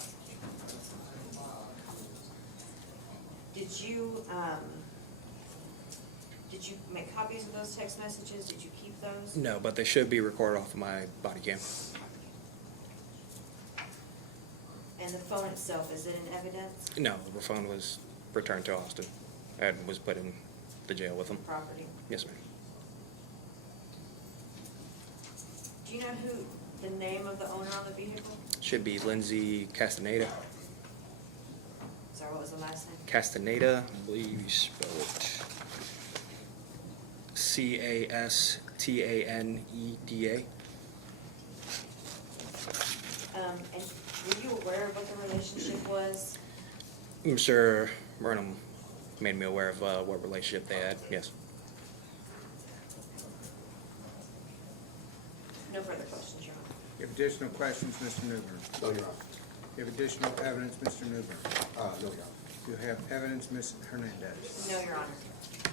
Did you make copies of those text messages? Did you keep those? No, but they should be recorded off of my body cam. And the phone itself, is it in evidence? No, the phone was returned to Austin and was put in the jail with him. Property? Yes, ma'am. Do you know the name of the owner on the vehicle? Should be Lindsay Castaneda. Sorry, what was the last name? Castaneda, I believe you spell it Castaneda. And were you aware of what the relationship was? Mr. Burnham made me aware of what relationship they had, yes. No further questions, Your Honor. You have additional questions, Mr. Newbern? No, Your Honor. You have additional evidence, Mr. Newbern? No, Your Honor. You have evidence, Ms. Hernandez? No, Your Honor.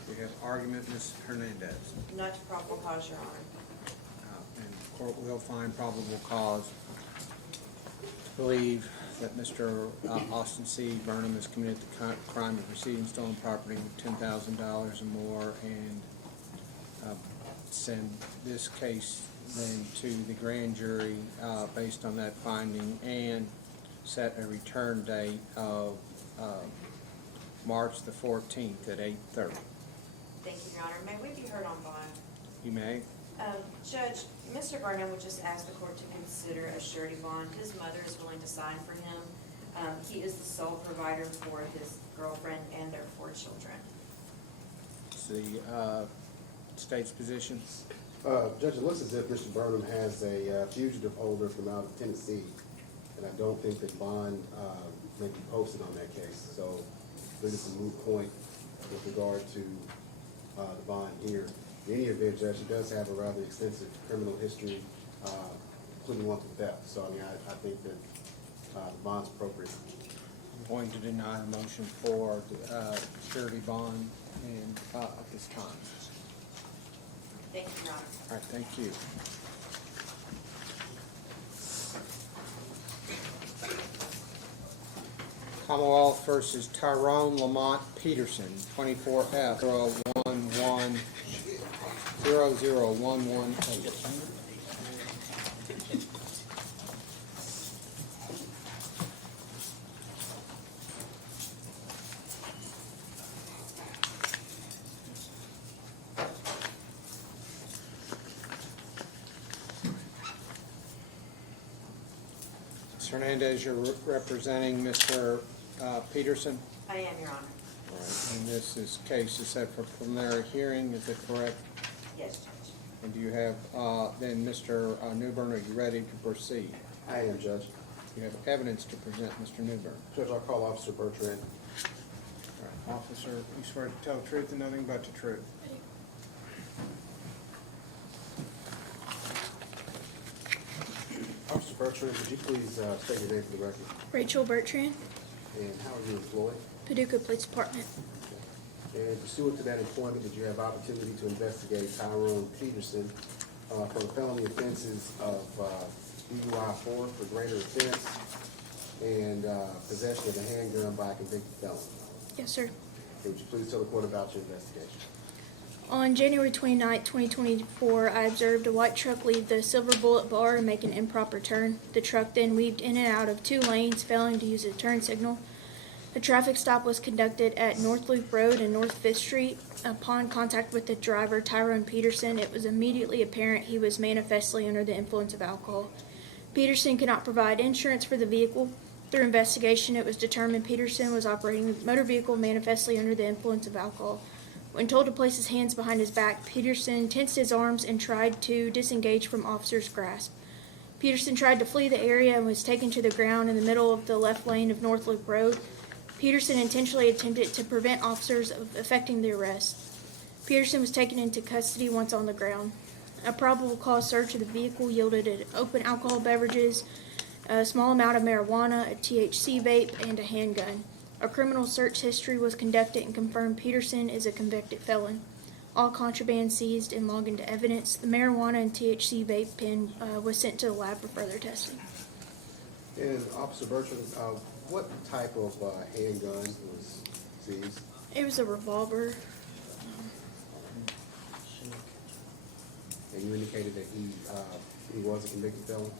You have argument, Ms. Hernandez? Not to probable cause, Your Honor. And the court will find probable cause to believe that Mr. Austin C. Burnham has committed the crime of receiving stolen property of $10,000 or more, and send this case then to the grand jury based on that finding, and set a return date of March the 14th at 8:30. Thank you, Your Honor. May we be heard on bond? You may. Judge, Mr. Burnham would just ask the court to consider a surety bond. His mother is willing to sign for him. He is the sole provider for his girlfriend and their 4 children. It's the state's position. Judge, it looks as if Mr. Burnham has a fugitive holder from out of Tennessee, and I don't think that bond may be posted on that case. So this is a moot point with regard to the bond here. In any event, Judge, he does have a rather extensive criminal history, including one for theft. So, I mean, I think that the bond's appropriate. I'm going to deny the motion for surety bond and at this time. Thank you, Your Honor. All right, thank you. Commonwealth versus Tyrone Lamont Peterson, 24F 0110011. Ms. Hernandez, you're representing Mr. Peterson? I am, Your Honor. All right, and this case is set for preliminary hearing, is it correct? Yes, Judge. And do you have, then Mr. Newbern, are you ready to proceed? I am, Judge. You have evidence to present, Mr. Newbern. Judge, I'll call Officer Bertrand. All right, officer, you swear to tell the truth and nothing but the truth? Officer Bertrand, would you please state your name for the record? Rachel Bertrand, And how are you employed? Paducah Police Department. And pursuant to that employment, did you have opportunity to investigate Tyrone Peterson for the felony offenses of DUI 4 for greater offense and possession of a handgun by a convicted felon? Yes, sir. Would you please tell the court about your investigation? On January 29, 2024, I observed a white truck leave the Silver Bullet Bar and make an improper turn. The truck then weaved in and out of 2 lanes, failing to use a turn signal. A traffic stop was conducted at North Loop Road and North 5th Street. Upon contact with the driver, Tyrone Peterson, it was immediately apparent he was manifestly under the influence of alcohol. Peterson could not provide insurance for the vehicle. Through investigation, it was determined Peterson was operating the motor vehicle manifestly under the influence of alcohol. When told to place his hands behind his back, Peterson tensed his arms and tried to disengage from officers' grasp. Peterson tried to flee the area and was taken to the ground in the middle of the left lane of North Loop Road. Peterson intentionally attempted to prevent officers of effecting the arrest. Peterson was taken into custody once on the ground. A probable cause search of the vehicle yielded open alcohol beverages, a small amount of marijuana, a THC vape, and a handgun. A criminal search history was conducted and confirmed Peterson is a convicted felon. All contraband seized and logged into evidence. The marijuana and THC vape pen was sent to the lab for further testing. And Officer Bertrand, what type of handgun was seized? It was a revolver. And you indicated that he was a convicted felon?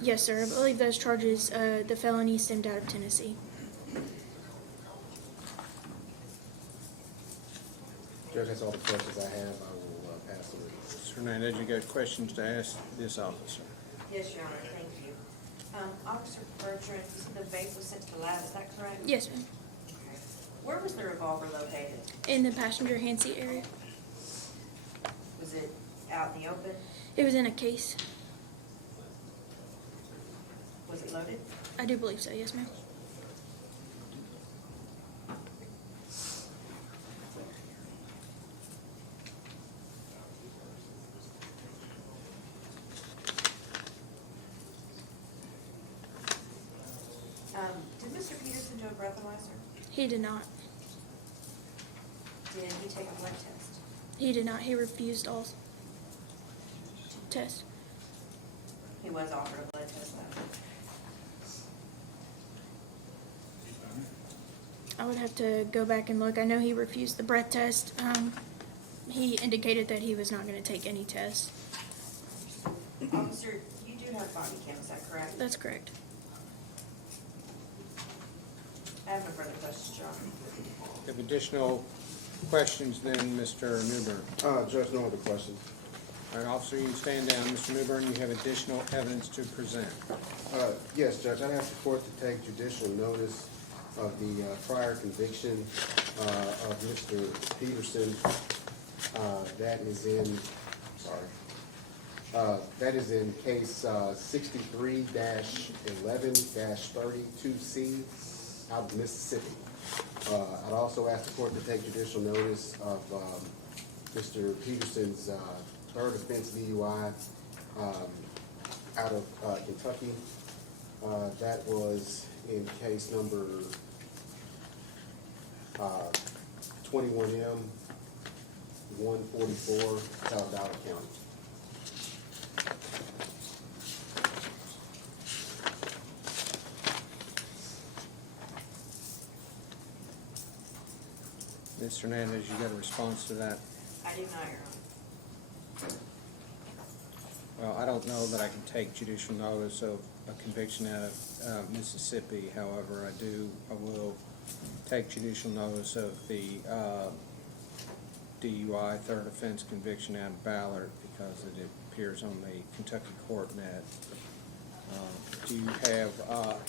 Yes, sir. I believe those charges, the felony stemmed out of Tennessee. Judge, that's all the questions I have. I will pass the witness. Mr. Hernandez, you got questions to ask this officer? Yes, Your Honor, thank you. Officer Bertrand, you said the vape was sent to the lab, is that correct? Yes, ma'am. Okay. Where was the revolver located? In the passenger hand seat area. Was it out in the open? It was in a case. Was it loaded? I do believe so, yes, ma'am. Did Mr. Peterson do a breathalyzer? He did not. Did he take a blood test? He did not. He refused all tests. He was offered a blood test though. I would have to go back and look. I know he refused the breath test. He indicated that he was not going to take any tests. Officer, you do have body cam, is that correct? That's correct. I have no further questions, Your Honor. If additional questions, then Mr. Newbern. Judge, no other questions. All right, officer, you can stand down. Mr. Newbern, you have additional evidence to present. Yes, Judge, I ask the court to take judicial notice of the prior conviction of Mr. Peterson. That is in, that is in case 63-11-32C out of Mississippi. I'd also ask the court to take judicial notice of Mr. Peterson's third offense DUI out of Kentucky. That was in case number 21M 144, South Dallas County. Mr. Hernandez, you got a response to that? I do not, Your Honor. Well, I don't know that I can take judicial notice of a conviction out of Mississippi. However, I will take judicial notice of the DUI third offense conviction out of Ballard because it appears on the Kentucky Court Net. Do you have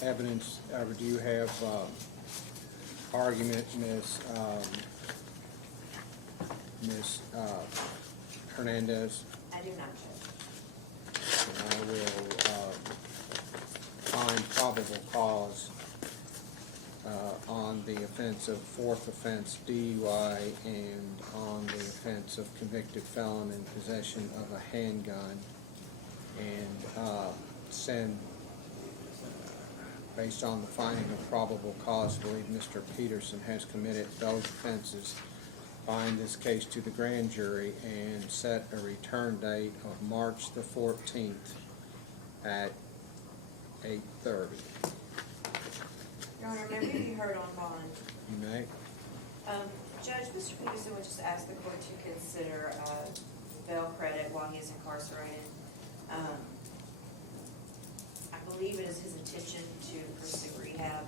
evidence, or do you have argument, Ms. Hernandez? I do not, Judge. And I will find probable cause on the offense of fourth offense DUI and on the offense of convicted felon in possession of a handgun, and send, based on the finding of probable cause, to believe Mr. Peterson has committed those offenses, bind this case to the grand jury and set a return date of March the 14th at 8:30. Your Honor, may we be heard on bond? You may. Judge, Mr. Peterson would just ask the court to consider bail credit while he is incarcerated. I believe it is his intention to pursue rehab.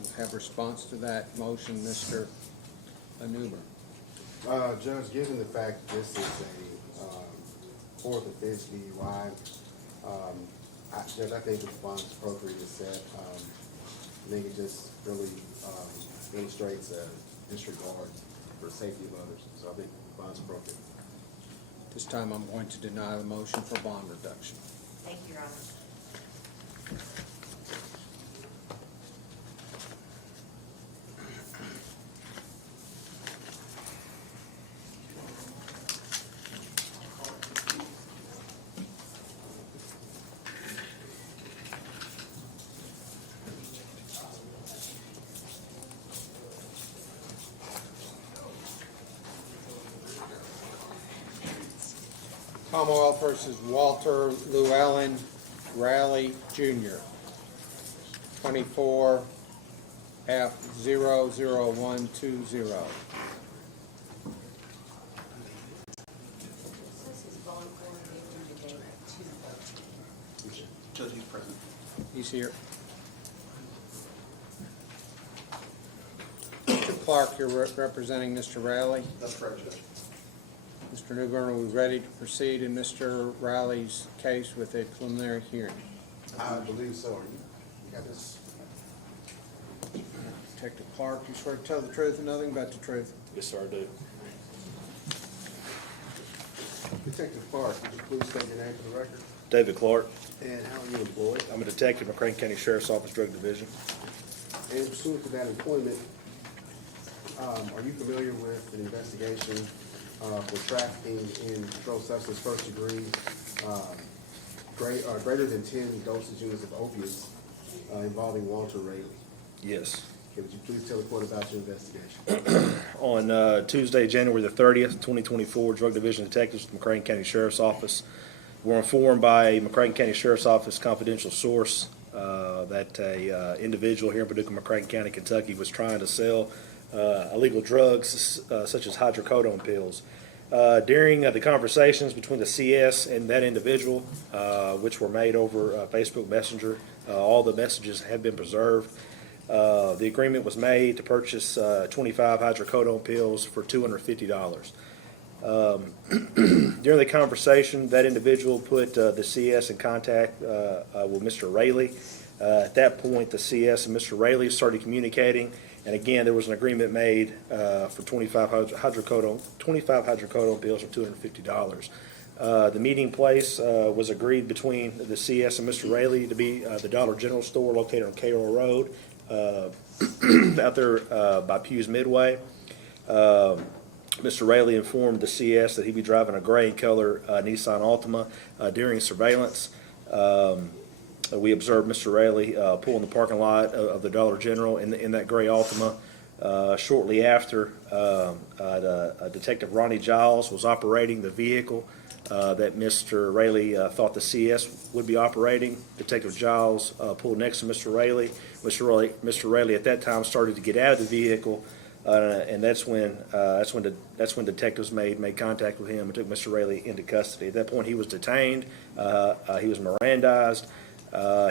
We'll have response to that motion, Mr. Newbern. Judge, given the fact that this is a fourth offense DUI, Judge, I think the bond is appropriately set. I think it just really illustrates a disregard for the safety of others. So I think the bond's appropriate. This time I'm going to deny the motion for bond reduction. Thank you, Your Honor. Commonwealth versus Walter Llewellyn Raleigh Jr. 24F00120. Says his bond form gave him the date of 2/13. Judge, he's present. He's here. Mr. Clark, you're representing Mr. Raleigh. That's correct, Judge. Mr. Newbern, are we ready to proceed in Mr. Riley's case with a preliminary hearing? I believe so. You got this? Detective Clark, you swear to tell the truth and nothing but the truth? Yes, sir, I do. Detective Clark, would you please state your name for the record? David Clark. And how are you employed? I'm a detective, McCracken County Sheriff's Office Drug Division. And pursuant to that employment, are you familiar with an investigation for trafficking in controlled substance first degree, greater than 10 dosage units of opiates involving Walter Raleigh? Yes. Okay, would you please tell the court about your investigation? On Tuesday, January the 30th, 2024, Drug Division detectives with McCracken County Sheriff's Office were informed by a McCracken County Sheriff's Office confidential source that a individual here in Paducah, McCracken County, Kentucky, was trying to sell illegal drugs such as hydrocodone pills. During the conversations between the CS and that individual, which were made over Facebook Messenger, all the messages have been preserved. The agreement was made to purchase 25 hydrocodone pills for $250. During the conversation, that individual put the CS in contact with Mr. Raleigh. At that point, the CS and Mr. Raleigh started communicating, and again, there was an agreement made for 25 hydrocodone pills for $250. The meeting place was agreed between the CS and Mr. Raleigh to be the Dollar General store located on Carroll Road, out there by Pew's Midway. Mr. Raleigh informed the CS that he'd be driving a gray in color Nissan Altima. During surveillance, we observed Mr. Raleigh pull in the parking lot of the Dollar General in that gray Altima. Shortly after, Detective Ronnie Giles was operating the vehicle that Mr. Raleigh thought the CS would be operating. Detective Giles pulled next to Mr. Raleigh. Mr. Raleigh at that time started to get out of the vehicle, and that's when detectives made contact with him and took Mr. Raleigh into custody. At that point, he was detained. He was Mirandized.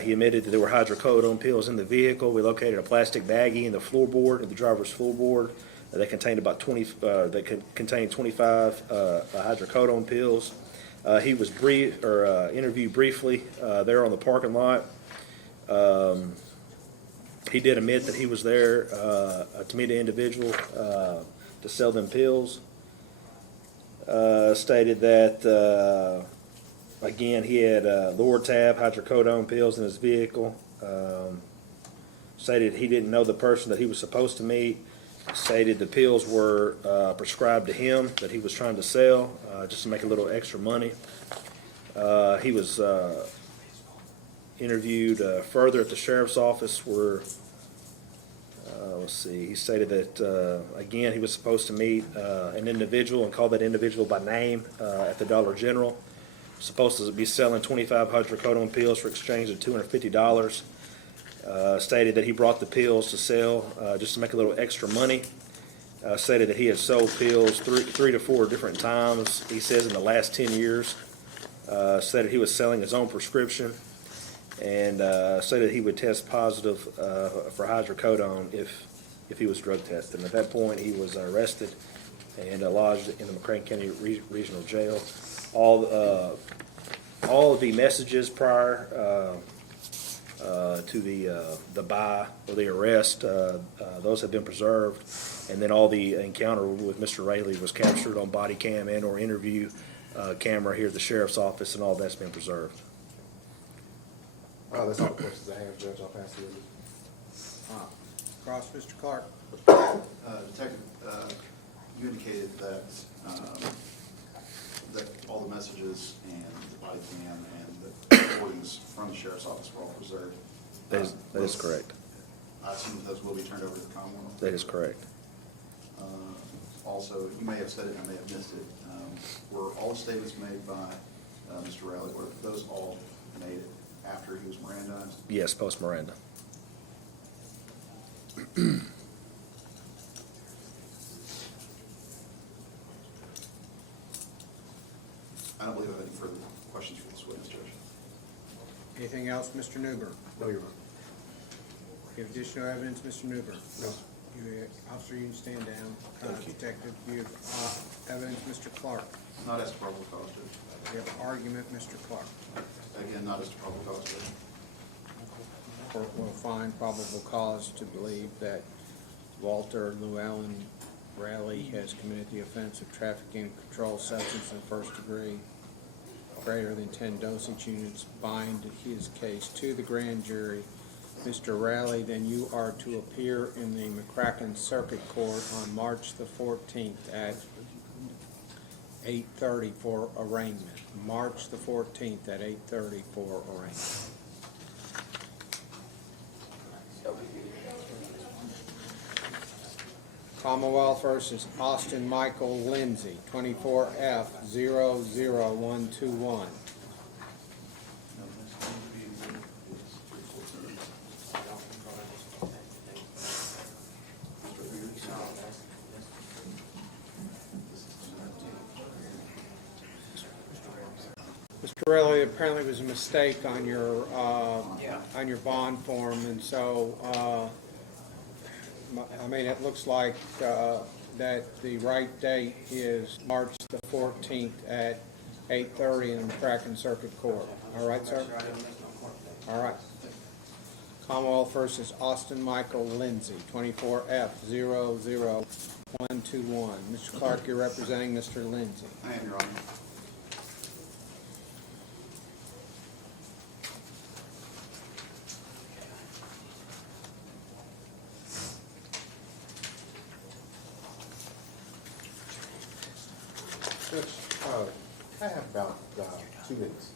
He admitted that there were hydrocodone pills in the vehicle. We located a plastic baggie in the floorboard, in the driver's floorboard, that contained about 25 hydrocodone pills. He was interviewed briefly there on the parking lot. He did admit that he was there to meet an individual to sell them pills. Stated that again, he had Lortab hydrocodone pills in his vehicle. Stated he didn't know the person that he was supposed to meet. Stated the pills were prescribed to him that he was trying to sell just to make a little extra money. He was interviewed further at the sheriff's office where, let's see, he stated that, again, he was supposed to meet an individual and call that individual by name at the Dollar General. Supposed to be selling 25 hydrocodone pills for exchange of $250. Stated that he brought the pills to sell just to make a little extra money. Stated that he had sold pills three to four different times, he says, in the last 10 years. Stated he was selling his own prescription, and stated he would test positive for hydrocodone if he was drug tested. And at that point, he was arrested and lodged in the McCracken County Regional Jail. All of the messages prior to the buy or the arrest, those have been preserved, and then all the encounter with Mr. Raleigh was captured on body cam and or interview camera here at the sheriff's office, and all that's been preserved. That's all the questions I have, Judge. I'll pass it over. Cross, Mr. Clark. Detective, you indicated that all the messages and the body cam and the recordings from the sheriff's office were all preserved. That is correct. I assume that those will be turned over to the Commonwealth? That is correct. Also, you may have said it, I may have missed it. Were all statements made by Mr. Riley, were those all made after he was Mirandized? Yes, post Miranda. I don't believe I have any further questions for this witness, Judge. Anything else, Mr. Newberg? No, Your Honor. You have additional evidence, Mr. Newberg? No. Officer, you can stand down. Detective, you have evidence, Mr. Clark. Not as to probable cause, Judge. You have argument, Mr. Clark. Again, not as to probable cause, Judge. Court will find probable cause to believe that Walter Llewellyn Raleigh has committed the offense of trafficking a controlled substance in first degree, greater than 10 dosage units, bind his case to the grand jury. Mr. Raleigh, then you are to appear in the McCracken Circuit Court on March the 14th at 8:30 for arraignment. March the 14th at 8:30 for arraignment. Commonwealth versus Austin Michael Lindsay, 24F00121. Mr. Riley, apparently was a mistake on your bond form, and so, I mean, it looks like that the right date is March the 14th at 8:30 in the McCracken Circuit Court. All right, sir? All right. Commonwealth versus Austin Michael Lindsay, 24F00121. Mr. Clark, you're representing Mr. Lindsay. I am, Your Honor. Judge, I have about 2 minutes.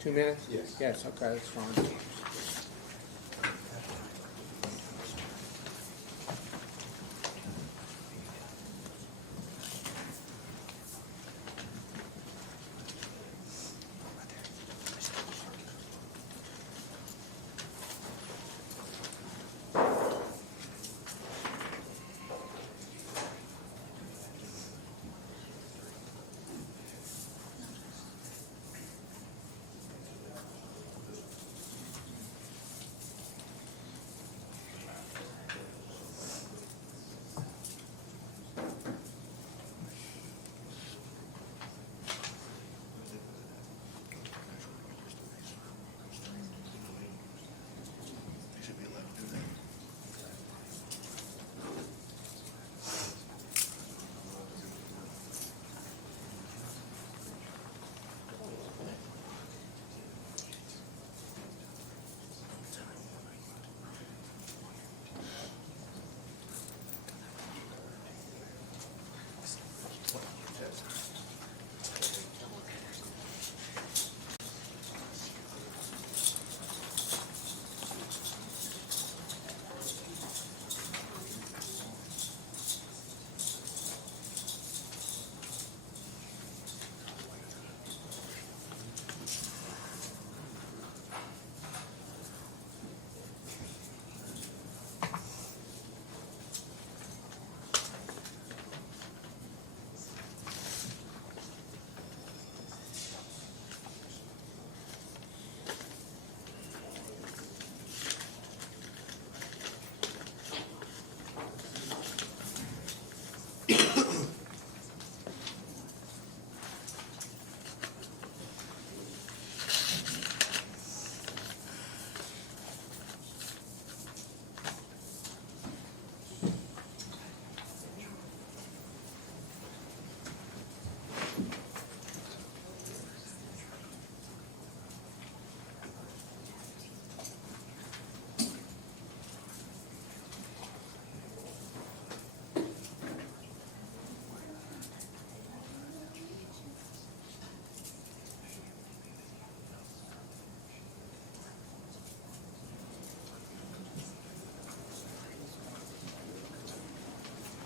2 minutes? Yes. Yes, okay, that's fine.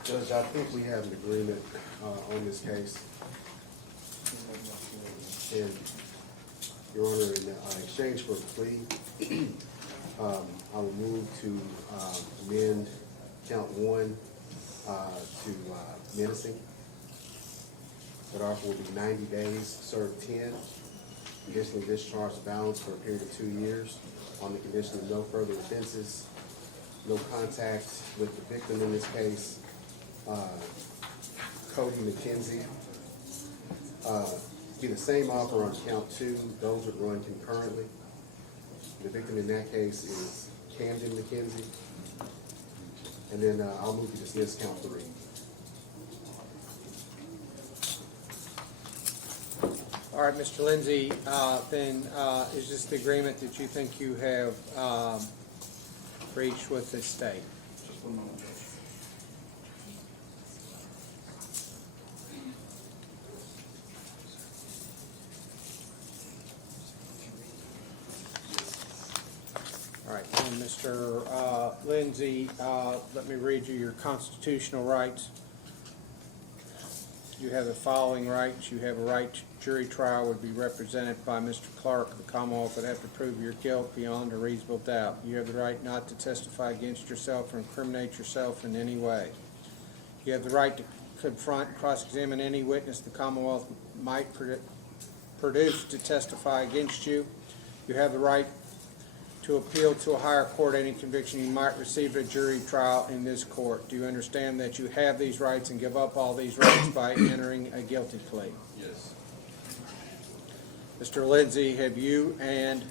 Judge, I think we have an agreement on this case. And, Your Honor, in exchange for a plea, I will move to amend count 1 to menacing. That offer will be 90 days, serve 10, conditionally discharge the balance for a period of 2 years on the condition of no further offenses, no contact with the victim in this case, Cody McKenzie. Be the same offer on count 2, those would run concurrently. The victim in that case is Camden McKenzie. And then I'll move to dismiss count 3. All right, Mr. Lindsay, then is this the agreement that you think you have reached with the state? Just one moment, Judge. All right, and Mr. Lindsay, let me read you your constitutional rights. You have the following rights. You have a right to jury trial would be represented by Mr. Clark. The Commonwealth would have to prove your guilt beyond a reasonable doubt. You have the right not to testify against yourself or incriminate yourself in any way. You have the right to confront and cross-examine any witness the Commonwealth might produce to testify against you. You have the right to appeal to a higher court any conviction you might receive at a jury trial in this court. Do you understand that you have these rights and give up all these rights by entering a guilty plea? Yes. Mr. Lindsay, have you and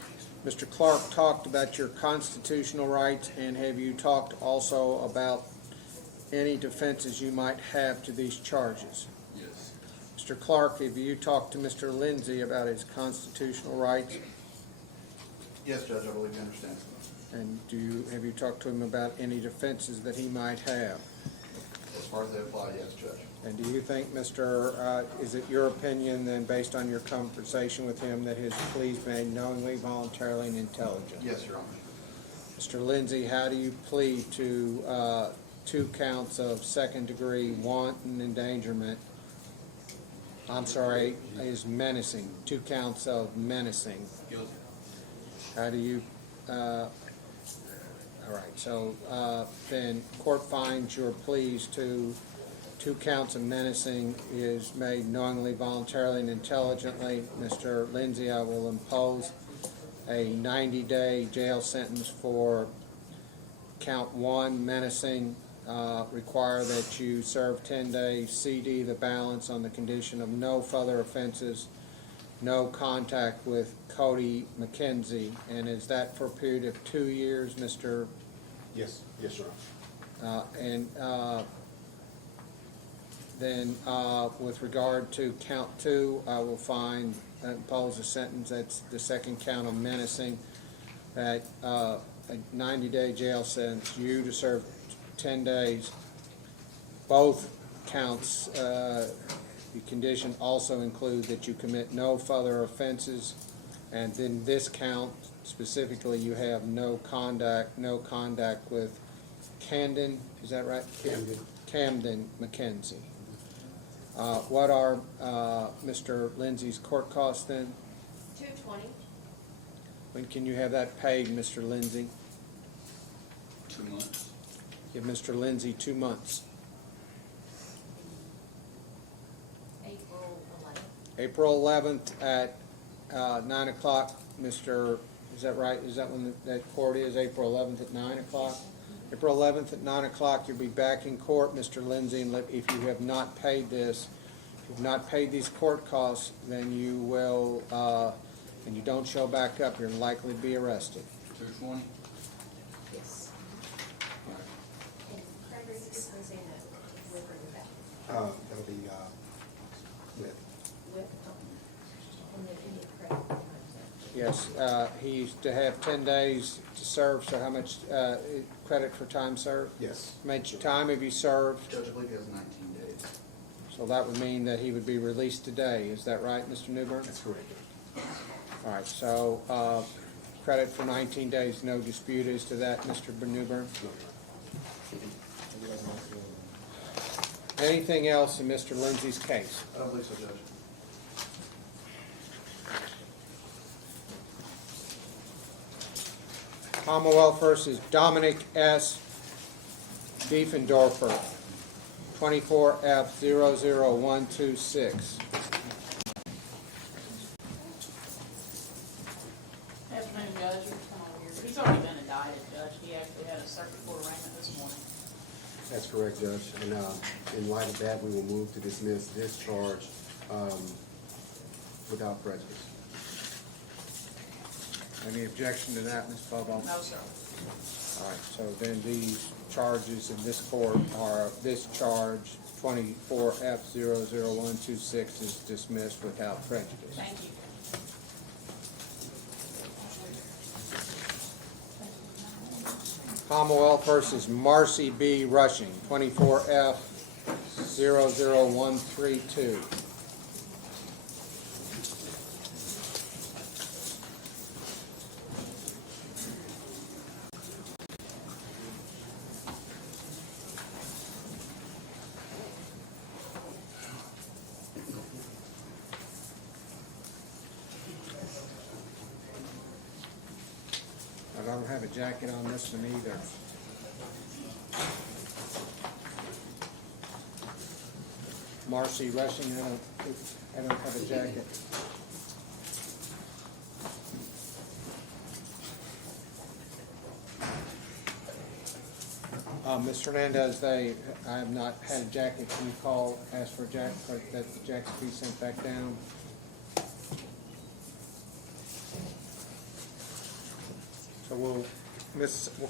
Mr. Clark talked about your constitutional rights, and have you talked also about any defenses you might have to these charges? Yes. Mr. Clark, have you talked to Mr. Lindsay about his constitutional rights? Yes, Judge, I believe you understand. And have you talked to him about any defenses that he might have? As far as they apply, yes, Judge. And do you think, is it your opinion then, based on your conversation with him, that his pleas made knowingly, voluntarily, and intelligent? Yes, Your Honor. Mr. Lindsay, how do you plead to 2 counts of second-degree wanton endangerment? I'm sorry, is menacing. 2 counts of menacing. Guilty. How do you, all right, so then court finds your pleas to 2 counts of menacing is made knowingly, voluntarily, and intelligently. Mr. Lindsay, I will impose a 90-day jail sentence for count 1, menacing. Require that you serve 10 days, CD the balance on the condition of no further offenses, no contact with Cody McKenzie. And is that for a period of 2 years, Mr.? Yes, yes, Your Honor. And then with regard to count 2, I will impose a sentence, that's the second count of menacing, that a 90-day jail sentence, you to serve 10 days. Both counts, the condition also include that you commit no further offenses, and then this count specifically, you have no contact with Camden, is that right? Camden McKenzie. What are Mr. Lindsay's court costs then? $220. When can you have that paid, Mr. Lindsay? 2 months. Give Mr. Lindsay 2 months. April 11th at 9 o'clock, Mr., is that right? Is that when that court is, April 11th at 9 o'clock? April 11th at 9 o'clock, you'll be back in court, Mr. Lindsay, and if you have not paid this, if you've not paid these court costs, then you will, and you don't show back up, you're likely to be arrested. 220. Yes. And Craig, are you just going to say that with or without? That'll be with. With? And then any credit. Yes, he's to have 10 days to serve, so how much credit for time served? Yes. How much time have you served? Judge, I believe he has 19 days. So that would mean that he would be released today, is that right, Mr. Newbern? That's correct. All right, so credit for 19 days, no dispute as to that, Mr. Newbern? Anything else in Mr. Lindsay's case? I don't believe so, Judge. Commonwealth versus Dominic S. Diefendorfer, 24F00126. Afternoon, Judge. Come on here. He's already been indicted, Judge. He actually had a circuit court arraignment this morning. That's correct, Judge. And in light of that, we will move to dismiss this charge without prejudice. Any objection to that, Ms. Bobo? No, sir. All right, so then these charges in this court are, this charge, 24F00126, is dismissed without prejudice. Thank you. Commonwealth versus Marcy B. Rushing, 24F00132. I don't have a jacket on this one either. Marcy Rushing, I don't have a jacket. Ms. Hernandez, I have not had a jacket. Can you call, ask for a jacket, or that the jacket be sent back down? So we'll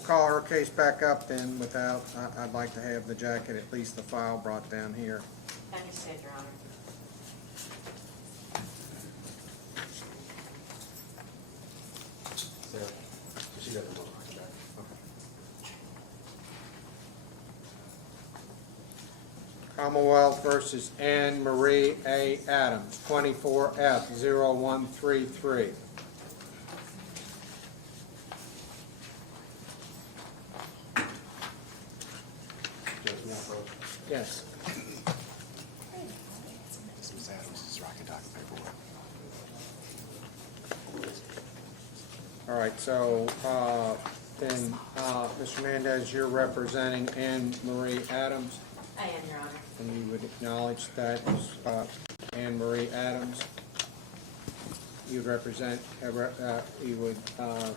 call her case back up then without, I'd like to have the jacket, at least the file brought down here. Understood, Your Honor. Sarah, she got the motion. Commonwealth versus Anne Marie A. Adams, 24F0133. Yes. Ms. Adams is rocking docket paperwork. All right, so then, Mr. Mendez, you're representing Anne Marie Adams, I am, Your Honor. and you would acknowledge that is Anne Marie Adams. You'd represent, you would, I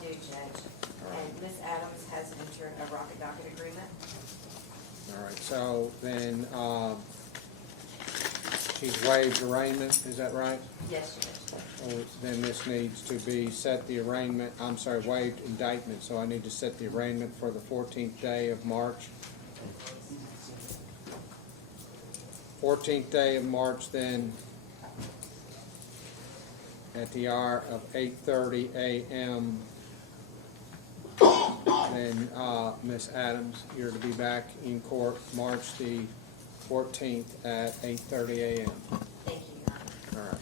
do, Judge. And Ms. Adams has entered a rocket docket agreement. all right, so then she's waived arraignment, is that right? Yes, Judge. Well, then this needs to be set the arraignment, I'm sorry, waived indictment, so I need to set the arraignment for the 14th day of March. 14th day of March then, at the hour of 8:30 a.m. Then, Ms. Adams, you're to be back in court March the 14th at 8:30 a.m. Thank you, Your Honor. All right.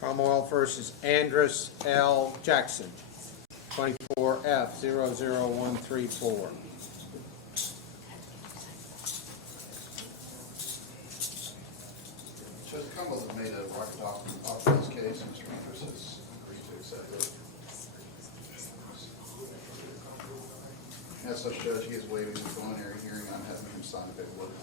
Commonwealth versus Andrus L. Jackson, 24F00134. Judge, the Commonwealth has made a rocket offer in this case, Mr. Andrews has agreed to accept it. As such, Judge, he is waiving the preliminary hearing. I'm having him sign the paperwork now.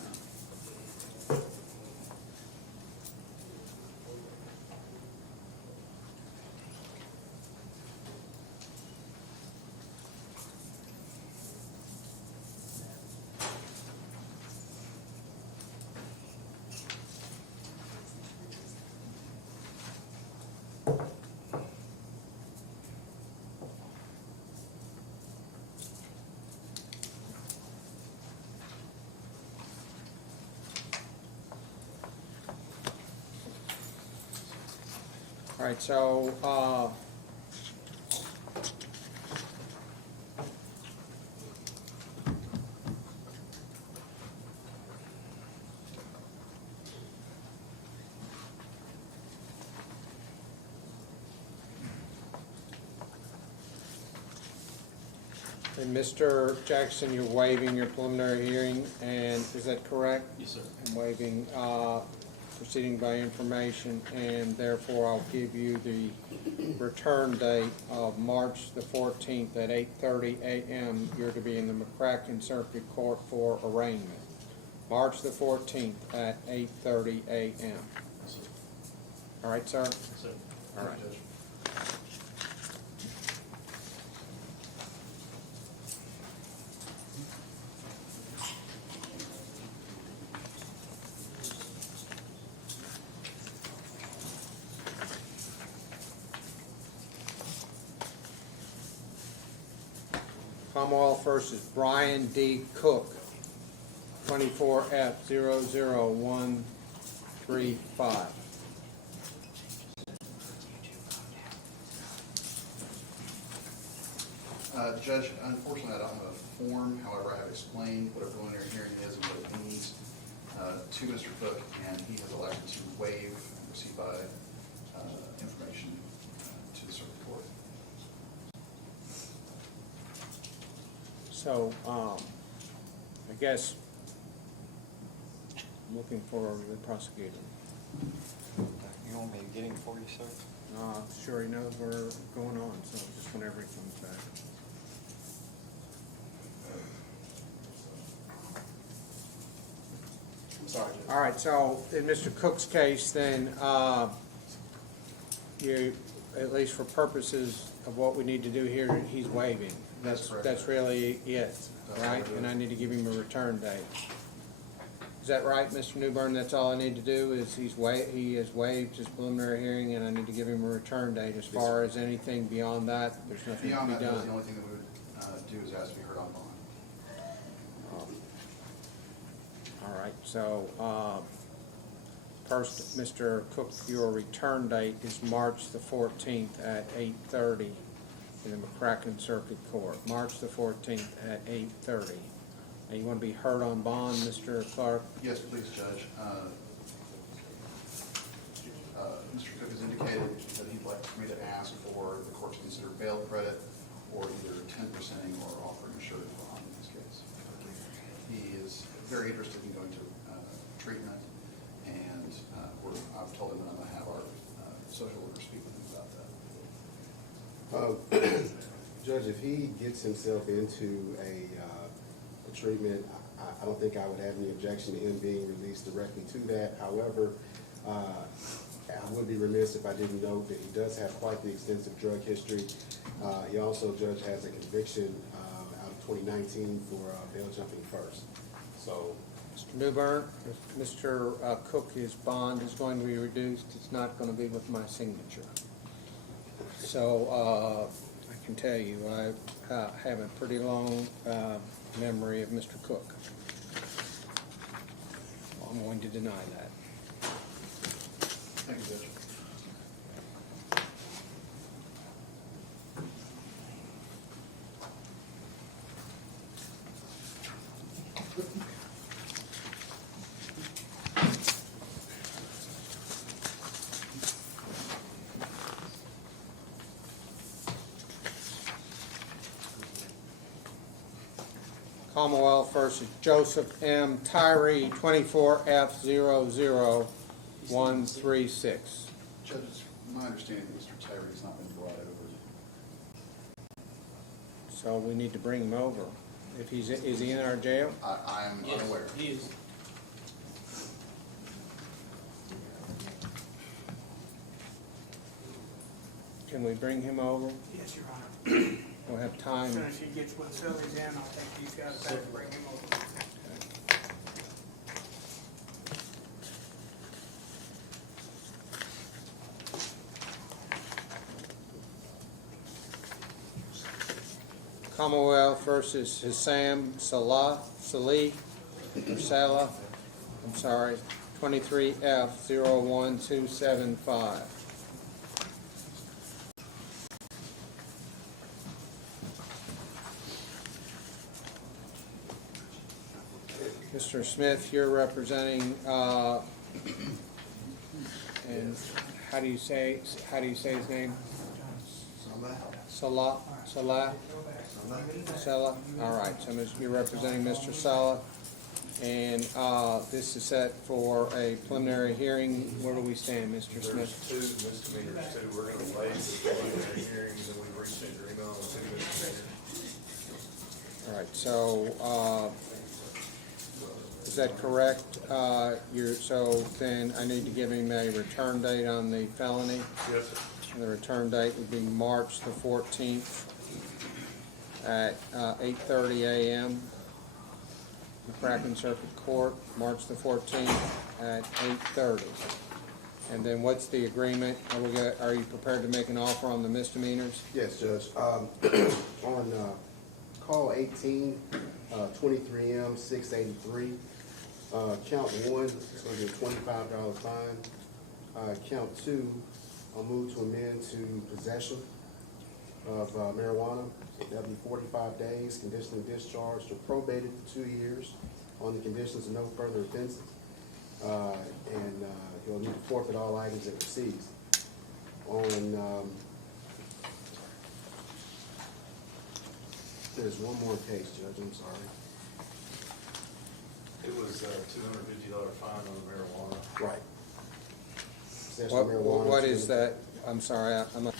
All right, so, And Mr. Jackson, you're waiving your preliminary hearing, and is that correct? Yes, sir. And waiving, proceeding by information, and therefore I'll give you the return date of March the 14th at 8:30 a.m. You're to be in the McCracken Circuit Court for arraignment. March the 14th at 8:30 a.m. Yes, sir. All right, sir? Yes, sir. All right. Judge. Commonwealth versus Brian D. Cook, 24F00135. Judge, unfortunately, I don't have a form, however, I have explained what a preliminary hearing is and what it means to Mr. Cook, and he has elected to waive and proceed by information to the circuit court. So, I guess, I'm looking for the prosecutor. You want me to get him for you, sir? Sure he knows what's going on, so just whenever he comes back. I'm sorry, Judge. All right, so in Mr. Cook's case, then, you, at least for purposes of what we need to do here, he's waiving. That's correct. That's really it, right? And I need to give him a return date. Is that right, Mr. Newbern? That's all I need to do is he has waived his preliminary hearing, and I need to give him a return date. As far as anything beyond that, there's nothing to Beyond be that, Judge, the done. only thing that we would do is ask to be heard on bond. All right, so, first, Mr. Cook, your return date is March the 14th at 8:30 in the McCracken Circuit Court. March the 14th at 8:30. And you want to be heard on bond, Mr. Clark? Yes, please, Judge. Mr. Cook has indicated that he'd like for me to ask for the court to consider bail credit or either 10%ing or offering a surety bond in this case. He is very interested in going to treatment, and I've told him that I'm going to have our social worker speak with him about that. Judge, if he gets himself into a treatment, I don't think I would have any objection to him being released directly to that. However, I would be remiss if I didn't note that he does have quite the extensive drug history. He also, Judge, has a conviction out of 2019 for bail jumping first. So, Mr. Newbern, if Mr. Cook's bond is going to be reduced, it's not going to be with my signature. So, I can tell you, I have a pretty long memory of Mr. Cook. I'm going to deny that. Thank you, Judge. Commonwealth versus Joseph M. Tyree, 24F00136. Judge, it's my understanding that Mr. Tyree has not been brought over. So we need to bring him over. If is he in our jail? I'm unaware. He is. Can we bring him over? Yes, Your Honor. We'll have As time. soon as he gets what Sully's in, I'll take these guys back and bring him over. Commonwealth versus Hassam Salih, 23F01275. Mr. Smith, you're representing, and how do you say his name? Salah. Sella? All right, so you're representing Mr. Sella. And this is set for a preliminary hearing. Where do we stand, Mr. Smith? Two misdemeanors, we're gonna waive the preliminary hearing, and then we reached an agreement on two misdemeanors. All right, so is that correct? So then I need to give him a return date on the felony? Yes, sir. And the return date would be March the 14th at 8:30 a.m. McCracken Circuit Court, March the 14th at 8:30. And then what's the agreement? Are you prepared to make an offer on the misdemeanors? Yes, Judge. On call 18, 23M 683, count 1, it's going to be a $25 fine. Count 2, I'll move to amend to possession of marijuana. That'll be 45 days, conditionally discharged or probated for 2 years on the conditions of no further offenses. And he'll need to forfeit all items that receives. On there's one more case, Judge, I'm sorry. It was a $250 fine on the marijuana. Right. Possession of marijuana. What is that? I'm sorry, I'm not.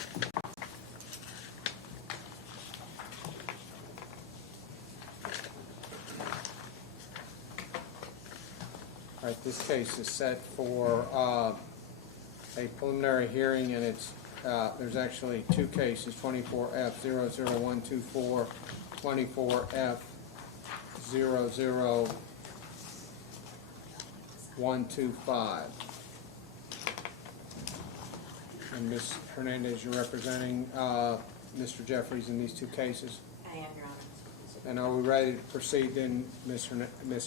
All right, this case is set for a preliminary hearing, and it's there's actually two cases, 24F00124, 24F00125. And Ms. Hernandez, you're representing Mr. Jeffries in these two cases? I am, Your Honor. And are we ready to proceed then, Ms.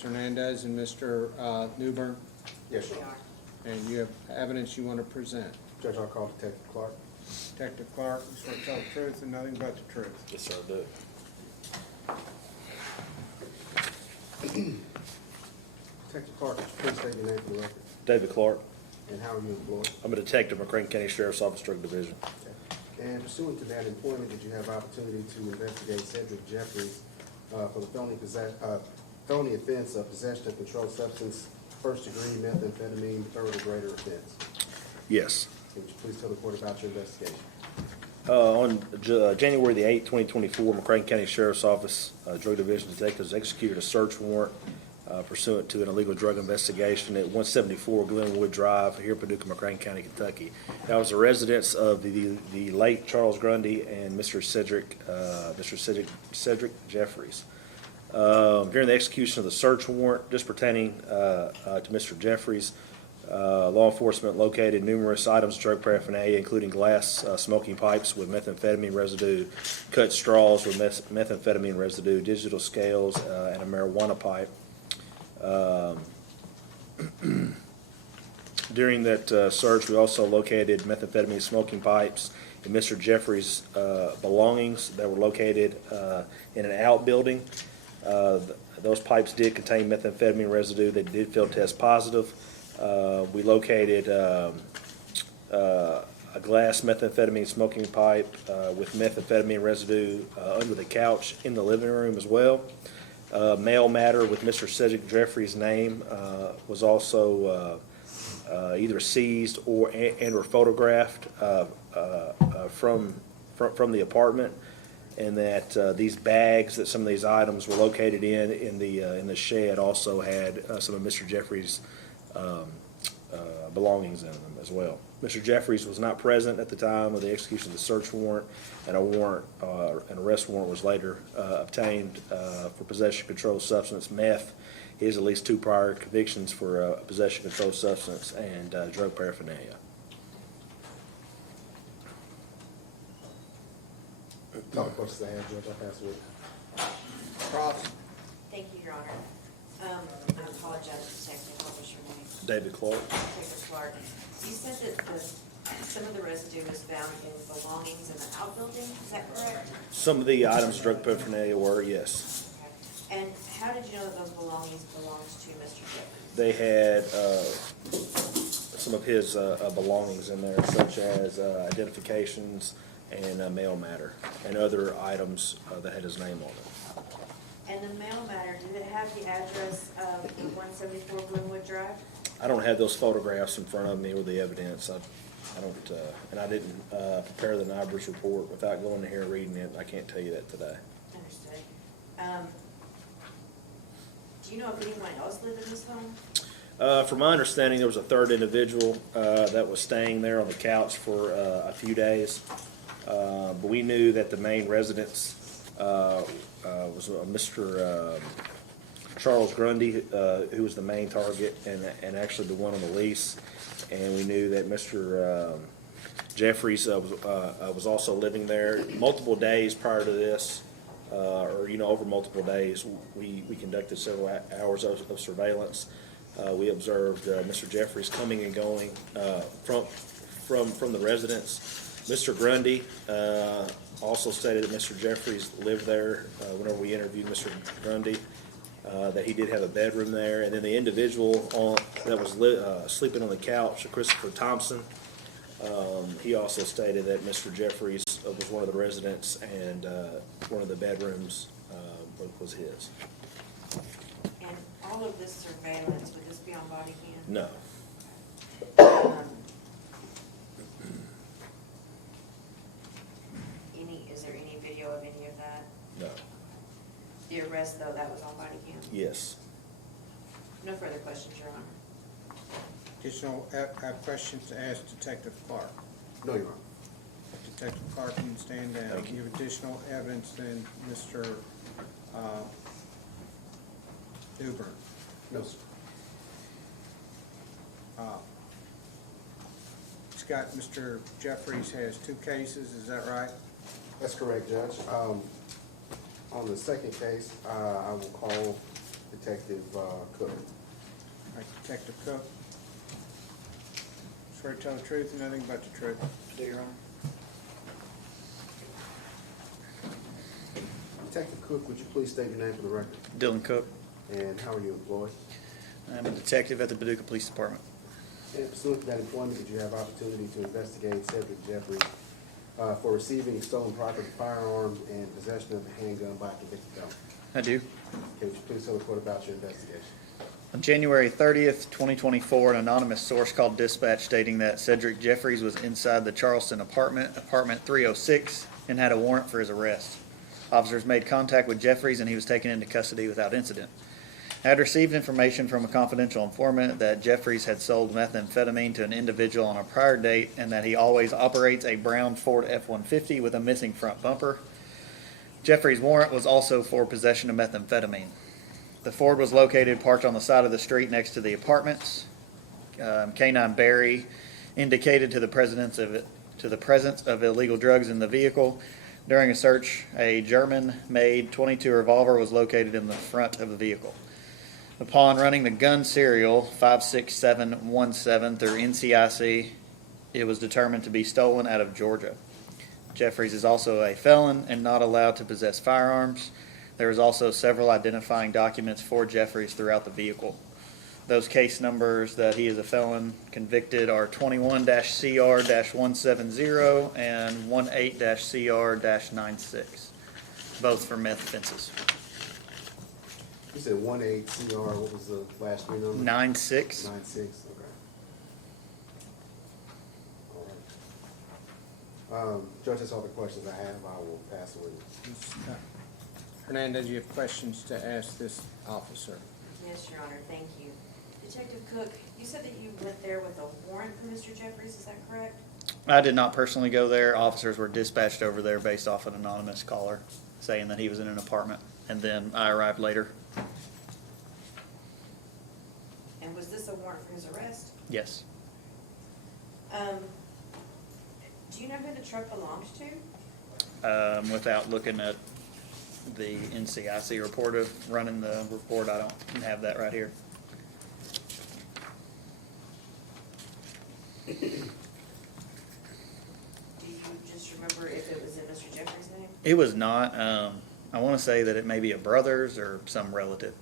Hernandez and Mr. Newbern? Yes, sir. And you have evidence you want to present? Judge, I'll call Detective Clark. Detective Clark, you swear to tell the truth and nothing but the truth. Yes, sir, I do. Detective Clark, please state your name for the record. David Clark. And how are you employed? I'm a detective, McCracken County Sheriff's Office Drug Division. Okay. And pursuant to that employment, did you have opportunity to investigate Cedric Jeffries for the felony offense of possession of controlled substance, first degree methamphetamine, third or greater offense? Yes. Would you please tell the court about your investigation? On January the 8th, 2024, McCracken County Sheriff's Office Drug Division detectives executed a search warrant pursuant to an illegal drug investigation at 174 Glenwood Drive here in Paducah, McCracken County, Kentucky. That was the residence of the late Charles Grundy and Mr. Cedric Jeffries. During the execution of the search warrant just pertaining to Mr. Jeffries, law enforcement located numerous items of drug paraphernalia, including glass smoking pipes with methamphetamine residue, cut straws with methamphetamine residue, digital scales, and a marijuana pipe. During that search, we also located methamphetamine smoking pipes in Mr. Jeffries' belongings that were located in an outbuilding. Those pipes did contain methamphetamine residue that did field test positive. We located a glass methamphetamine smoking pipe with methamphetamine residue under the couch in the living room as well. Mail matter with Mr. Cedric Jeffries' name was also either seized or photographed from the apartment, and that these bags that some of these items were located in the shed also had some of Mr. Jeffries' belongings in them as well. Mr. Jeffries was not present at the time of the execution of the search warrant, and an arrest warrant was later obtained for possession of controlled substance, meth. He has at least 2 prior convictions for possession of controlled substance and drug paraphernalia. All the questions I have, Judge, I'll pass it with. Cross. Thank you, Your Honor. I apologize, Detective, what was your name? David Clark. Detective Clark. You said that some of the residue was found in belongings in the outbuilding, is that correct? Some of the items of drug paraphernalia were, yes. Okay. And how did you know that those belongings belonged to Mr. Jeffries? They had some of his belongings in there, such as identifications, and mail matter, and other items that had his name on it. And the mail matter, did it have the address of 174 Glenwood Drive? I don't have those photographs in front of me or the evidence. I don't, and I didn't prepare the NIBRS report without going in here and reading it. I can't tell you that today. Understood. Do you know if anyone else lived in this home? From my understanding, there was a third individual that was staying there on the couch for a few days. But we knew that the main residence was Mr. Charles Grundy, who was the main target and actually the one on the lease. And we knew that Mr. Jeffries was also living there. Multiple days prior to this, over multiple days, we conducted several hours of surveillance. We observed Mr. Jeffries coming and going from the residence. Mr. Grundy also stated that Mr. Jeffries lived there whenever we interviewed Mr. Grundy, that he did have a bedroom there. And then the individual that was sleeping on the couch, Christopher Thompson, he also stated that Mr. Jeffries was one of the residents and one of the bedrooms was his. And all of this surveillance, would this be on body cam? No. Is there any video of any of that? No. The arrest, though, that was on body cam? Yes. No further questions, Your Honor. Additional, I have questions to ask Detective Clark. No, Your Honor. Detective Clark, you can stand down. Thank you. You have additional evidence than Mr. Newbern. No, sir. Scott, Mr. Jeffries has 2 cases, is that right? That's correct, Judge. On the second case, I will call Detective Cook. All right, Detective Cook. Swear to tell the truth and nothing but the truth. Do Your Honor. Detective Cook, would you please state your name for the record? Dylan Cook. And how are you employed? I'm a detective at the Paducah Police Department. And pursuant to that employment, did you have opportunity to investigate Cedric Jeffries for receiving stolen property, firearm, and possession of a handgun by a convicted felon? I do. Would you please tell the court about your investigation? On January 30th, 2024, an anonymous source called dispatch stating that Cedric Jeffries was inside the Charleston apartment 306, and had a warrant for his arrest. Officers made contact with Jeffries and he was taken into custody without incident. I had received information from a confidential informant that Jeffries had sold methamphetamine to an individual on a prior date and that he always operates a brown Ford F-150 with a missing front bumper. Jeffries' warrant was also for possession of methamphetamine. The Ford was located parked on the side of the street next to the apartments. K-9 Barry indicated to the presence of illegal drugs in the vehicle. During a search, a German-made .22 revolver was located in the front of the vehicle. Upon running the gun serial 56717 through NCIC, it was determined to be stolen out of Georgia. Jeffries is also a felon and not allowed to possess firearms. There is also several identifying documents for Jeffries throughout the vehicle. Those case numbers that he is a felon convicted are 21-CR-170 and 18-CR-96, both for meth offenses. You said 18CR, what was the last 3 numbers? 96. 96, okay. All right. Judge, that's all the questions I have. I will pass the witness. Hernandez, you have questions to ask this officer. Yes, Your Honor, thank you. Detective Cook, you said that you went there with a warrant for Mr. Jeffries, is that correct? I did not personally go there. Officers were dispatched over there based off an anonymous caller saying that he was in an apartment, and then I arrived later. And was this a warrant for his arrest? Yes. Do you know who the truck belongs to? Without looking at the NCIC report of running the report, I don't have that right here. Do you just remember if it was in Mr. Jeffries' name? It was not. I want to say that it may be a brother's or some relative.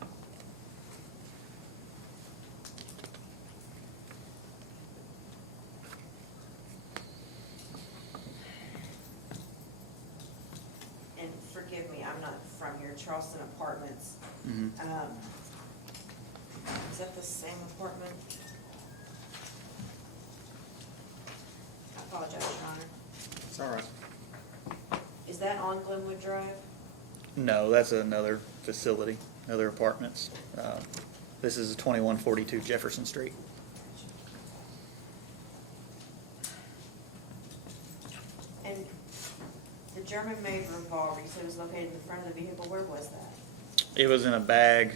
Charleston Apartments. Mhm. Is that the same apartment? I apologize, Your Honor. It's all right. Is that on Glenwood Drive? No, that's another facility, other apartments. This is 2142 Jefferson Street. And the German-made revolver, you said it was located in the front of the vehicle, where was that? It was in a bag.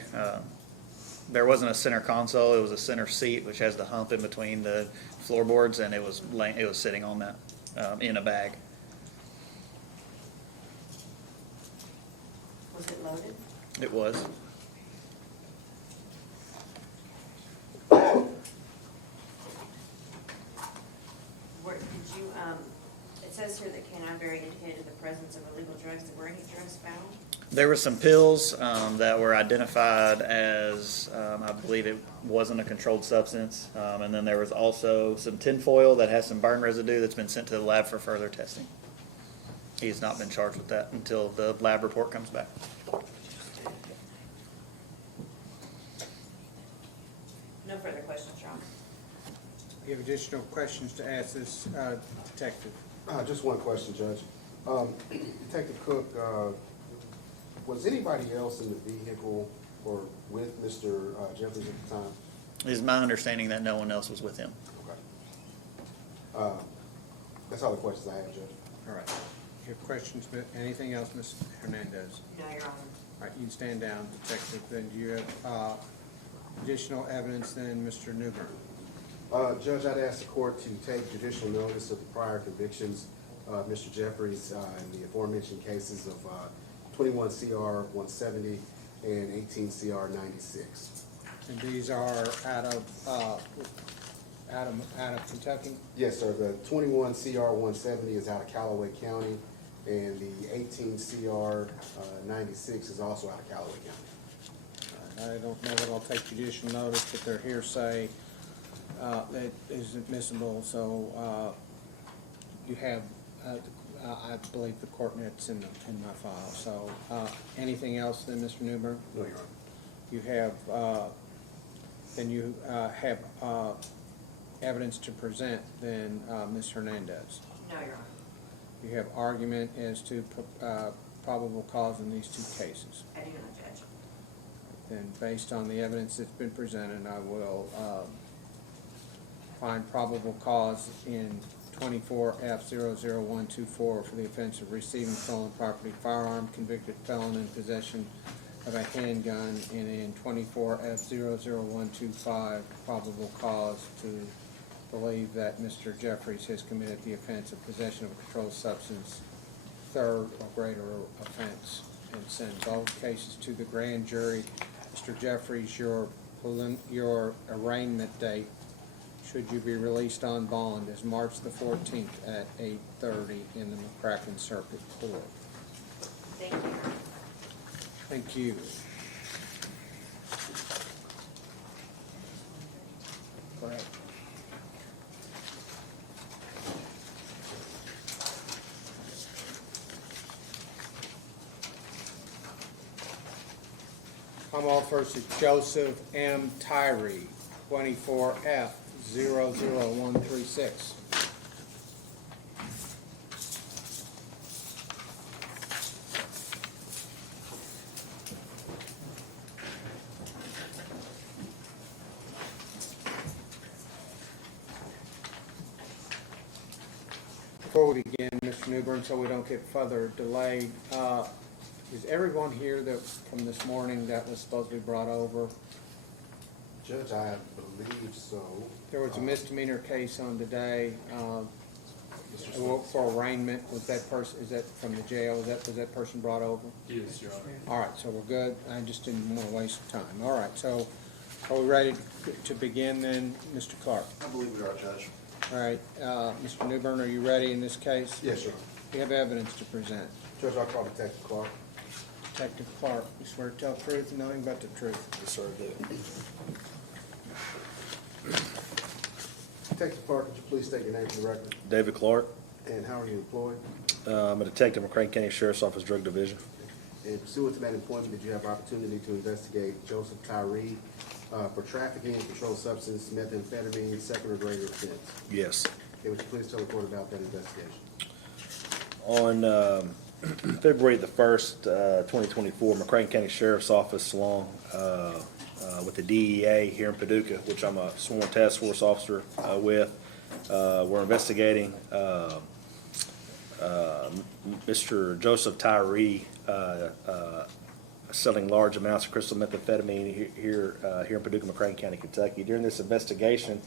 There wasn't a center console. It was a center seat, which has the hump in between the floorboards, and it was sitting on that in a bag. Was it loaded? It was. Where, did you, it says here that Canterbury indicated the presence of illegal drugs. Were any drugs found? There were some pills that were identified as, I believe it wasn't a controlled substance. And then there was also some tinfoil that has some burn residue that's been sent to the lab for further testing. He has not been charged with that until the lab report comes back. No further questions, Your Honor. You have additional questions to ask this detective? Just one question, Judge. Detective Cook, was anybody else in the vehicle or with Mr. Jeffries at the time? It is my understanding that no one else was with him. Okay. That's all the questions I have, Judge. All right. You have questions, anything else, Ms. Hernandez? No, Your Honor. All right, you can stand down, detective. Then do you have additional evidence then, Mr. Newbern? Judge, I'd ask the court to take judicial notice of the prior convictions of Mr. Jeffries in the aforementioned cases of 21 CR 170 and 18 CR 96. And these are out of Kentucky? Yes, sir. The 21 CR 170 is out of Callaway County, and the 18 CR 96 is also out of Callaway County. I don't know that I'll take judicial notice, but they're hearsay. That is admissible, so you have, I believe the court minutes in my file. So anything else then, Mr. Newbern? No, Your Honor. You have, then you have evidence to present then, Ms. Hernandez. No, Your Honor. You have argument as to probable cause in these two cases. I do not, Judge. Then based on the evidence that's been presented, I will find probable cause in 24F00124 for the offense of receiving stolen property, firearm, convicted felon in possession of a handgun, and in 24F00125, probable cause to believe that Mr. Jeffries has committed the offense of possession of a controlled substance, third or greater offense, and send both cases to the grand jury. Mr. Jeffries, your arraignment date, should you be released on bond, is March the 14th at 8:30 in the McCracken Circuit Court. Thank you, Your Honor. Thank you. Correct. I'm all first is Joseph M. Tyree, 24F00136. Before we begin, Mr. Newbern, so we don't get further delayed, is everyone here that from this morning that was supposed to be brought over? Judge, I believe so. There was a misdemeanor case on today for arraignment. Was that person, is that from the jail? Was that person brought over? Yes, Your Honor. All right, so we're good. I just didn't want to waste time. All right, so are we ready to begin then, Mr. Clark? I believe we are, Judge. All right, Mr. Newbern, are you ready in this case? Yes, sir. You have evidence to present. Judge, I'll call Detective Clark. Detective Clark, you swear to tell the truth and nothing but the truth? Yes, sir, I do. Detective Clark, could you please state your name for the record? David Clark. And how are you employed? I'm a detective in McCracken County Sheriff's Office Drug Division. And pursuant to that employment, did you have opportunity to investigate Joseph Tyree for trafficking and controlled substance, methamphetamine, second or greater offense? Yes. Okay, would you please tell the court about that investigation? On February the 1st, 2024, McCracken County Sheriff's Office, along with the DEA here in Paducah, which I'm a sworn task force officer with, we're investigating Mr. Joseph Tyree selling large amounts of crystal methamphetamine here in Paducah, McCracken County, Kentucky. During this investigation,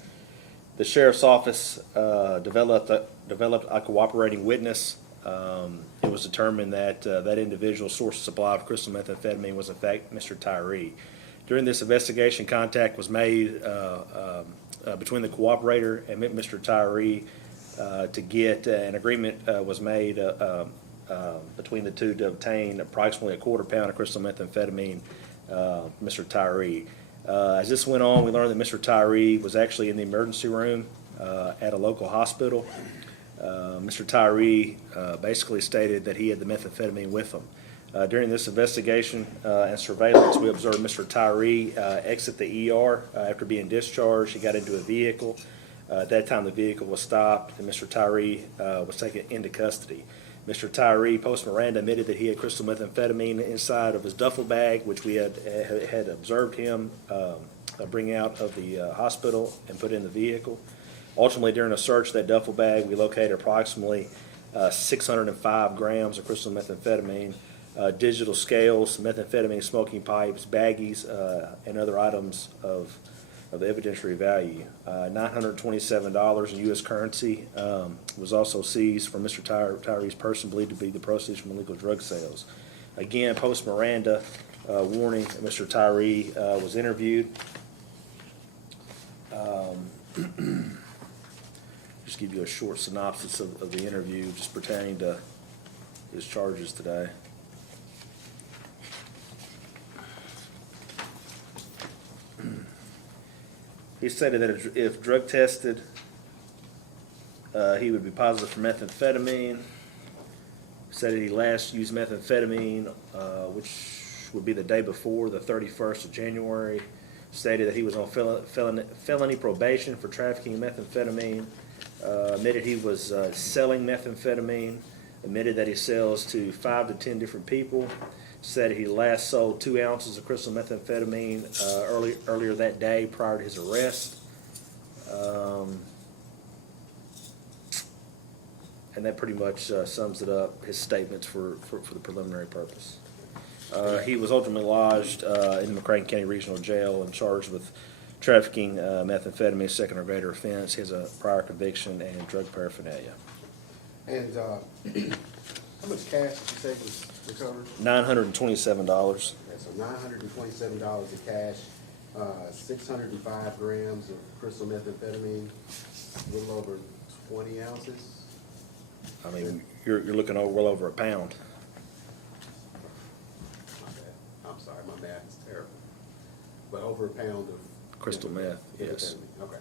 the Sheriff's Office developed a cooperating witness. It was determined that that individual's source of supply of crystal methamphetamine was in fact Mr. Tyree. During this investigation, contact was made between the cooperator and Mr. Tyree to get an agreement was made between the two to obtain approximately a quarter pound of crystal methamphetamine, Mr. Tyree. As this went on, we learned that Mr. Tyree was actually in the emergency room at a local hospital. Mr. Tyree basically stated that he had the methamphetamine with him. During this investigation and surveillance, we observed Mr. Tyree exit the ER after being discharged. He got into a vehicle. At that time, the vehicle was stopped, and Mr. Tyree was taken into custody. Mr. Tyree, post Miranda, admitted that he had crystal methamphetamine inside of his duffel bag, which we had observed him bring out of the hospital and put in the vehicle. Ultimately, during a search of that duffel bag, we located approximately 605 grams of crystal methamphetamine, digital scales, methamphetamine smoking pipes, baggies, and other items of evidentiary value. $927 in U.S. currency was also seized from Mr. Tyree's person, believed to be the proceeds from illegal drug sales. Again, post Miranda warning, Mr. Tyree was interviewed. Just give you a short synopsis of the interview just pertaining to his charges today. He stated that if drug tested, he would be positive for methamphetamine. Said that he last used methamphetamine, which would be the day before, the 31st of January. Stated that he was on felony probation for trafficking methamphetamine. Admitted he was selling methamphetamine. Admitted that he sells to 5 to 10 different people. Said he last sold 2 ounces of crystal methamphetamine earlier that day prior to his arrest. And that pretty much sums it up, his statements for the preliminary purpose. He was ultimately lodged in the McCracken County Regional Jail and charged with trafficking methamphetamine, second or greater offense. He has a prior conviction and drug paraphernalia. And how much cash did you say was recovered? $927. Okay, so $927 in cash, 605 grams of crystal methamphetamine, a little over 20 ounces. I mean, you're looking over well over a pound. I'm sorry, my math is terrible. But over a pound of Crystal meth, yes. Okay.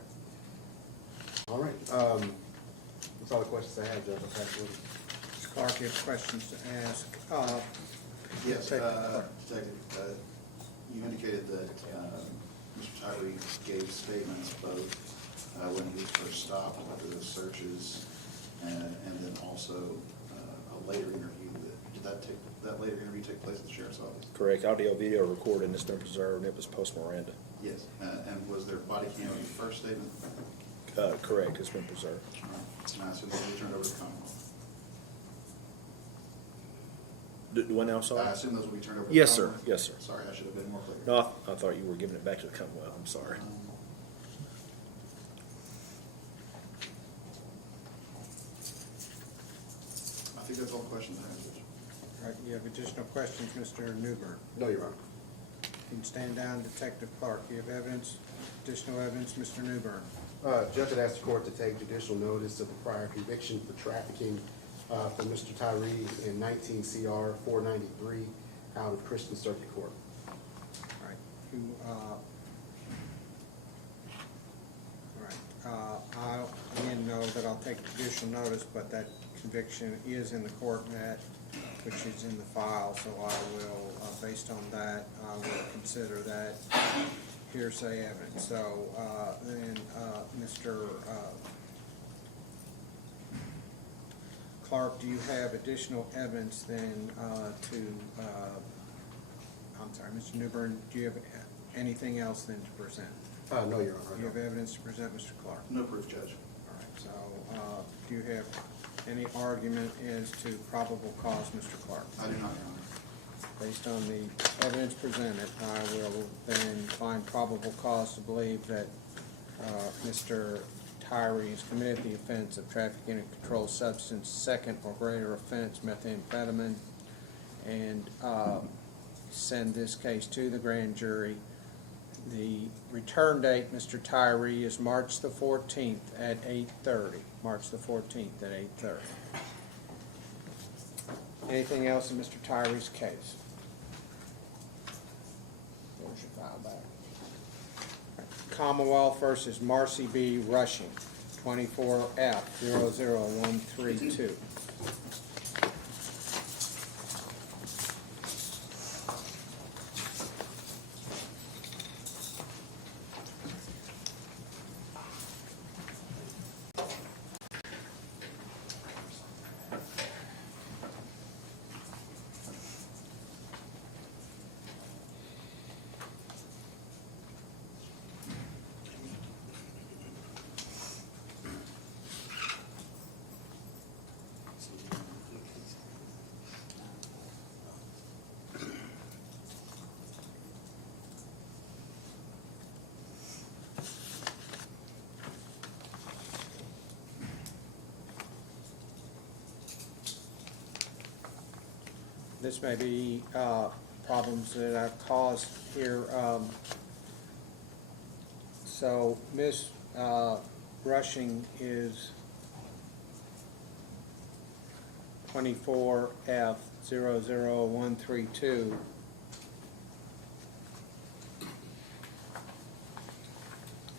All right. That's all the questions I have, Judge. I'll pass it over. Mr. Clark, you have questions to ask? Yes, take- Detective, you indicated that Mr. Tyree gave statements both when he was first stopped after the searches and then also a later interview. Did that later interview take place at the Sheriff's Office? Correct. Audio video recorded and it's been preserved and it was post Miranda. Yes. And was there body cam in the first statement? Correct. It's been preserved. All right. And I assume those will be turned over to the Commonwealth. What now, sorry? I assume those will be turned over to the Yes, sir. Commonwealth? Yes, sir. Sorry, I should have been more clear. No, I thought you were giving it back to the Commonwealth. I'm sorry. I think that's all the questions I have, Judge. All right, you have additional questions, Mr. Newburn? No, Your Honor. You can stand down, Detective Clark. You have evidence, additional evidence, Mr. Newburn? Judge had asked the court to take judicial notice of the prior conviction for trafficking for Mr. Tyree in 19 CR 493 out of Christian Circuit Court. All right, I again know that I'll take judicial notice, but that conviction is in the court net, which is in the file, so I will, based on that, I will consider that hearsay evidence. So, then, Mr. Clark, do you have additional evidence then, I'm sorry, Mr. Newbern, do you have anything else then to present? No, Your Honor. Do you have evidence to present, Mr. Clark? No proof, Judge. All right, so, do you have any argument as to probable cause, Mr. Clark? I do not, Your Honor. Based on the evidence presented, I will then find probable cause to believe that Mr. Tyree has committed the offense of trafficking a controlled substance, second or greater offense, methamphetamine, and send this case to the grand jury. The return date, Mr. Tyree, is March the 14th at 8:30. March the 14th at 8:30. Anything else in Mr. Tyree's case? Where's your file back? Commonwealth versus Marcy B. Rushing, 24F00132. This may be problems that I've caused here. So Ms. Rushing is 24F00132.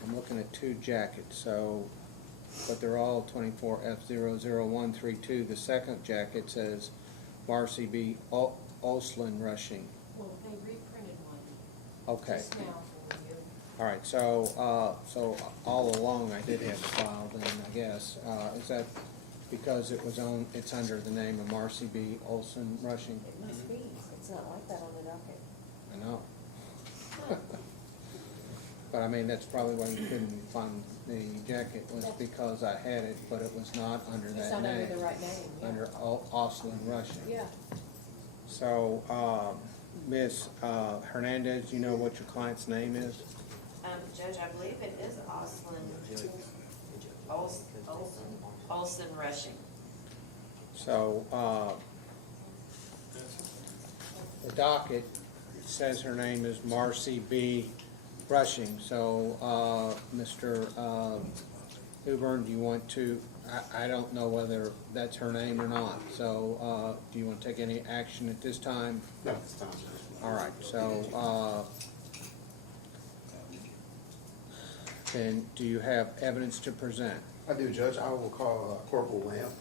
I'm looking at two jackets, so, but they're all 24F00132. The second jacket says Marcy B. Oslin Rushing. Well, they reprinted one. Okay. Just now for you. All right, so, so all along I did have the file then, I guess. Is that because it was it's under the name of Marcy B. Olson Rushing? It must be. It's not like that on the docket. I know. But I mean, that's probably why you couldn't find the jacket, was because I had it, but it was not under It's that not name. under the right name, yeah. Under Oslin Rushing. Yeah. So, Ms. Hernandez, you know what your client's name is? Judge, I believe it is Olson Rushing. So, the docket says her name is Marcy B. Rushing. So, Mr. Newbern, do you want to, I don't know whether that's her name or not. So, do you want to take any action at this time? No, it's time. All right, so, then do you have evidence to present? I do, Judge. I will call Corporal Lamb.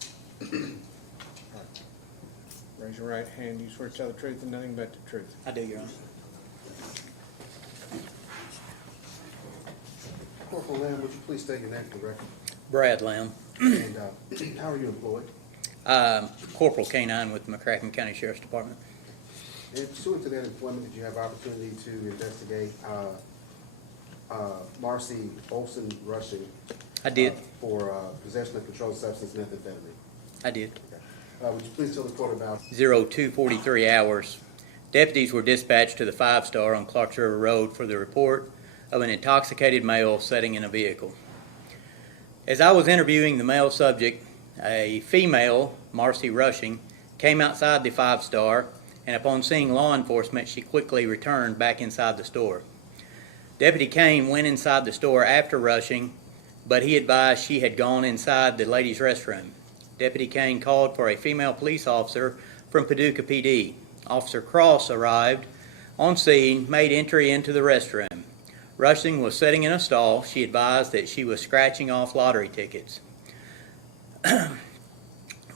Raise your right hand. You swear to tell the truth and nothing but the truth? I do, Your Honor. Corporal Lamb, would you please state your name for the record? Brad Lamb, And how are you employed? Corporal K-9 with the McCracken County Sheriff's Department. And pursuant to that employment, did you have opportunity to investigate Marcy Olson Rushing? I did. For possession of controlled substance methamphetamine. I did. Would you please tell the court about 02:43 hours. Deputies were dispatched to the 5-Star on Clarks River Road for the report of an intoxicated male sitting in a vehicle. As I was interviewing the male subject, a female, Marcy Rushing, came outside the 5-Star, and upon seeing law enforcement, she quickly returned back inside the store. Deputy Kane went inside the store after Rushing, but he advised she had gone inside the ladies' restroom. Deputy Kane called for a female police officer from Paducah PD. Officer Cross arrived on scene, made entry into the restroom. Rushing was sitting in a stall. She advised that she was scratching off lottery tickets.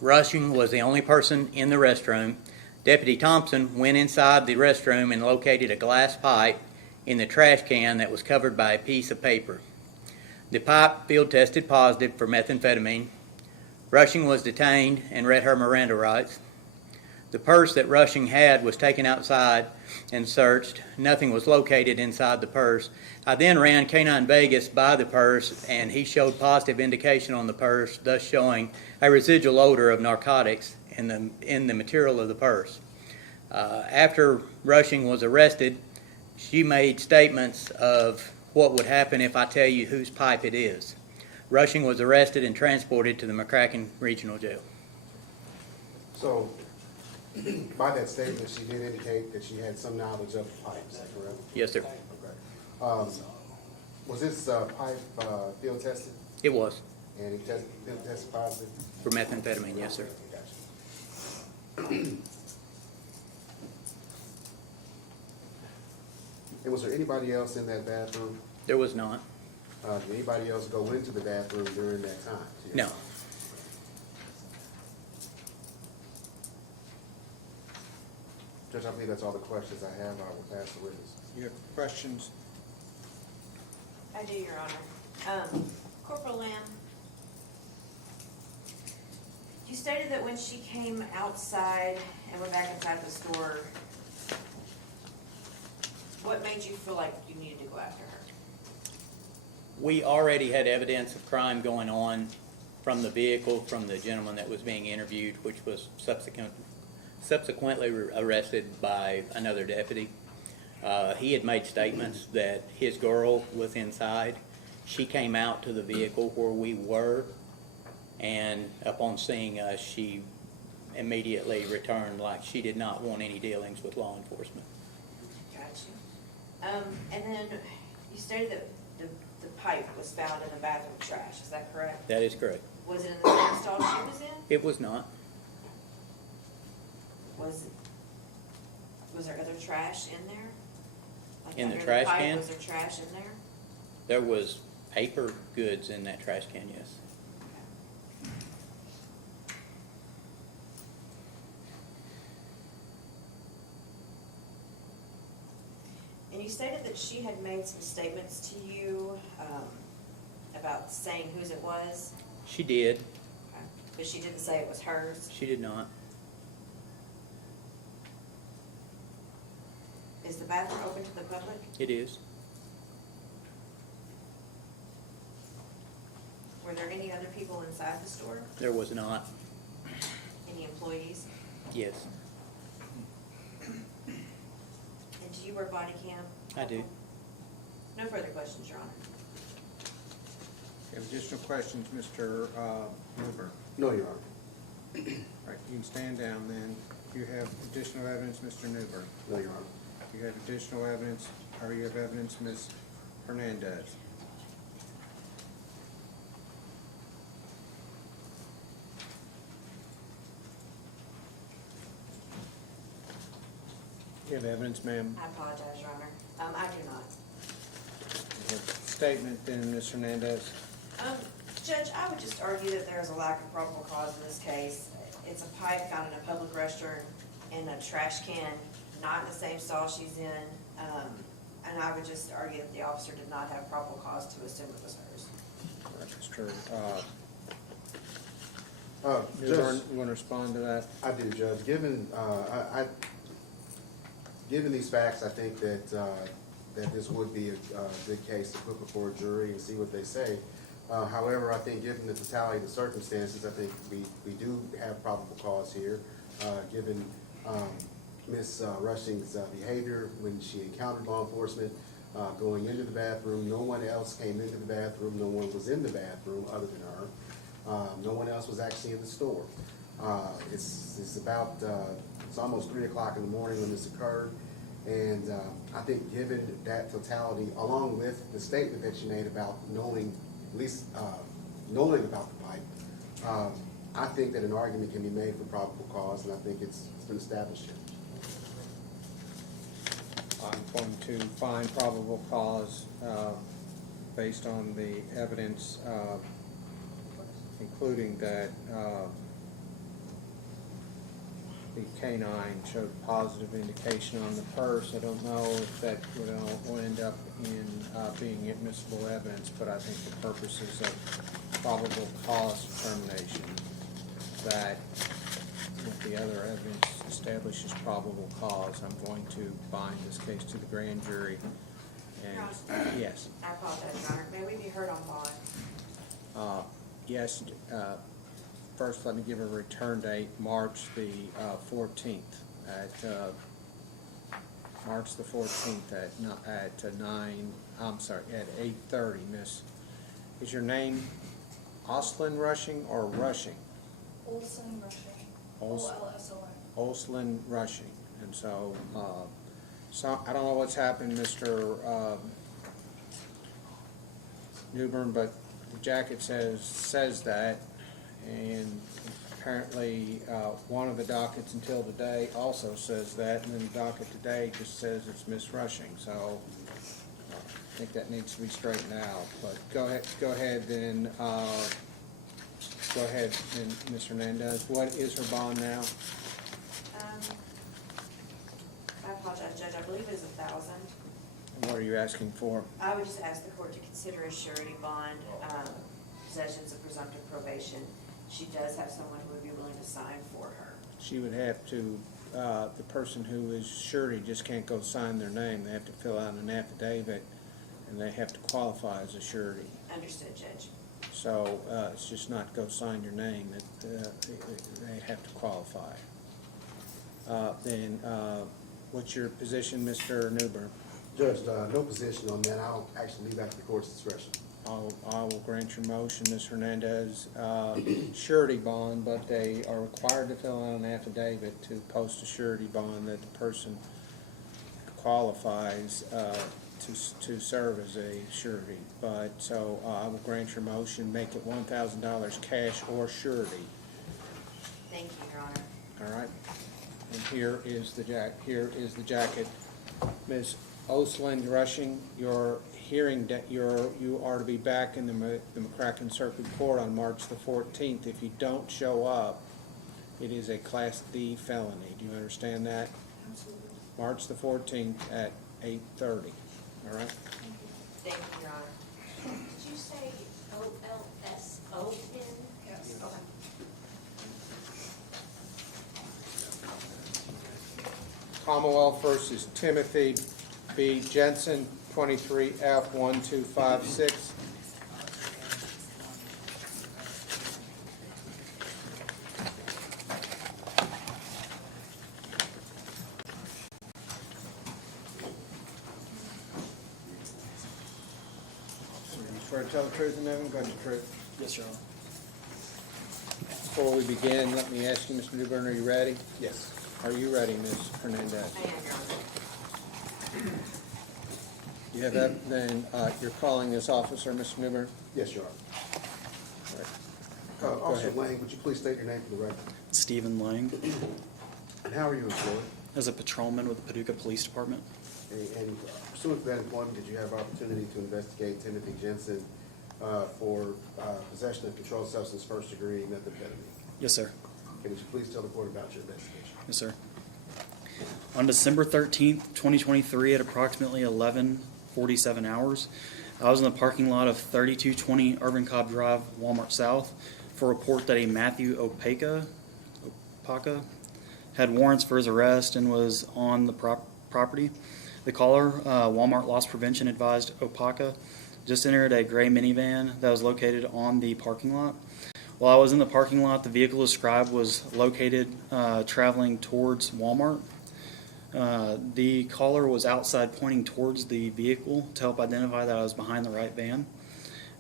Rushing was the only person in the restroom. Deputy Thompson went inside the restroom and located a glass pipe in the trash can that was covered by a piece of paper. The pipe field tested positive for methamphetamine. Rushing was detained and read her Miranda rights. The purse that Rushing had was taken outside and searched. Nothing was located inside the purse. I then ran K-9 Vegas by the purse, and he showed positive indication on the purse, thus showing a residual odor of narcotics in the material of the purse. After Rushing was arrested, she made statements of what would happen if I tell you whose pipe it is. Rushing was arrested and transported to the McCracken Regional Jail. So, by that statement, she did indicate that she had some knowledge of the pipe, is that correct? Yes, sir. Okay. Was this pipe field tested? It was. And it field tested positive? For methamphetamine, yes, sir. Gotcha. And was there anybody else in that bathroom? There was not. Did anybody else go into the bathroom during that time? No. Judge, I believe that's all the questions I have. I will pass the witness. You have questions? I do, Your Honor. Corporal Lamb, you stated that when she came outside and went back inside the store, what made you feel like you needed to go after her? We already had evidence of crime going on from the vehicle, from the gentleman that was being interviewed, which was subsequently arrested by another deputy. He had made statements that his girl was inside. She came out to the vehicle where we were, and upon seeing us, she immediately returned like she did not want any dealings with law enforcement. Gotcha. And then you stated that the pipe was found in the bathroom trash, is that correct? That is correct. Was it in the same stall she was in? It was not. Was there other trash in there? Like In the under trash pipe, can? Was there trash in there? There was paper goods in that trash can, yes. And you stated that she had made some statements to you about saying whose it was, She did. but she didn't say it was hers. She did not. Is the bathroom open to the public? It is. Were there any other people inside the store? There was not. Any employees? Yes, And do you wear body cam? I do. No further questions, Your Honor. You have additional questions, Mr. Newberg? No, Your Honor. All right, you can stand down then. You have additional evidence, Mr. Newberg? No, Your Honor. You have additional evidence, or you have evidence, Ms. Hernandez? You have evidence, ma'am? I apologize, Your Honor. I do not. You have statement then, Ms. Hernandez? Judge, I would just argue that there is a lack of probable cause in this case. It's a pipe found in a public restroom in a trash can, not in the same stall she's in. And I would just argue that the officer did not have probable cause to assume it was hers. That's true. Judge, You want to respond to that? I do, Judge. Given these facts, I think that this would be a good case to put before a jury and see what they say. However, I think given the totality of the circumstances, I think we do have probable cause here, given Ms. Rushing's behavior when she encountered law enforcement, going into the bathroom. No one else came into the bathroom. No one was in the bathroom other than her. No one else was actually in the store. It's almost 3 o'clock in the morning when this occurred. And I think given that totality, along with the statement that she made about knowing about the pipe, I think that an argument can be made for probable cause, and I think it's been established here. I'm going to find probable cause based on the evidence, including that the canine showed positive indication on the purse. I don't know if that will end up in being admissible evidence, but I think for purposes of probable cause determination, that with the other evidence establishes probable cause, I'm going to bind this case to the grand jury. And, yes. I apologize, Your Honor. May we be heard on bond? Yes, first let me give a return date, March the 14th at, March the 14th at 8:30, Miss. Is your name Oslin Rushing or Rushing? Olson Rushing. Olson. O-L-S-O-N. Olslin Rushing. And so, I don't know what's happened, Mr. Newbern, but the jacket says that, and apparently one of the dockets until today also says that, and then the docket today just says it's Miss Rushing. So I think that needs to be straightened out. But go ahead, then, Ms. Hernandez. What is her bond now? I apologize, Judge. I believe it is $1,000. And what are you asking for? I would just ask the court to consider a surety bond, possessions of presumptive probation. She does have someone who would be willing to sign for her. She would have to, the person who is surety just can't go sign their name. They have to fill out an affidavit, and they have to qualify as a surety. Understood, Judge. So it's just not go sign your name. They have to qualify. Then what's your position, Mr. Newbern? Judge, no position on that. I'll actually leave that to the court's discretion. I will grant your motion, Ms. Hernandez, surety bond, but they are required to fill out an affidavit to post a surety bond that the person qualifies to serve as a surety. But, so I will grant your motion, make it $1,000 cash or surety. Thank you, Your Honor. All right? And here is the jacket. Ms. Oslin Rushing, your hearing that you are to be back in the McCracken Circuit Court on March the 14th. If you don't show up, it is a Class D felony. Do you understand that? Absolutely. March the 14th at 8:30. All right? Thank you, Your Honor. Did you say O-L-S-O-N? Yes. Okay. Commonwealth versus Timothy B. Jensen, 23F1256. You swear to tell the truth and nothing but the truth? Yes, Your Honor. Before we begin, let me ask you, Mr. Newbern, are you ready? Yes. Are you ready, Ms. Hernandez? I am, Your Honor. You have that, then you're calling this officer, Mr. Newbern? Yes, Your Honor. All right. Go Officer ahead. Lang, would you please state your name for the record? Stephen Lang, And how are you employed? as a patrolman with the Paducah Police Department. And pursuant to that employment, did you have opportunity to investigate Timothy Jensen for possession of controlled substance first degree methamphetamine? Yes, sir. Can you please tell the court about your investigation? Yes, sir. On December 13th, 2023, at approximately 11:47 hours, I was in the parking lot of 3220 Irvin Cobb Drive, Walmart South, for a report that a Matthew Opaka had warrants for his arrest and was on the property. The caller, Walmart Loss Prevention, advised Opaka just entered a gray minivan that was located on the parking lot. While I was in the parking lot, the vehicle described was located traveling towards Walmart. The caller was outside pointing towards the vehicle to help identify that I was behind the right van.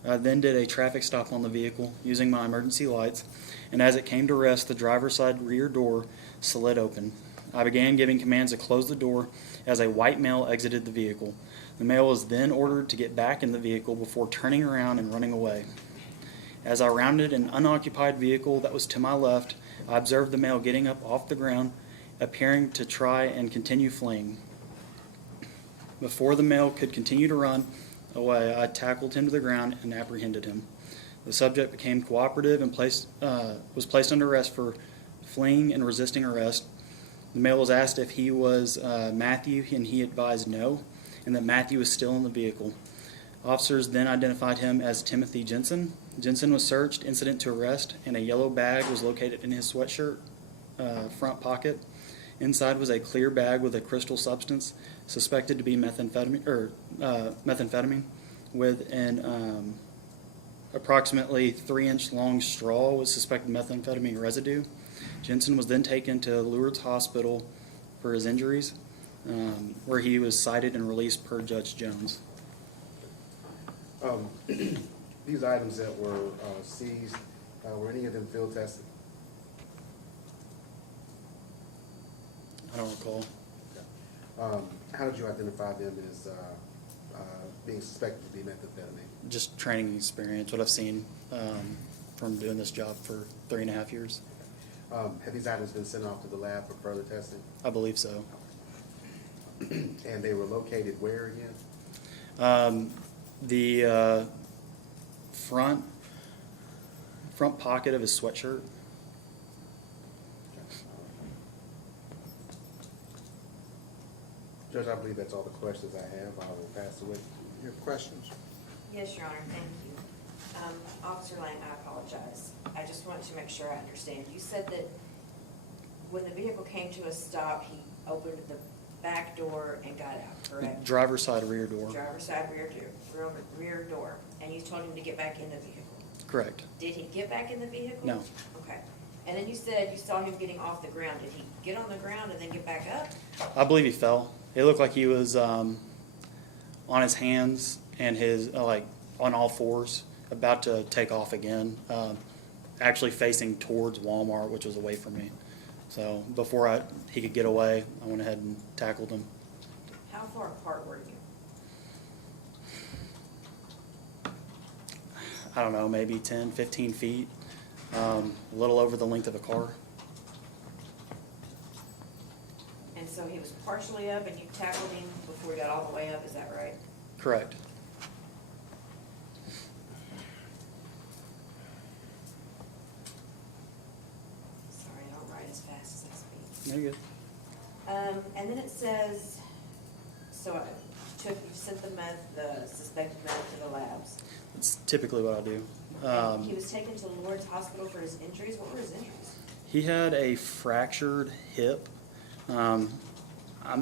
I then did a traffic stop on the vehicle using my emergency lights, and as it came to rest, the driver's side rear door slid open. I began giving commands to close the door as a white male exited the vehicle. The male was then ordered to get back in the vehicle before turning around and running away. As I rounded an unoccupied vehicle that was to my left, I observed the male getting up off the ground, appearing to try and continue fleeing. Before the male could continue to run away, I tackled him to the ground and apprehended him. The subject became cooperative and was placed under arrest for fleeing and resisting arrest. The male was asked if he was Matthew, and he advised no, and that Matthew was still in the vehicle. Officers then identified him as Timothy Jensen. Jensen was searched, incident to arrest, and a yellow bag was located in his sweatshirt front pocket. Inside was a clear bag with a crystal substance suspected to be methamphetamine with an approximately 3-inch long straw with suspected methamphetamine residue. Jensen was then taken to Lourdes Hospital for his injuries, where he was cited and released per Judge Jones. These items that were seized, were any of them field tested? I don't recall. How did you identify them as being suspected to be methamphetamine? Just training experience, what I've seen from doing this job for 3.5 years. Have these items been sent off to the lab for further testing? I believe so. And they were located where again? The front pocket of his sweatshirt. Judge, I believe that's all the questions I have. I will pass away. You have questions? Yes, Your Honor, thank you. Officer Lang, I apologize. I just want to make sure I understand. You said that when the vehicle came to a stop, he opened the back door and got out, correct? Driver's side rear door. Driver's side rear door, and you told him to get back in the vehicle. Correct. Did he get back in the vehicle? No. Okay. And then you said you saw him getting off the ground. Did he get on the ground and then get back up? I believe he fell. It looked like he was on his hands and his like on all fours, about to take off again. Actually facing towards Walmart, which was away from me. So before he could get away, I went ahead and tackled him. How far apart were you? I don't know, maybe 10, 15 feet, a little over the length of a car. And so he was partially up and you tackled him before he got all the way up, is that right? Correct. Sorry, I don't write as fast as I speak. Very good. And then it says, so you sent the suspected meth to the labs. That's typically what I do. And he was taken to Lourdes Hospital for his injuries. What were his injuries? He had a fractured hip. I'm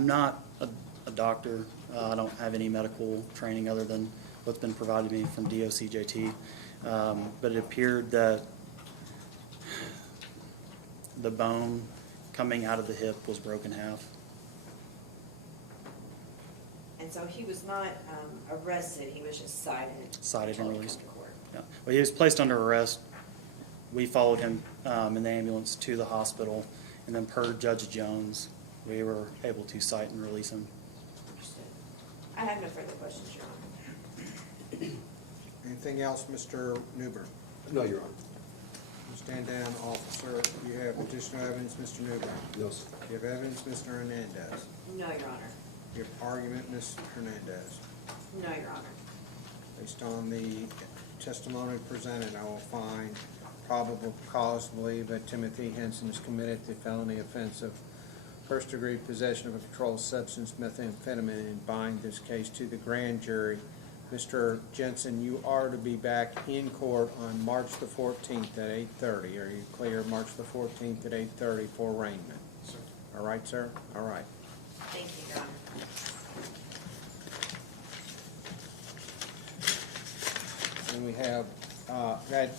not a doctor. I don't have any medical training other than what's been provided to me from DOCJT. But it appeared that the bone coming out of the hip was broken half. And so he was not arrested, he was just cited. Cited and told to released. come to court. Yeah. Well, he was placed under arrest. We followed him in the ambulance to the hospital, and then per Judge Jones, we were able to cite and release him. Understood. I have no further questions, Your Honor. Anything else, Mr. Newbern? No, Your Honor. Stand down, officer. You have additional evidence, Mr. Newbern? No, sir. You have evidence, Mr. Hernandez? No, Your Honor. You have argument, Ms. Hernandez? No, Your Honor. Based on the testimony presented, I will find probable cause to believe that Timothy Henson is committed to felony offense of first-degree possession of a controlled substance, methamphetamine, and bind this case to the grand jury. Mr. Jensen, you are to be back in court on March the 14th at 8:30. Are you clear, March the 14th at 8:30 for arraignment? Sir. All right, sir? All right. Thank you, Your Honor. And we have, that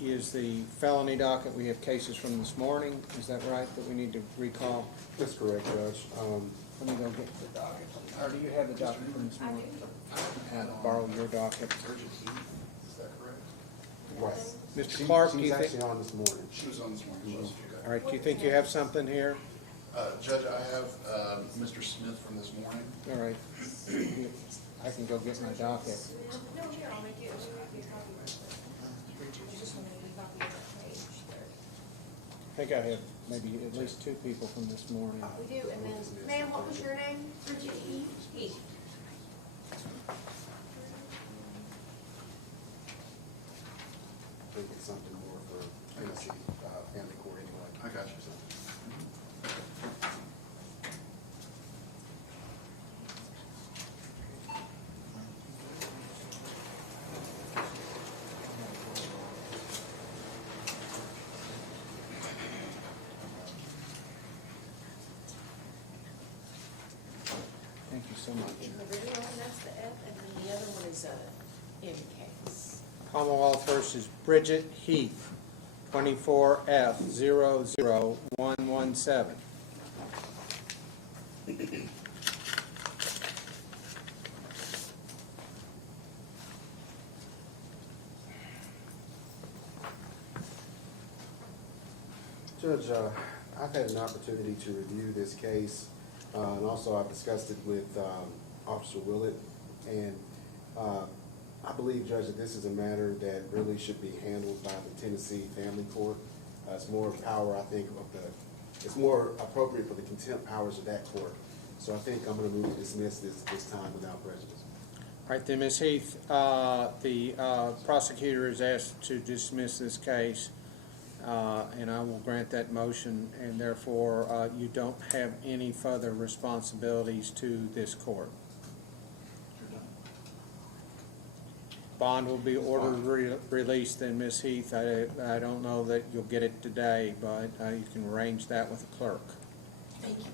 is the felony docket. We have cases from this morning. Is that right, that we need to recall? That's correct, Judge. Let me go get the docket. Or do you have the docket from this morning? Borrow your docket. Is that correct? Right. Mr. Clark, do She's you think? actually on this morning. She was on this morning. Yes. All right, do you think you have something here? Judge, I have Mr. Smith from this morning. All right. I can go get my docket. No, here, I'll make you a copy right there. You just want to make a copy of that page there. I think I have maybe at least two people from this morning. We do, and then, ma'am, what was your name? Bridget E. E. I think it's something more for Tennessee, family court anyway. I got you. you so much. The original one, that's the F, and then the other one is a M case. Commonwealth versus Bridget Heath, 24F00117. Judge, I've had an opportunity to review this case, and also I've discussed it with Officer Willett, and I believe, Judge, that this is a matter that really should be handled by the Tennessee Family Court. It's more power, I think, it's more appropriate for the contempt powers of that court. So I think I'm going to move to dismiss this time without prejudice. All right, then, Ms. Heath, the prosecutor is asked to dismiss this case, and I will grant that motion, and therefore you don't have any further responsibilities to this court. Bond will be ordered released, then, Ms. Heath. I don't know that you'll get it today, but you can arrange that with the clerk. Thank you.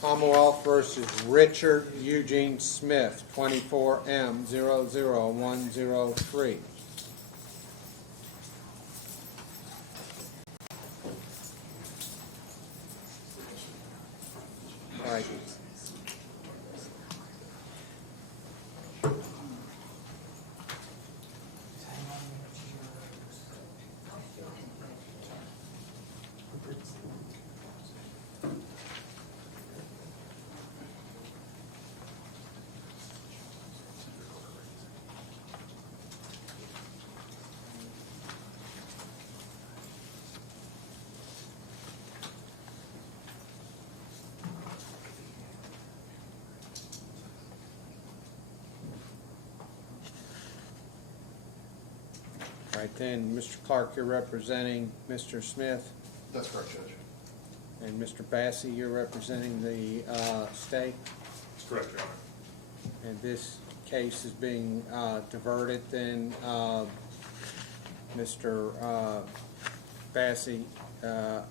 Commonwealth versus Richard Eugene Smith, 24M00103. All right. All right, then, Mr. Clark, you're representing Mr. Smith, That's correct, Judge. and Mr. Bassey, you're representing the state, That's correct, Your Honor. and this case is being diverted, then, Mr. Bassey,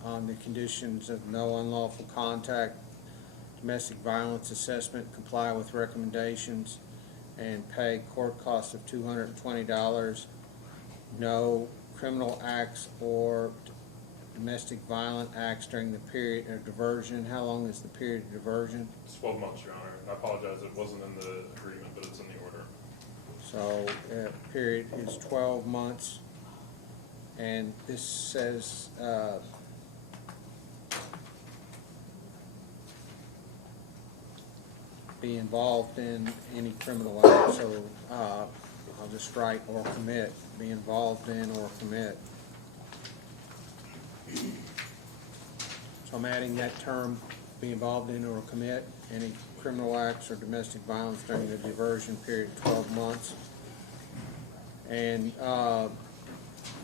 on the conditions of no unlawful contact, domestic violence assessment, comply with recommendations, and pay court costs of $220. No criminal acts or domestic violent acts during the period of diversion. How long is the period of diversion? It's 12 months, Your Honor. I apologize, it wasn't in the agreement, but it's in the order. So, period is 12 months, and this says, be involved in any criminal act, so, I'll just write or commit, be involved in or commit. So I'm adding that term, be involved in or commit any criminal acts or domestic violence during the diversion period of 12 months. And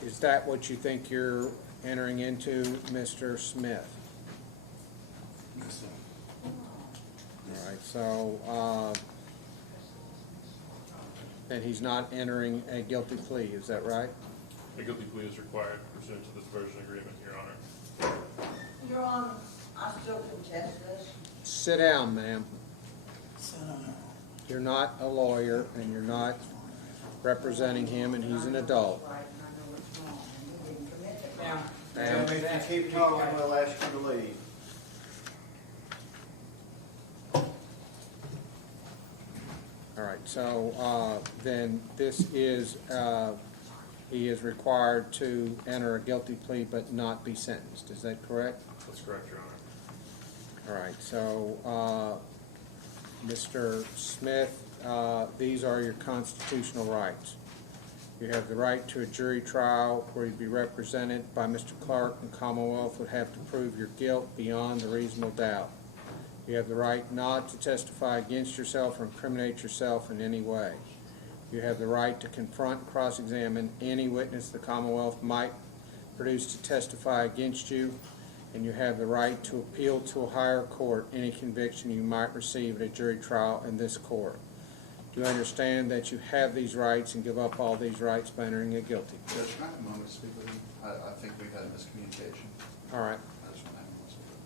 is that what you think you're entering into, Mr. Smith? Yes, sir. All right, so then he's not entering a guilty plea, is that right? A guilty plea is required pursuant to this diversion agreement, Your Honor. Your Honor, I still contest this. Sit down, ma'am. You're not a lawyer, and you're not representing him, and he's an adult. Ma'am, if you keep talking, we'll ask you to leave. All right, so then this is, he is required to enter a guilty plea but not be sentenced, is that correct? That's correct, Your Honor. All right, so, Mr. Smith, these are your constitutional rights. You have the right to a jury trial where you'd be represented by Mr. Clark, and Commonwealth would have to prove your guilt beyond a reasonable doubt. You have the right not to testify against yourself or incriminate yourself in any way. You have the right to confront and cross-examine any witness the Commonwealth might produce to testify against you, and you have the right to appeal to a higher court any conviction you might receive at a jury trial in this court. Do you understand that you have these rights and give up all these rights by entering a guilty? Judge, can I have a moment to speak with him? I think we've had a miscommunication. All right. I just want to have a moment to speak with him.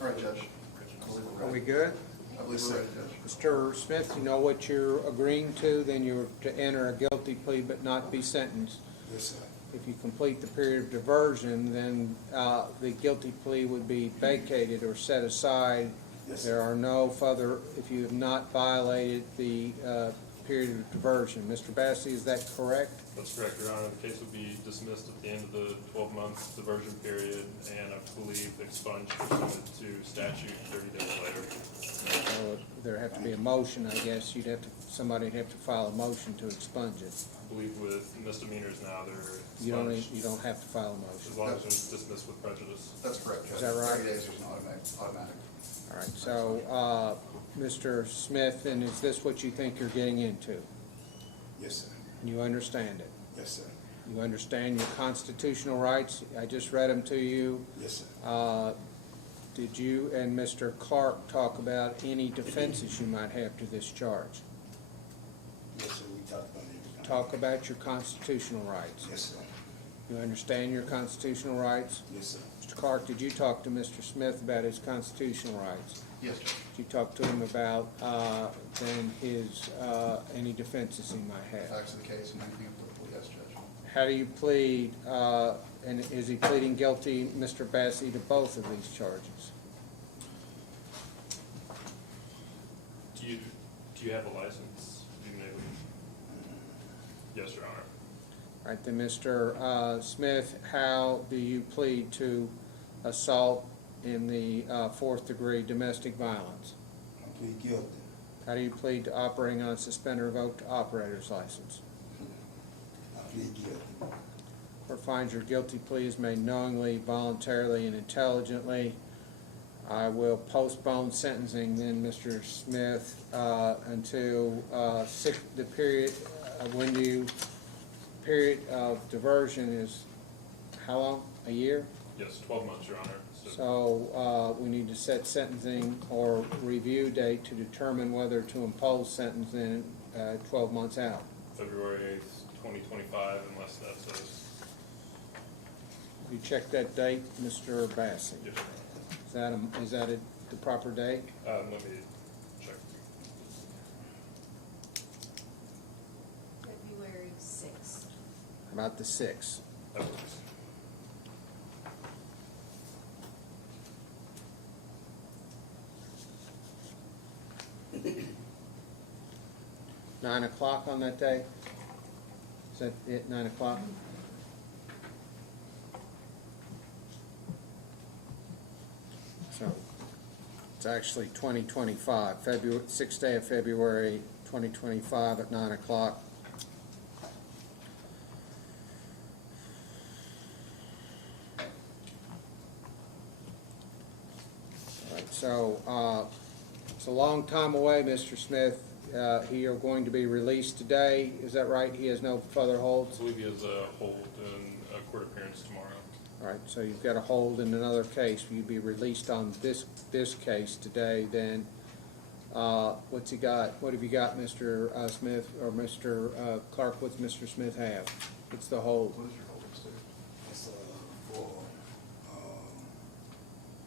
All right, Judge. Are we good? I believe we're ready, Judge. Mr. Smith, you know what you're agreeing to, then you're to enter a guilty plea but not be sentenced. Yes, sir. If you complete the period of diversion, then the guilty plea would be vacated or set aside. Yes, There are no further, if you have not violated the period of diversion. Mr. Bassey, is that correct? That's correct, Your Honor. The case will be dismissed at the end of the 12-month diversion period, and I believe expunged pursuant to statute 30 days later. There'd have to be a motion, I guess. Somebody'd have to file a motion to expunge it. I believe with misdemeanors now, they're You expunged. don't have to file a motion. As long as it's dismissed with prejudice. That's correct, Judge. Is that right? 30 days is an automatic. All right, so, Mr. Smith, and is this what you think you're getting into? Yes, sir. You understand it? Yes, sir. You understand your constitutional rights? I just read them to you. Yes, sir. Did you and Mr. Clark talk about any defenses you might have to this charge? Yes, sir. We talked about everything. Talk about your constitutional rights. Yes, sir. You understand your constitutional rights? Yes, sir. Mr. Clark, did you talk to Mr. Smith about his constitutional rights? Yes, Judge. Did you talk to him about then his, any defenses he might have? Facts of the case and anything applicable, yes, Judge. How do you plead, and is he pleading guilty, Mr. Bassey, to both of these charges? Do you have a license? Do you know? Yes, Your Honor. All right, then, Mr. Smith, how do you plead to assault in the fourth degree domestic violence? I plead guilty. How do you plead to operating on a suspended or revoked operator's license? I plead guilty. Court finds your guilty plea is made knowingly, voluntarily, and intelligently. I will postpone sentencing then, Mr. Smith, until the period, period of diversion is how long? A year? Yes, 12 months, Your Honor. So we need to set sentencing or review date to determine whether to impose sentencing 12 months out. February 8th, 2025, unless that says. You check that date, Mr. Bassey? Yes, Your Honor. Is that the proper date? Let me check. February 6th. About the 6th. That works. Nine o'clock on that day? Is that it, 9 o'clock? So, it's actually 2025, February, 6th day of February 2025 at 9 o'clock. All right, so, it's a long time away, Mr. Smith. He are going to be released today, is that right? He has no further I holds? believe he has a hold in a court appearance tomorrow. All right, so you've got a hold in another case. You'd be released on this case today, then. What's he got? What have you got, Mr. Smith, or Mr. Clark? What's Mr. Smith have? What's the hold? What is your hold, sir? It's for,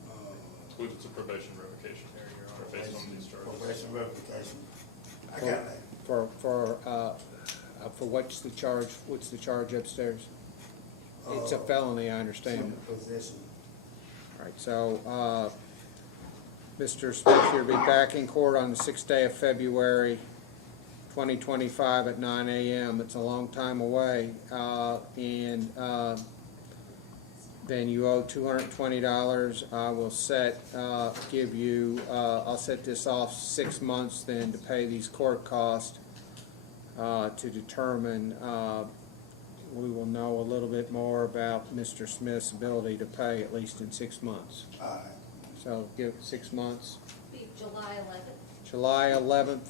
I believe it's a probation revocation here, Your Honor, based on these charges. probation revocation. I got that. For what's the charge? What's the charge upstairs? It's a felony, I understand. Possession. All right, so, Mr. Smith, you'll be back in court on the 6th day of February 2025 at 9 a.m. It's a long time away. Then you owe $220. I will I'll set this off 6 months then to pay these court costs to determine, we will know a little bit more about Mr. Smith's ability to pay at least in 6 months. All right. So give it 6 months. Be July 11th. July 11th,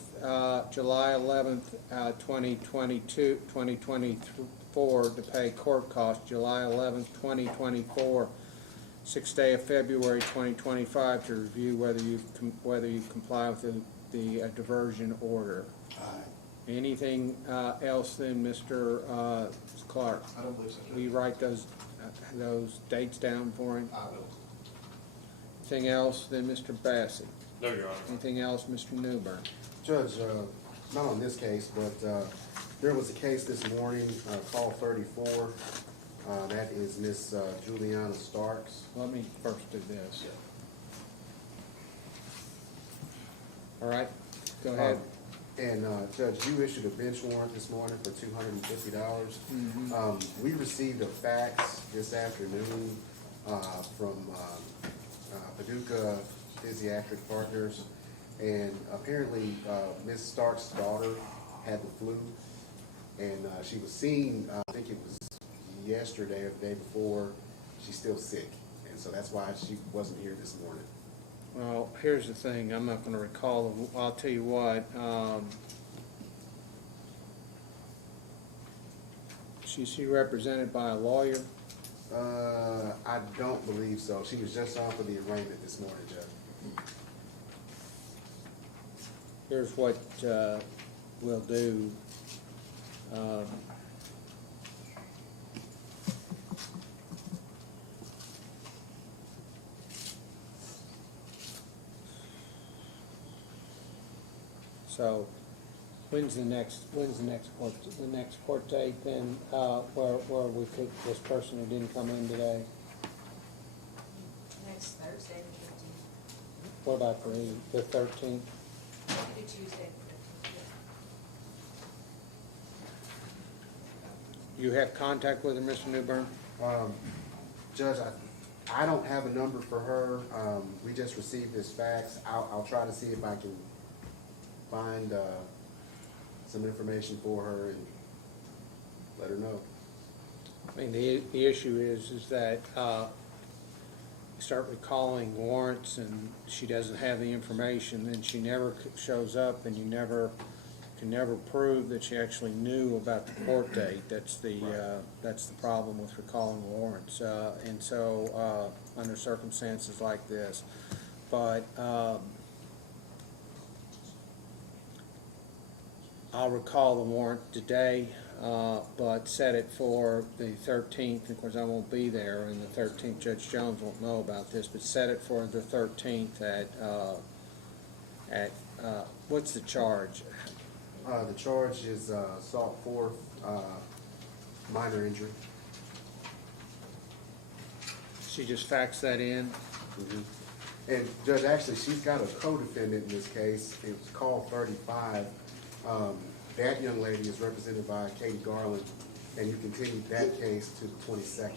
2024 to pay court costs, July 11th, 2024, 6th day of February 2025 to review whether you comply with the diversion order. All right. Anything else then, Mr. Clark? I don't believe so, Judge. Will you write those dates down for him? I will. Anything else then, Mr. Bassett? No, Your Honor. Anything else, Mr. Newbern? Judge, not on this case, but there was a case this morning, call 34. That is Miss Juliana Starks. Let me first do this. All right, go ahead. And Judge, you issued a bench warrant this morning for $250. We received a fax this afternoon from Paducah Physiatric Partners, and apparently Miss Stark's daughter had the flu, and she was seen, I think it was yesterday or the day before. She's still sick, and so that's why she wasn't here this morning. Well, here's the thing, I'm not gonna recall, I'll tell you what, is she represented by a lawyer? I don't believe so. She was just on for the arraignment this morning, Judge. Here's what we'll do. So, when's the next court date then, where we could, this person who didn't come in today? Next Thursday, the 15th. What about the 13th? Maybe Tuesday, the 15th. You have contact with her, Mr. Newbern? Judge, I don't have a number for her. We just received this fax. I'll try to see if I can find some information for her and let her know. I mean, the issue is that you start recalling warrants and she doesn't have the information, then she never shows up, and you can never prove that she actually knew about the court date. That's the problem with recalling warrants, and so under circumstances like this. But I'll recall the warrant today, but set it for the 13th. Of course, I won't be there, and the 13th, Judge Jones won't know about this, but set it for the 13th at what's the charge? The charge is assault for minor injury. She just faxed that in? And Judge, actually, she's got a co-defendant in this case. It's call 35. That young lady is represented by Katie Garland, and you continued that case to the 22nd.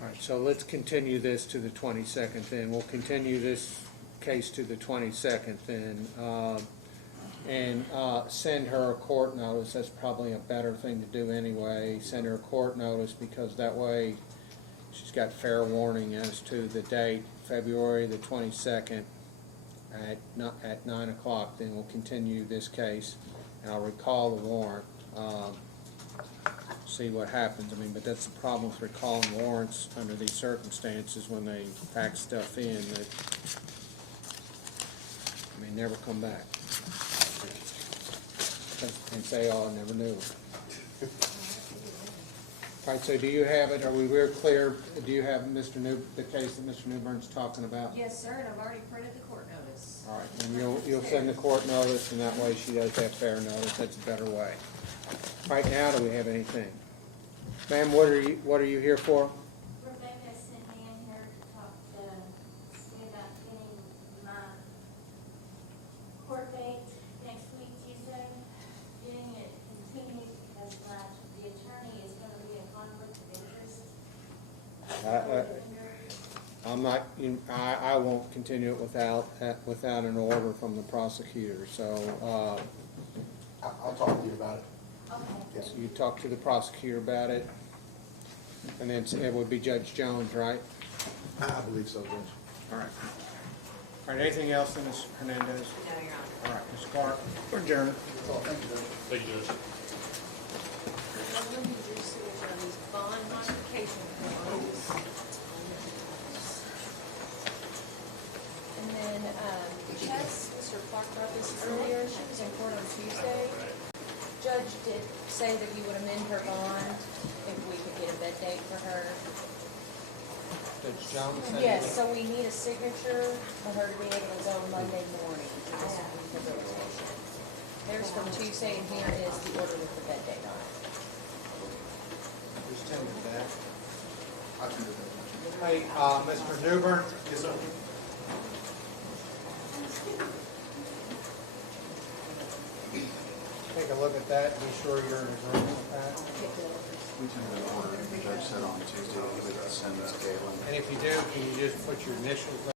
All right, so let's continue this to the 22nd then. We'll continue this case to the 22nd then, and send her a court notice. That's probably a better thing to do anyway. Send her a court notice, because that way she's got fair warning as to the date, February the 22nd at 9 o'clock. Then we'll continue this case, and I'll recall the warrant. See what happens. I mean, but that's the problem with recalling warrants under these circumstances, when they pack stuff in that may never come back. And say, oh, I never knew. All right, so do you have it? Are we real clear? Do you have the case that Mr. Newbern's talking about? Yes, sir, and I've already printed the court notice. All right, and you'll send the court notice, and that way she does have fair notice. That's a better way. Right now, do we have anything? Ma'am, what are you here for? Rebecca sent me in here to talk to see about getting my court date next week, Tuesday. I'm not, I won't continue it without an order from the prosecutor, so, I'll talk to you about it. so you talk to the prosecutor about it, and then it would be Judge Jones, right? I believe so, Judge. All right. All right, anything else, Ms. Hernandez? No, Your Honor. All right, Ms. Clark, we're adjourned. Thank you, Judge. I'm going to need your signature on these bond modification forms. And then, Chess, Mr. Clark brought this earlier, she was in court on Tuesday. Judge did say that he would amend her bond if we could get a bed date for her. Judge Jones? said- Yes, so we need a signature for her to be able to go Monday morning to this rehabilitation. There's from Tuesday, and here is the order with the bed date on it. Just tell me that. I can do that. Hey, Mr. Newbern? Yes, sir. Take a look at that, be sure you're in agreement with that. We can do an order, the judge said on Tuesday, we would send this to Galen. And if you do, can you just put your initials